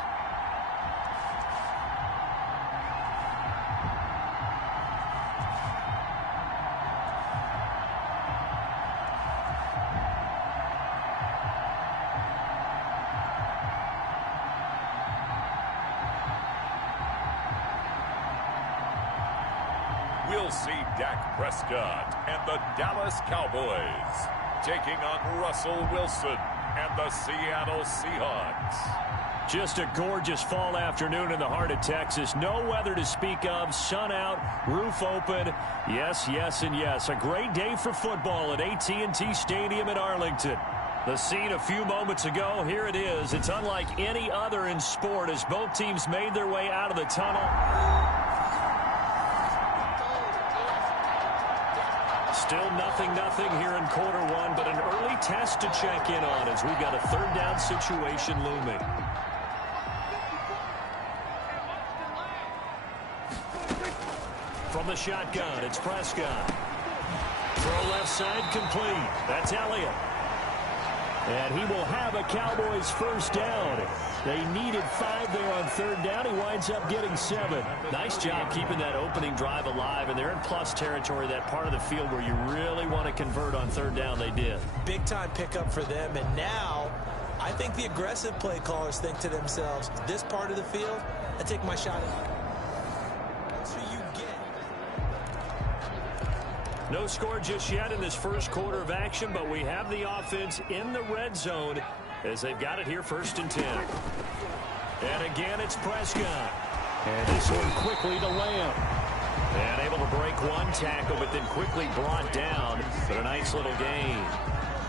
We'll see Dak Prescott and the Dallas Cowboys taking on Russell Wilson and the Seattle Seahawks. Just a gorgeous fall afternoon in the heart of Texas. No weather to speak of. Sun out, roof open. Yes, yes, and yes. A great day for football at AT&T Stadium in Arlington. The scene a few moments ago, here it is. It's unlike any other in sport as both teams made their way out of the tunnel. Still nothing here in quarter one, but an early test to check in on as we've got a third down situation looming. From the shotgun, it's Prescott. Throw left side complete. That's Elliott. And he will have a Cowboys first down. They needed 5 there on third down. He winds up getting 7. Nice job keeping that opening drive alive, and they're in plus territory, that part of the field where you really want to convert on third down. They did. Big-time pickup for them, and now I think the aggressive play callers think to themselves, this part of the field, I take my shot at. So you get. No score just yet in this first quarter of action, but we have the offense in the red zone as they've got it here 1st and 10. And again, it's Prescott. And this one quickly to Lamb. And able to break one tackle, but then quickly brought down. But a nice little gain.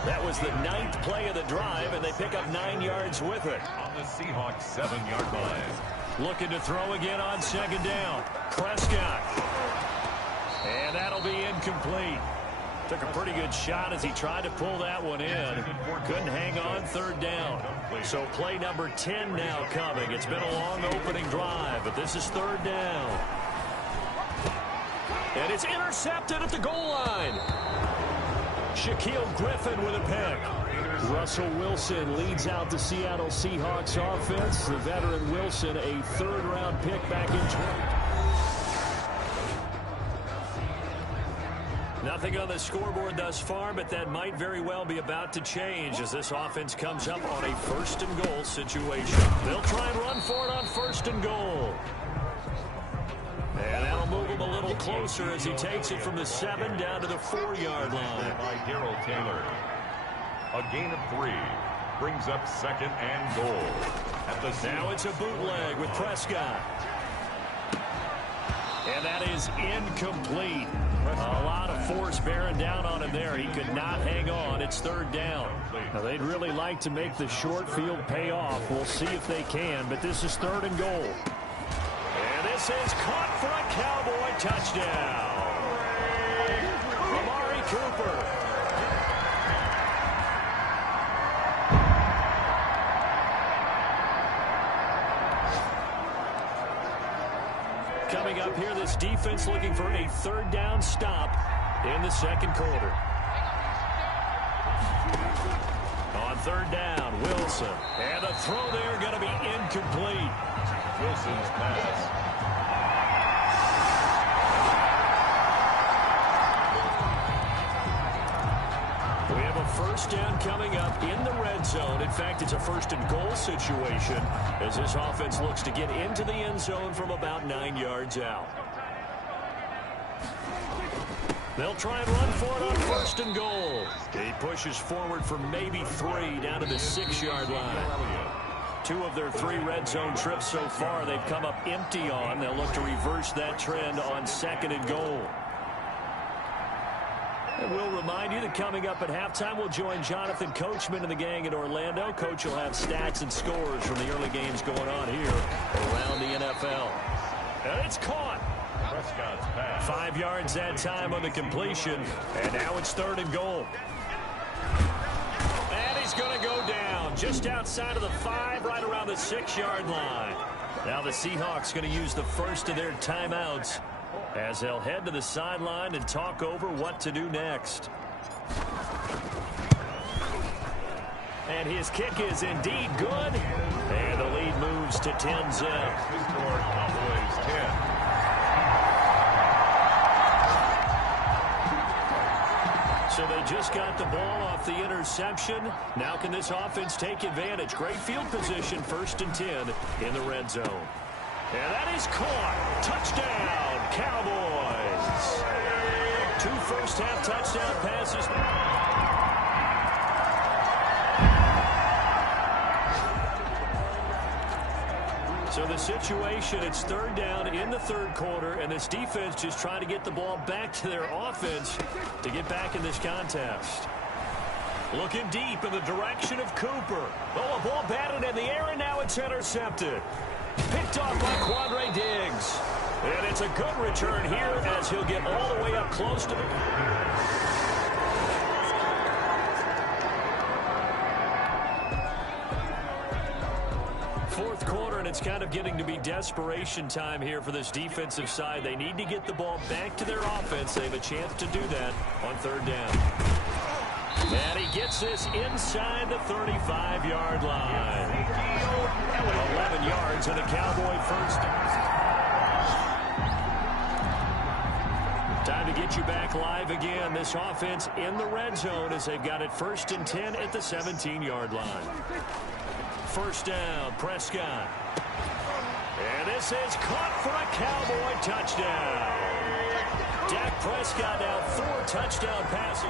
That was the 9th play of the drive, and they pick up 9 yards with it. On the Seahawks 7-yard line. Looking to throw again on 2nd down. Prescott. And that'll be incomplete. Took a pretty good shot as he tried to pull that one in. Couldn't hang on 3rd down. So play number 10 now coming. It's been a long opening drive, but this is 3rd down. And it's intercepted at the goal line. Shaquille Griffin with a pick. Russell Wilson leads out the Seattle Seahawks offense. The veteran Wilson, a 3rd-round pick back in 20. Nothing on the scoreboard thus far, but that might very well be about to change as this offense comes up on a 1st and goal situation. They'll try and run for it on 1st and goal. And that'll move him a little closer as he takes it from the 7 down to the 4-yard line. By Darrell Taylor. A gain of 3 brings up 2nd and goal. Now it's a bootleg with Prescott. And that is incomplete. A lot of force bearing down on him there. He could not hang on. It's 3rd down. Now, they'd really like to make the short field pay off. We'll see if they can, but this is 3rd and goal. And this is caught for a Cowboy touchdown. Amari Cooper. Coming up here, this defense looking for a 3rd down stop in the 2nd quarter. On 3rd down, Wilson. And the throw there going to be incomplete. Wilson's pass. We have a 1st down coming up in the red zone. In fact, it's a 1st and goal situation as this offense looks to get into the end zone from about 9 yards out. They'll try and run for it on 1st and goal. He pushes forward for maybe 3 down to the 6-yard line. 2 of their 3 red zone trips so far they've come up empty on. They'll look to reverse that trend on 2nd and goal. And we'll remind you that coming up at halftime, we'll join Jonathan Coachman and the gang in Orlando. Coach will have stats and scores from the early games going on here around the NFL. And it's caught. Prescott's pass. 5 yards that time on the completion. And now it's 3rd and goal. And he's going to go down just outside of the 5, right around the 6-yard line. Now the Seahawks going to use the first of their timeouts as they'll head to the sideline and talk over what to do next. And his kick is indeed good. And the lead moves to 10-zip. Cowboys 10. So they just got the ball off the interception. Now can this offense take advantage? Great field position, 1st and 10 in the red zone. And that is caught. Touchdown, Cowboys. 2 first-half touchdown passes. So the situation, it's 3rd down in the 3rd quarter, and this defense just trying to get the ball back to their offense to get back in this contest. Looking deep in the direction of Cooper. Oh, a ball batted in the air, and now it's intercepted. Picked off by Quandre Diggs. And it's a good return here as he'll get all the way up close to the... Fourth quarter, and it's kind of getting to be desperation time here for this defensive side. They need to get the ball back to their offense. They have a chance to do that on 3rd down. And he gets this inside the 35-yard line. 11 yards and a Cowboy first. Time to get you back live again. This offense in the red zone as they've got it 1st and 10 at the 17-yard line. First down, Prescott. And this is caught for a Cowboy touchdown. Dak Prescott now 4 touchdown passes.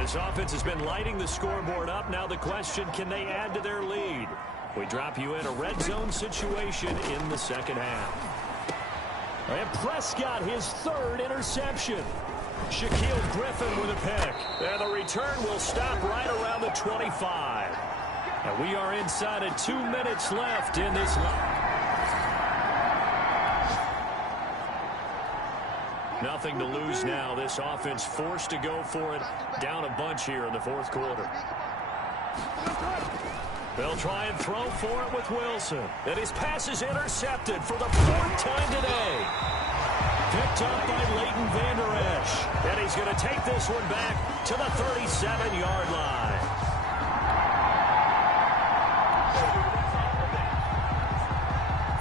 This offense has been lighting the scoreboard up. Now the question, can they add to their lead? We drop you in a red zone situation in the second half. And Prescott, his 3rd interception. Shaquille Griffin with a pick. And the return will stop right around the 25. And we are inside of 2 minutes left in this line. Nothing to lose now. This offense forced to go for it. Down a bunch here in the 4th quarter. They'll try and throw for it with Wilson. And his pass is intercepted for the 4th time today. Picked up by Leighton Vander Esch. And he's going to take this one back to the 37-yard line.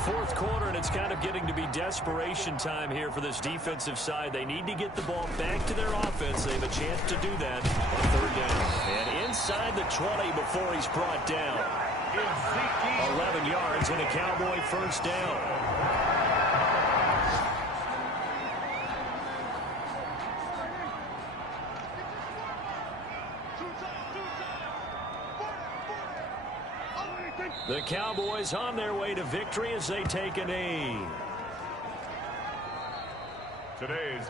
Fourth quarter, and it's kind of getting to be desperation time here for this defensive side. They need to get the ball back to their offense. They have a chance to do that on 3rd down. And inside the 20 before he's brought down. 11 yards and a Cowboy first down. The Cowboys on their way to victory as they take a knee.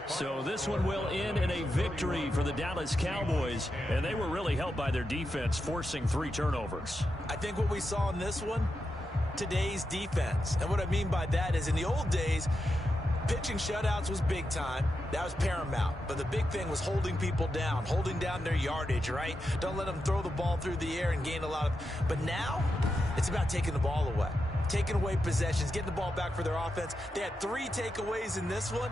So this one will end in a victory for the Dallas Cowboys, and they were really helped by their defense, forcing 3 turnovers. I think what we saw in this one, today's defense. And what I mean by that is in the old days, pitching shutouts was big time. That was paramount. But the big thing was holding people down, holding down their yardage, right? Don't let them throw the ball through the air and gain a lot of... But now, it's about taking the ball away. Taking away possessions, getting the ball back for their offense. They had 3 takeaways in this one.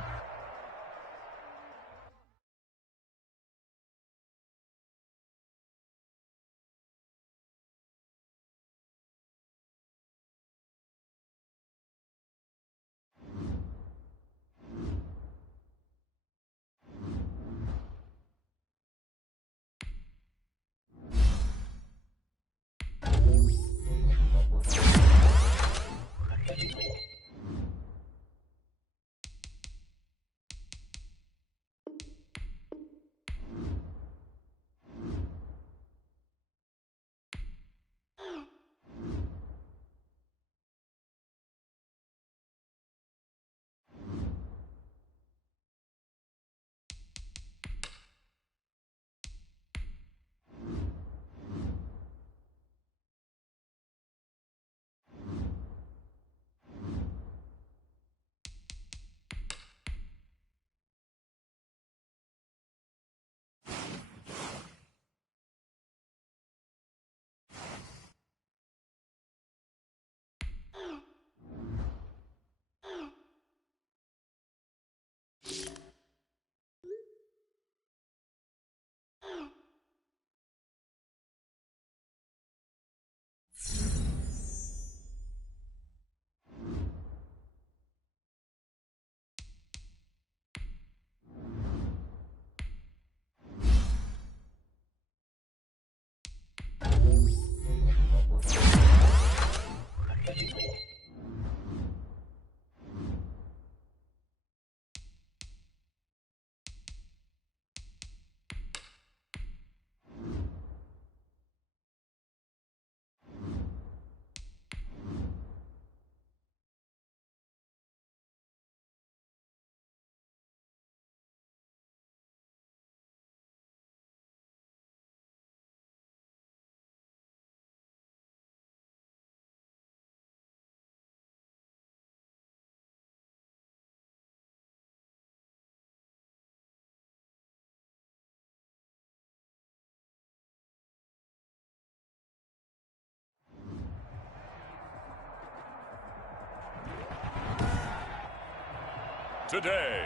Today,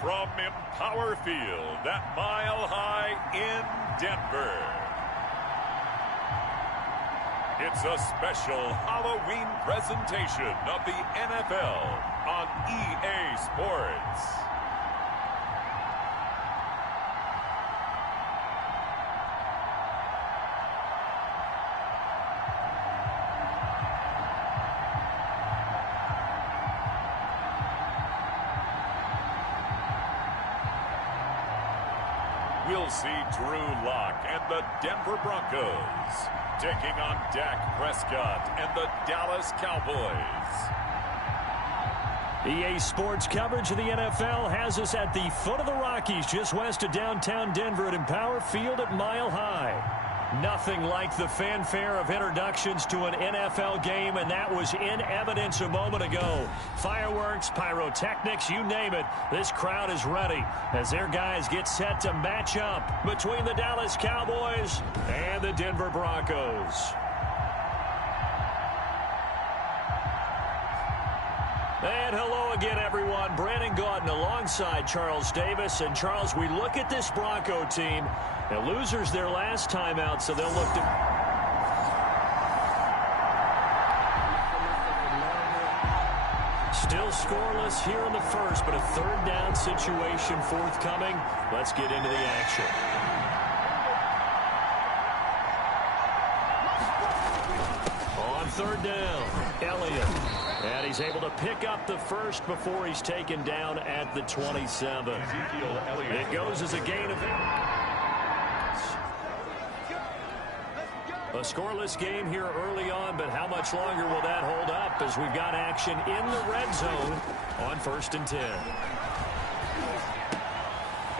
from Empower Field at Mile High in Denver, It's a special Halloween presentation of the NFL on EA Sports. We'll see Drew Lock and the Denver Broncos taking on Dak Prescott and the Dallas Cowboys. EA Sports coverage of the NFL has us at the foot of the Rockies, just west of downtown Denver at Empower Field at Mile High. Nothing like the fanfare of introductions to an NFL game, and that was in evidence a moment ago. Fireworks, pyrotechnics, you name it. This crowd is ready as their guys get set to match up between the Dallas Cowboys and the Denver Broncos. And hello again, everyone. Brandon Gaudin alongside Charles Davis. And, Charles, we look at this Bronco team. The losers their last time out, so they'll look to... Still scoreless here in the first, but a third down situation forthcoming. Let's get into the action. On third down, Elliott. And he's able to pick up the first before he's taken down at the 27. It goes as a gain of... A scoreless game here early on, but how much longer will that hold up as we've got action in the red zone on 1st and 10.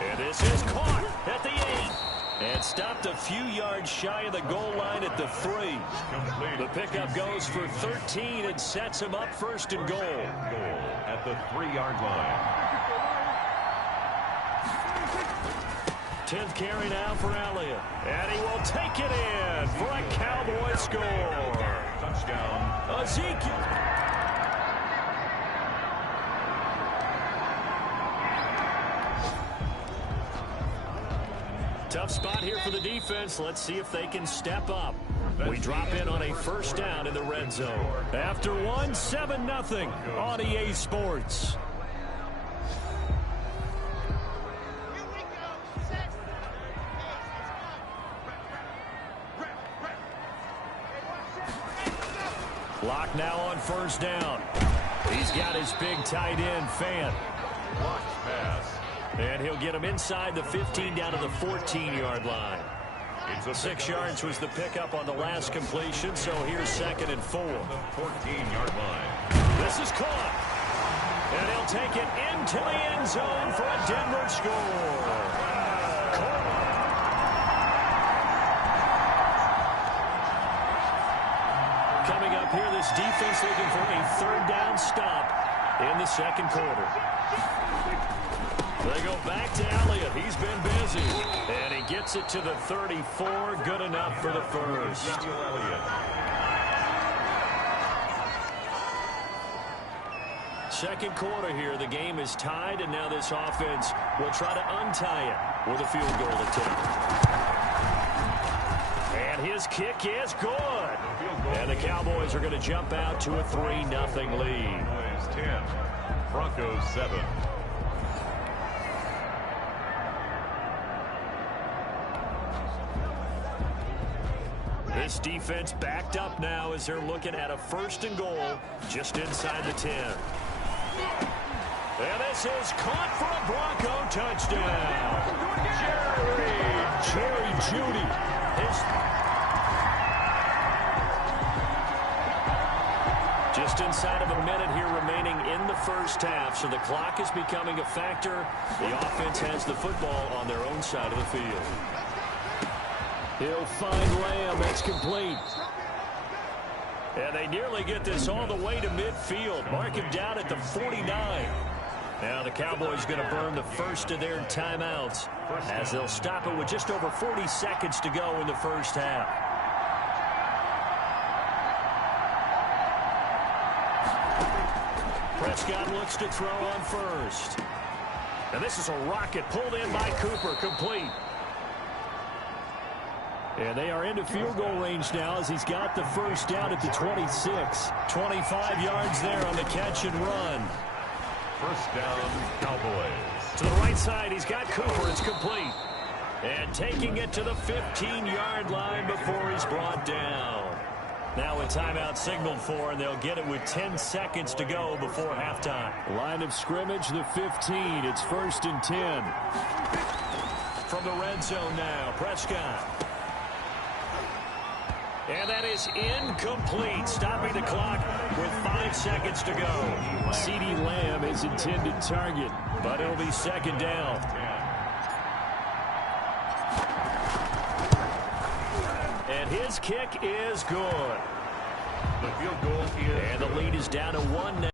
And this is caught at the 8. And stopped a few yards shy of the goal line at the 3. The pickup goes for 13 and sets him up 1st and goal. At the 3-yard line. 10th carry now for Elliott. And he will take it in for a Cowboy score. Touchdown. Ezekiel. Tough spot here for the defense. Let's see if they can step up. We drop in on a 1st down in the red zone. After one, 7-0 on EA Sports. Lock now on 1st down. He's got his big tight end, Fan. Blocked pass. And he'll get him inside the 15 down to the 14-yard line. 6 yards was the pickup on the last completion, so here's 2nd and 4. 14-yard line. This is caught. And he'll take it into the end zone for a Denver score. Coming up here, this defense looking for a 3rd down stop in the 2nd quarter. They go back to Elliott. He's been busy. And he gets it to the 34. Good enough for the first. Second quarter here. The game is tied, and now this offense will try to untie it with a field goal attempt. And his kick is good. And the Cowboys are going to jump out to a 3-0 lead. Cowboys 10, Broncos 7. This defense backed up now as they're looking at a 1st and goal just inside the 10. And this is caught for a Bronco touchdown. Jerry Jeudy. Just inside of a minute here remaining in the first half, so the clock is becoming a factor. The offense has the football on their own side of the field. He'll find Lamb. It's complete. And they nearly get this all the way to midfield. Mark him down at the 49. Now the Cowboys going to burn the first of their timeouts as they'll stop it with just over 40 seconds to go in the first half. Prescott looks to throw on 1st. And this is a rocket pulled in by Cooper, complete. And they are into field goal range now as he's got the first down at the 26. 25 yards there on the catch and run. First down, Cowboys. To the right side, he's got Cooper. It's complete. And taking it to the 15-yard line before he's brought down. Now a timeout signaled for, and they'll get it with 10 seconds to go before halftime. Line of scrimmage, the 15. It's 1st and 10. From the red zone now, Prescott. And that is incomplete, stopping the clock with 5 seconds to go. CeeDee Lamb is intended target, but it'll be 2nd down. And his kick is good. The field goal is and the lead is down to 1 now.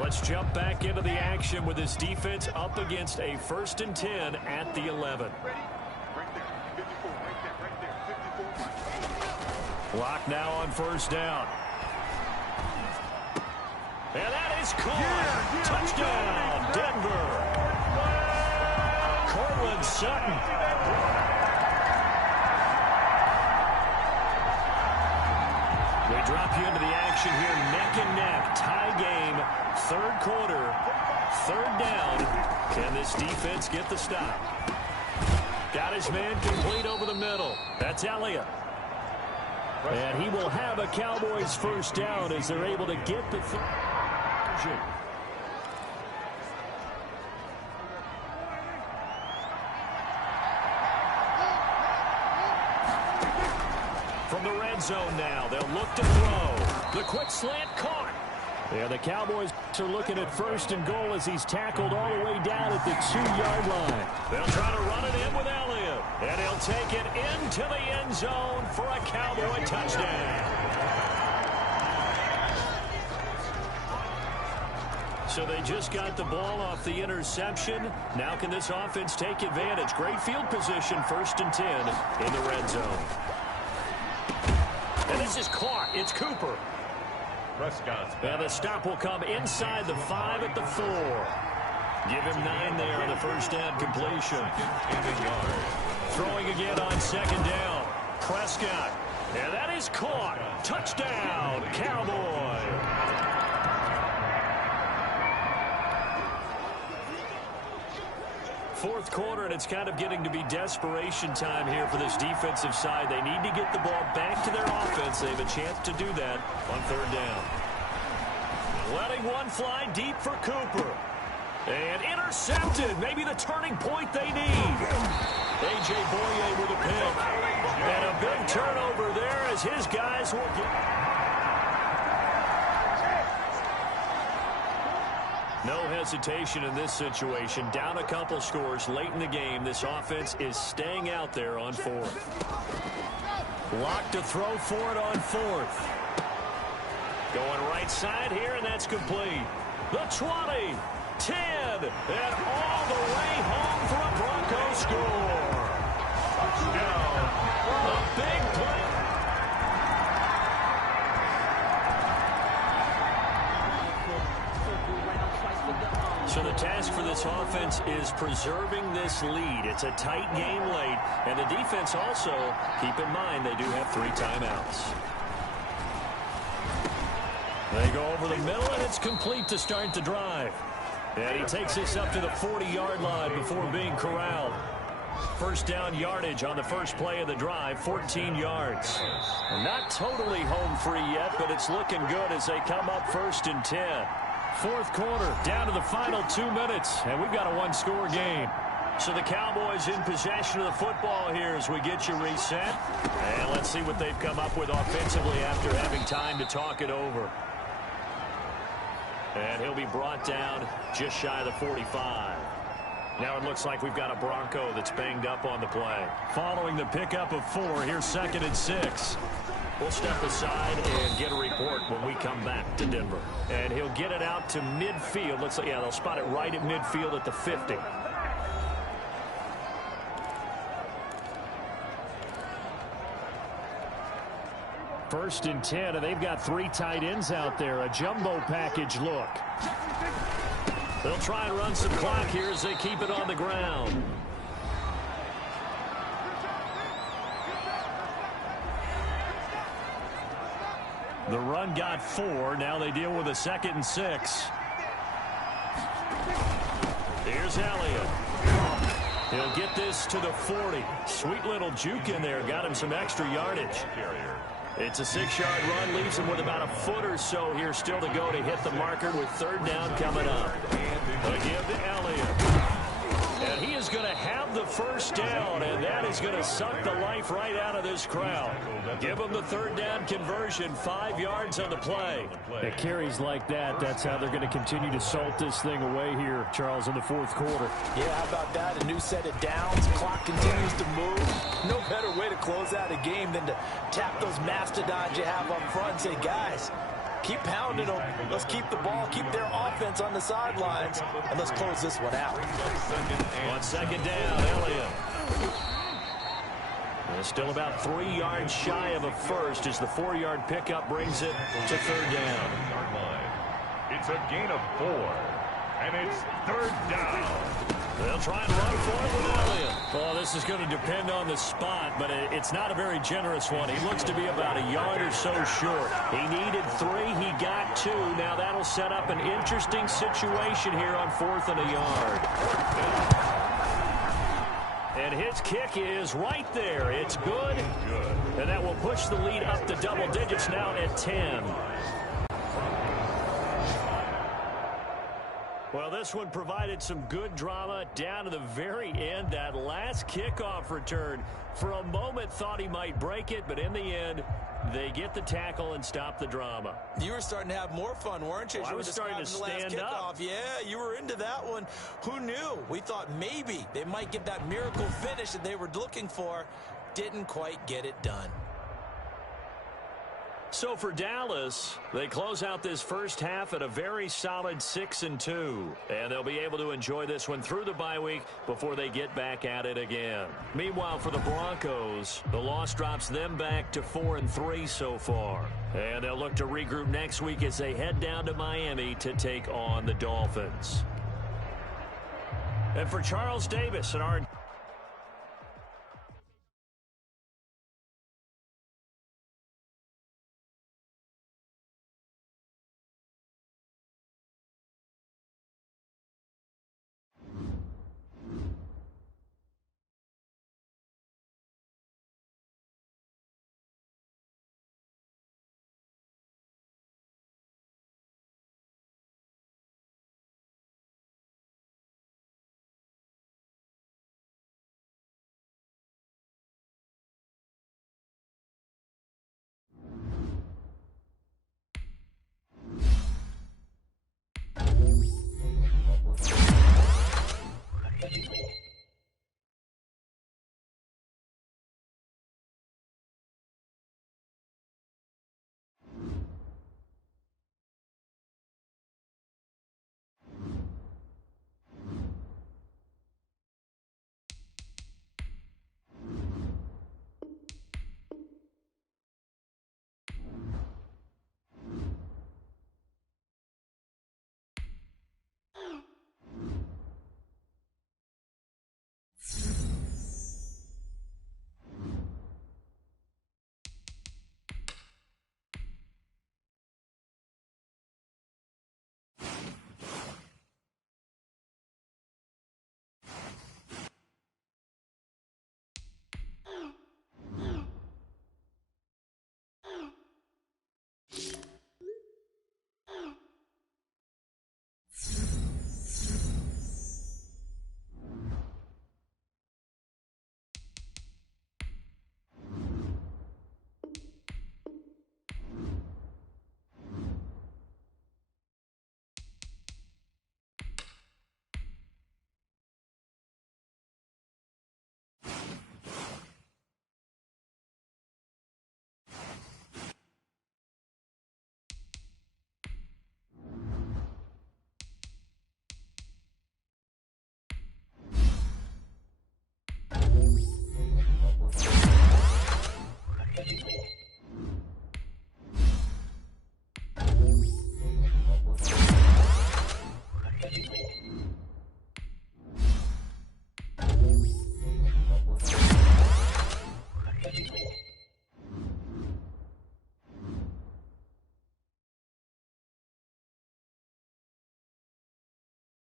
Let's jump back into the action with this defense up against a 1st and 10 at the 11. Lock now on 1st down. And that is caught. Touchdown, Denver. Cortland Sutton. We drop you into the action here, neck and neck, tie game, 3rd quarter, 3rd down. Can this defense get the stop? Got his man complete over the middle. That's Elliott. And he will have a Cowboys 1st down as they're able to get the From the red zone now, they'll look to throw. The quick slant caught. Yeah, the Cowboys are looking at 1st and goal as he's tackled all the way down at the 2-yard line. They'll try to run it in with Elliott. And he'll take it into the end zone for a Cowboy touchdown. So they just got the ball off the interception. Now can this offense take advantage? Great field position, 1st and 10 in the red zone. And this is caught. It's Cooper. Prescott's back. And the stop will come inside the 5 at the 4. Give him 9 there on the 1st down completion. Throwing again on 2nd down. Prescott. And that is caught. Touchdown, Cowboy. Fourth quarter, and it's kind of getting to be desperation time here for this defensive side. They need to get the ball back to their offense. They have a chance to do that on 3rd down. Letting one fly deep for Cooper. And intercepted. Maybe the turning point they need. A.J. Boye with a pick. And a big turnover there as his guys will get... No hesitation in this situation. Down a couple scores late in the game. This offense is staying out there on 4th. Locked to throw for it on 4th. Going right side here, and that's complete. The 20, 10, and all the way home for a Broncos score. Touchdown. A big play. So the task for this offense is preserving this lead. It's a tight game late, and the defense also, keep in mind, they do have 3 timeouts. They go over the middle, and it's complete to start the drive. And he takes this up to the 40-yard line before being corralled. 1st down yardage on the first play of the drive, 14 yards. Not totally home free yet, but it's looking good as they come up 1st and 10. 4th quarter, down to the final 2 minutes, and we've got a 1-score game. So the Cowboys in possession of the football here as we get you reset. And let's see what they've come up with offensively after having time to talk it over. And he'll be brought down just shy of the 45. Now it looks like we've got a Bronco that's banged up on the play. Following the pickup of 4, here's 2nd and 6. We'll step aside and get a report when we come back to Denver. And he'll get it out to midfield. Looks like, yeah, they'll spot it right at midfield at the 50. First and 10, and they've got 3 tight ends out there. A jumbo package look. They'll try and run some clock here as they keep it on the ground. The run got 4. Now they deal with a 2nd and 6. Here's Elliott. He'll get this to the 40. Sweet little juke in there. Got him some extra yardage. It's a 6-yard run. Leaves him with about a foot or so here still to go to hit the marker with 3rd down coming up. They give to Elliott. And he is going to have the 1st down, and that is going to suck the life right out of this crowd. Give him the 3rd down conversion, 5 yards on the play. It carries like that. That's how they're going to continue to salt this thing away here, Charles, in the 4th quarter. Yeah, how about that? A new set of downs. Clock continues to move. No better way to close out a game than to tap those mastodons you have up front and say, guys, keep pounding them. Let's keep the ball, keep their offense on the sidelines, and let's close this one out. On 2nd down, Elliott. They're still about 3 yards shy of a first as the 4-yard pickup brings it to 3rd down. It's a gain of 4, and it's 3rd down. They'll try and run for it with Elliott. Well, this is going to depend on the spot, but it's not a very generous one. He looks to be about a yard or so short. He needed 3. He got 2. Now that'll set up an interesting situation here on 4th and a yard. And his kick is right there. It's good. And that will push the lead up to double digits now at 10. Well, this one provided some good drama down to the very end. That last kickoff return, for a moment thought he might break it, but in the end, they get the tackle and stop the drama. You were starting to have more fun, weren't you? Well, I was starting to stand up. Yeah, you were into that one. Who knew? We thought maybe they might get that miracle finish that they were looking for. Didn't quite get it done. So for Dallas, they close out this first half at a very solid 6-2. And they'll be able to enjoy this one through the bye week before they get back at it again. Meanwhile, for the Broncos, the loss drops them back to 4-3 so far. And they'll look to regroup next week as they head down to Miami to take on the Dolphins. And for Charles Davis and our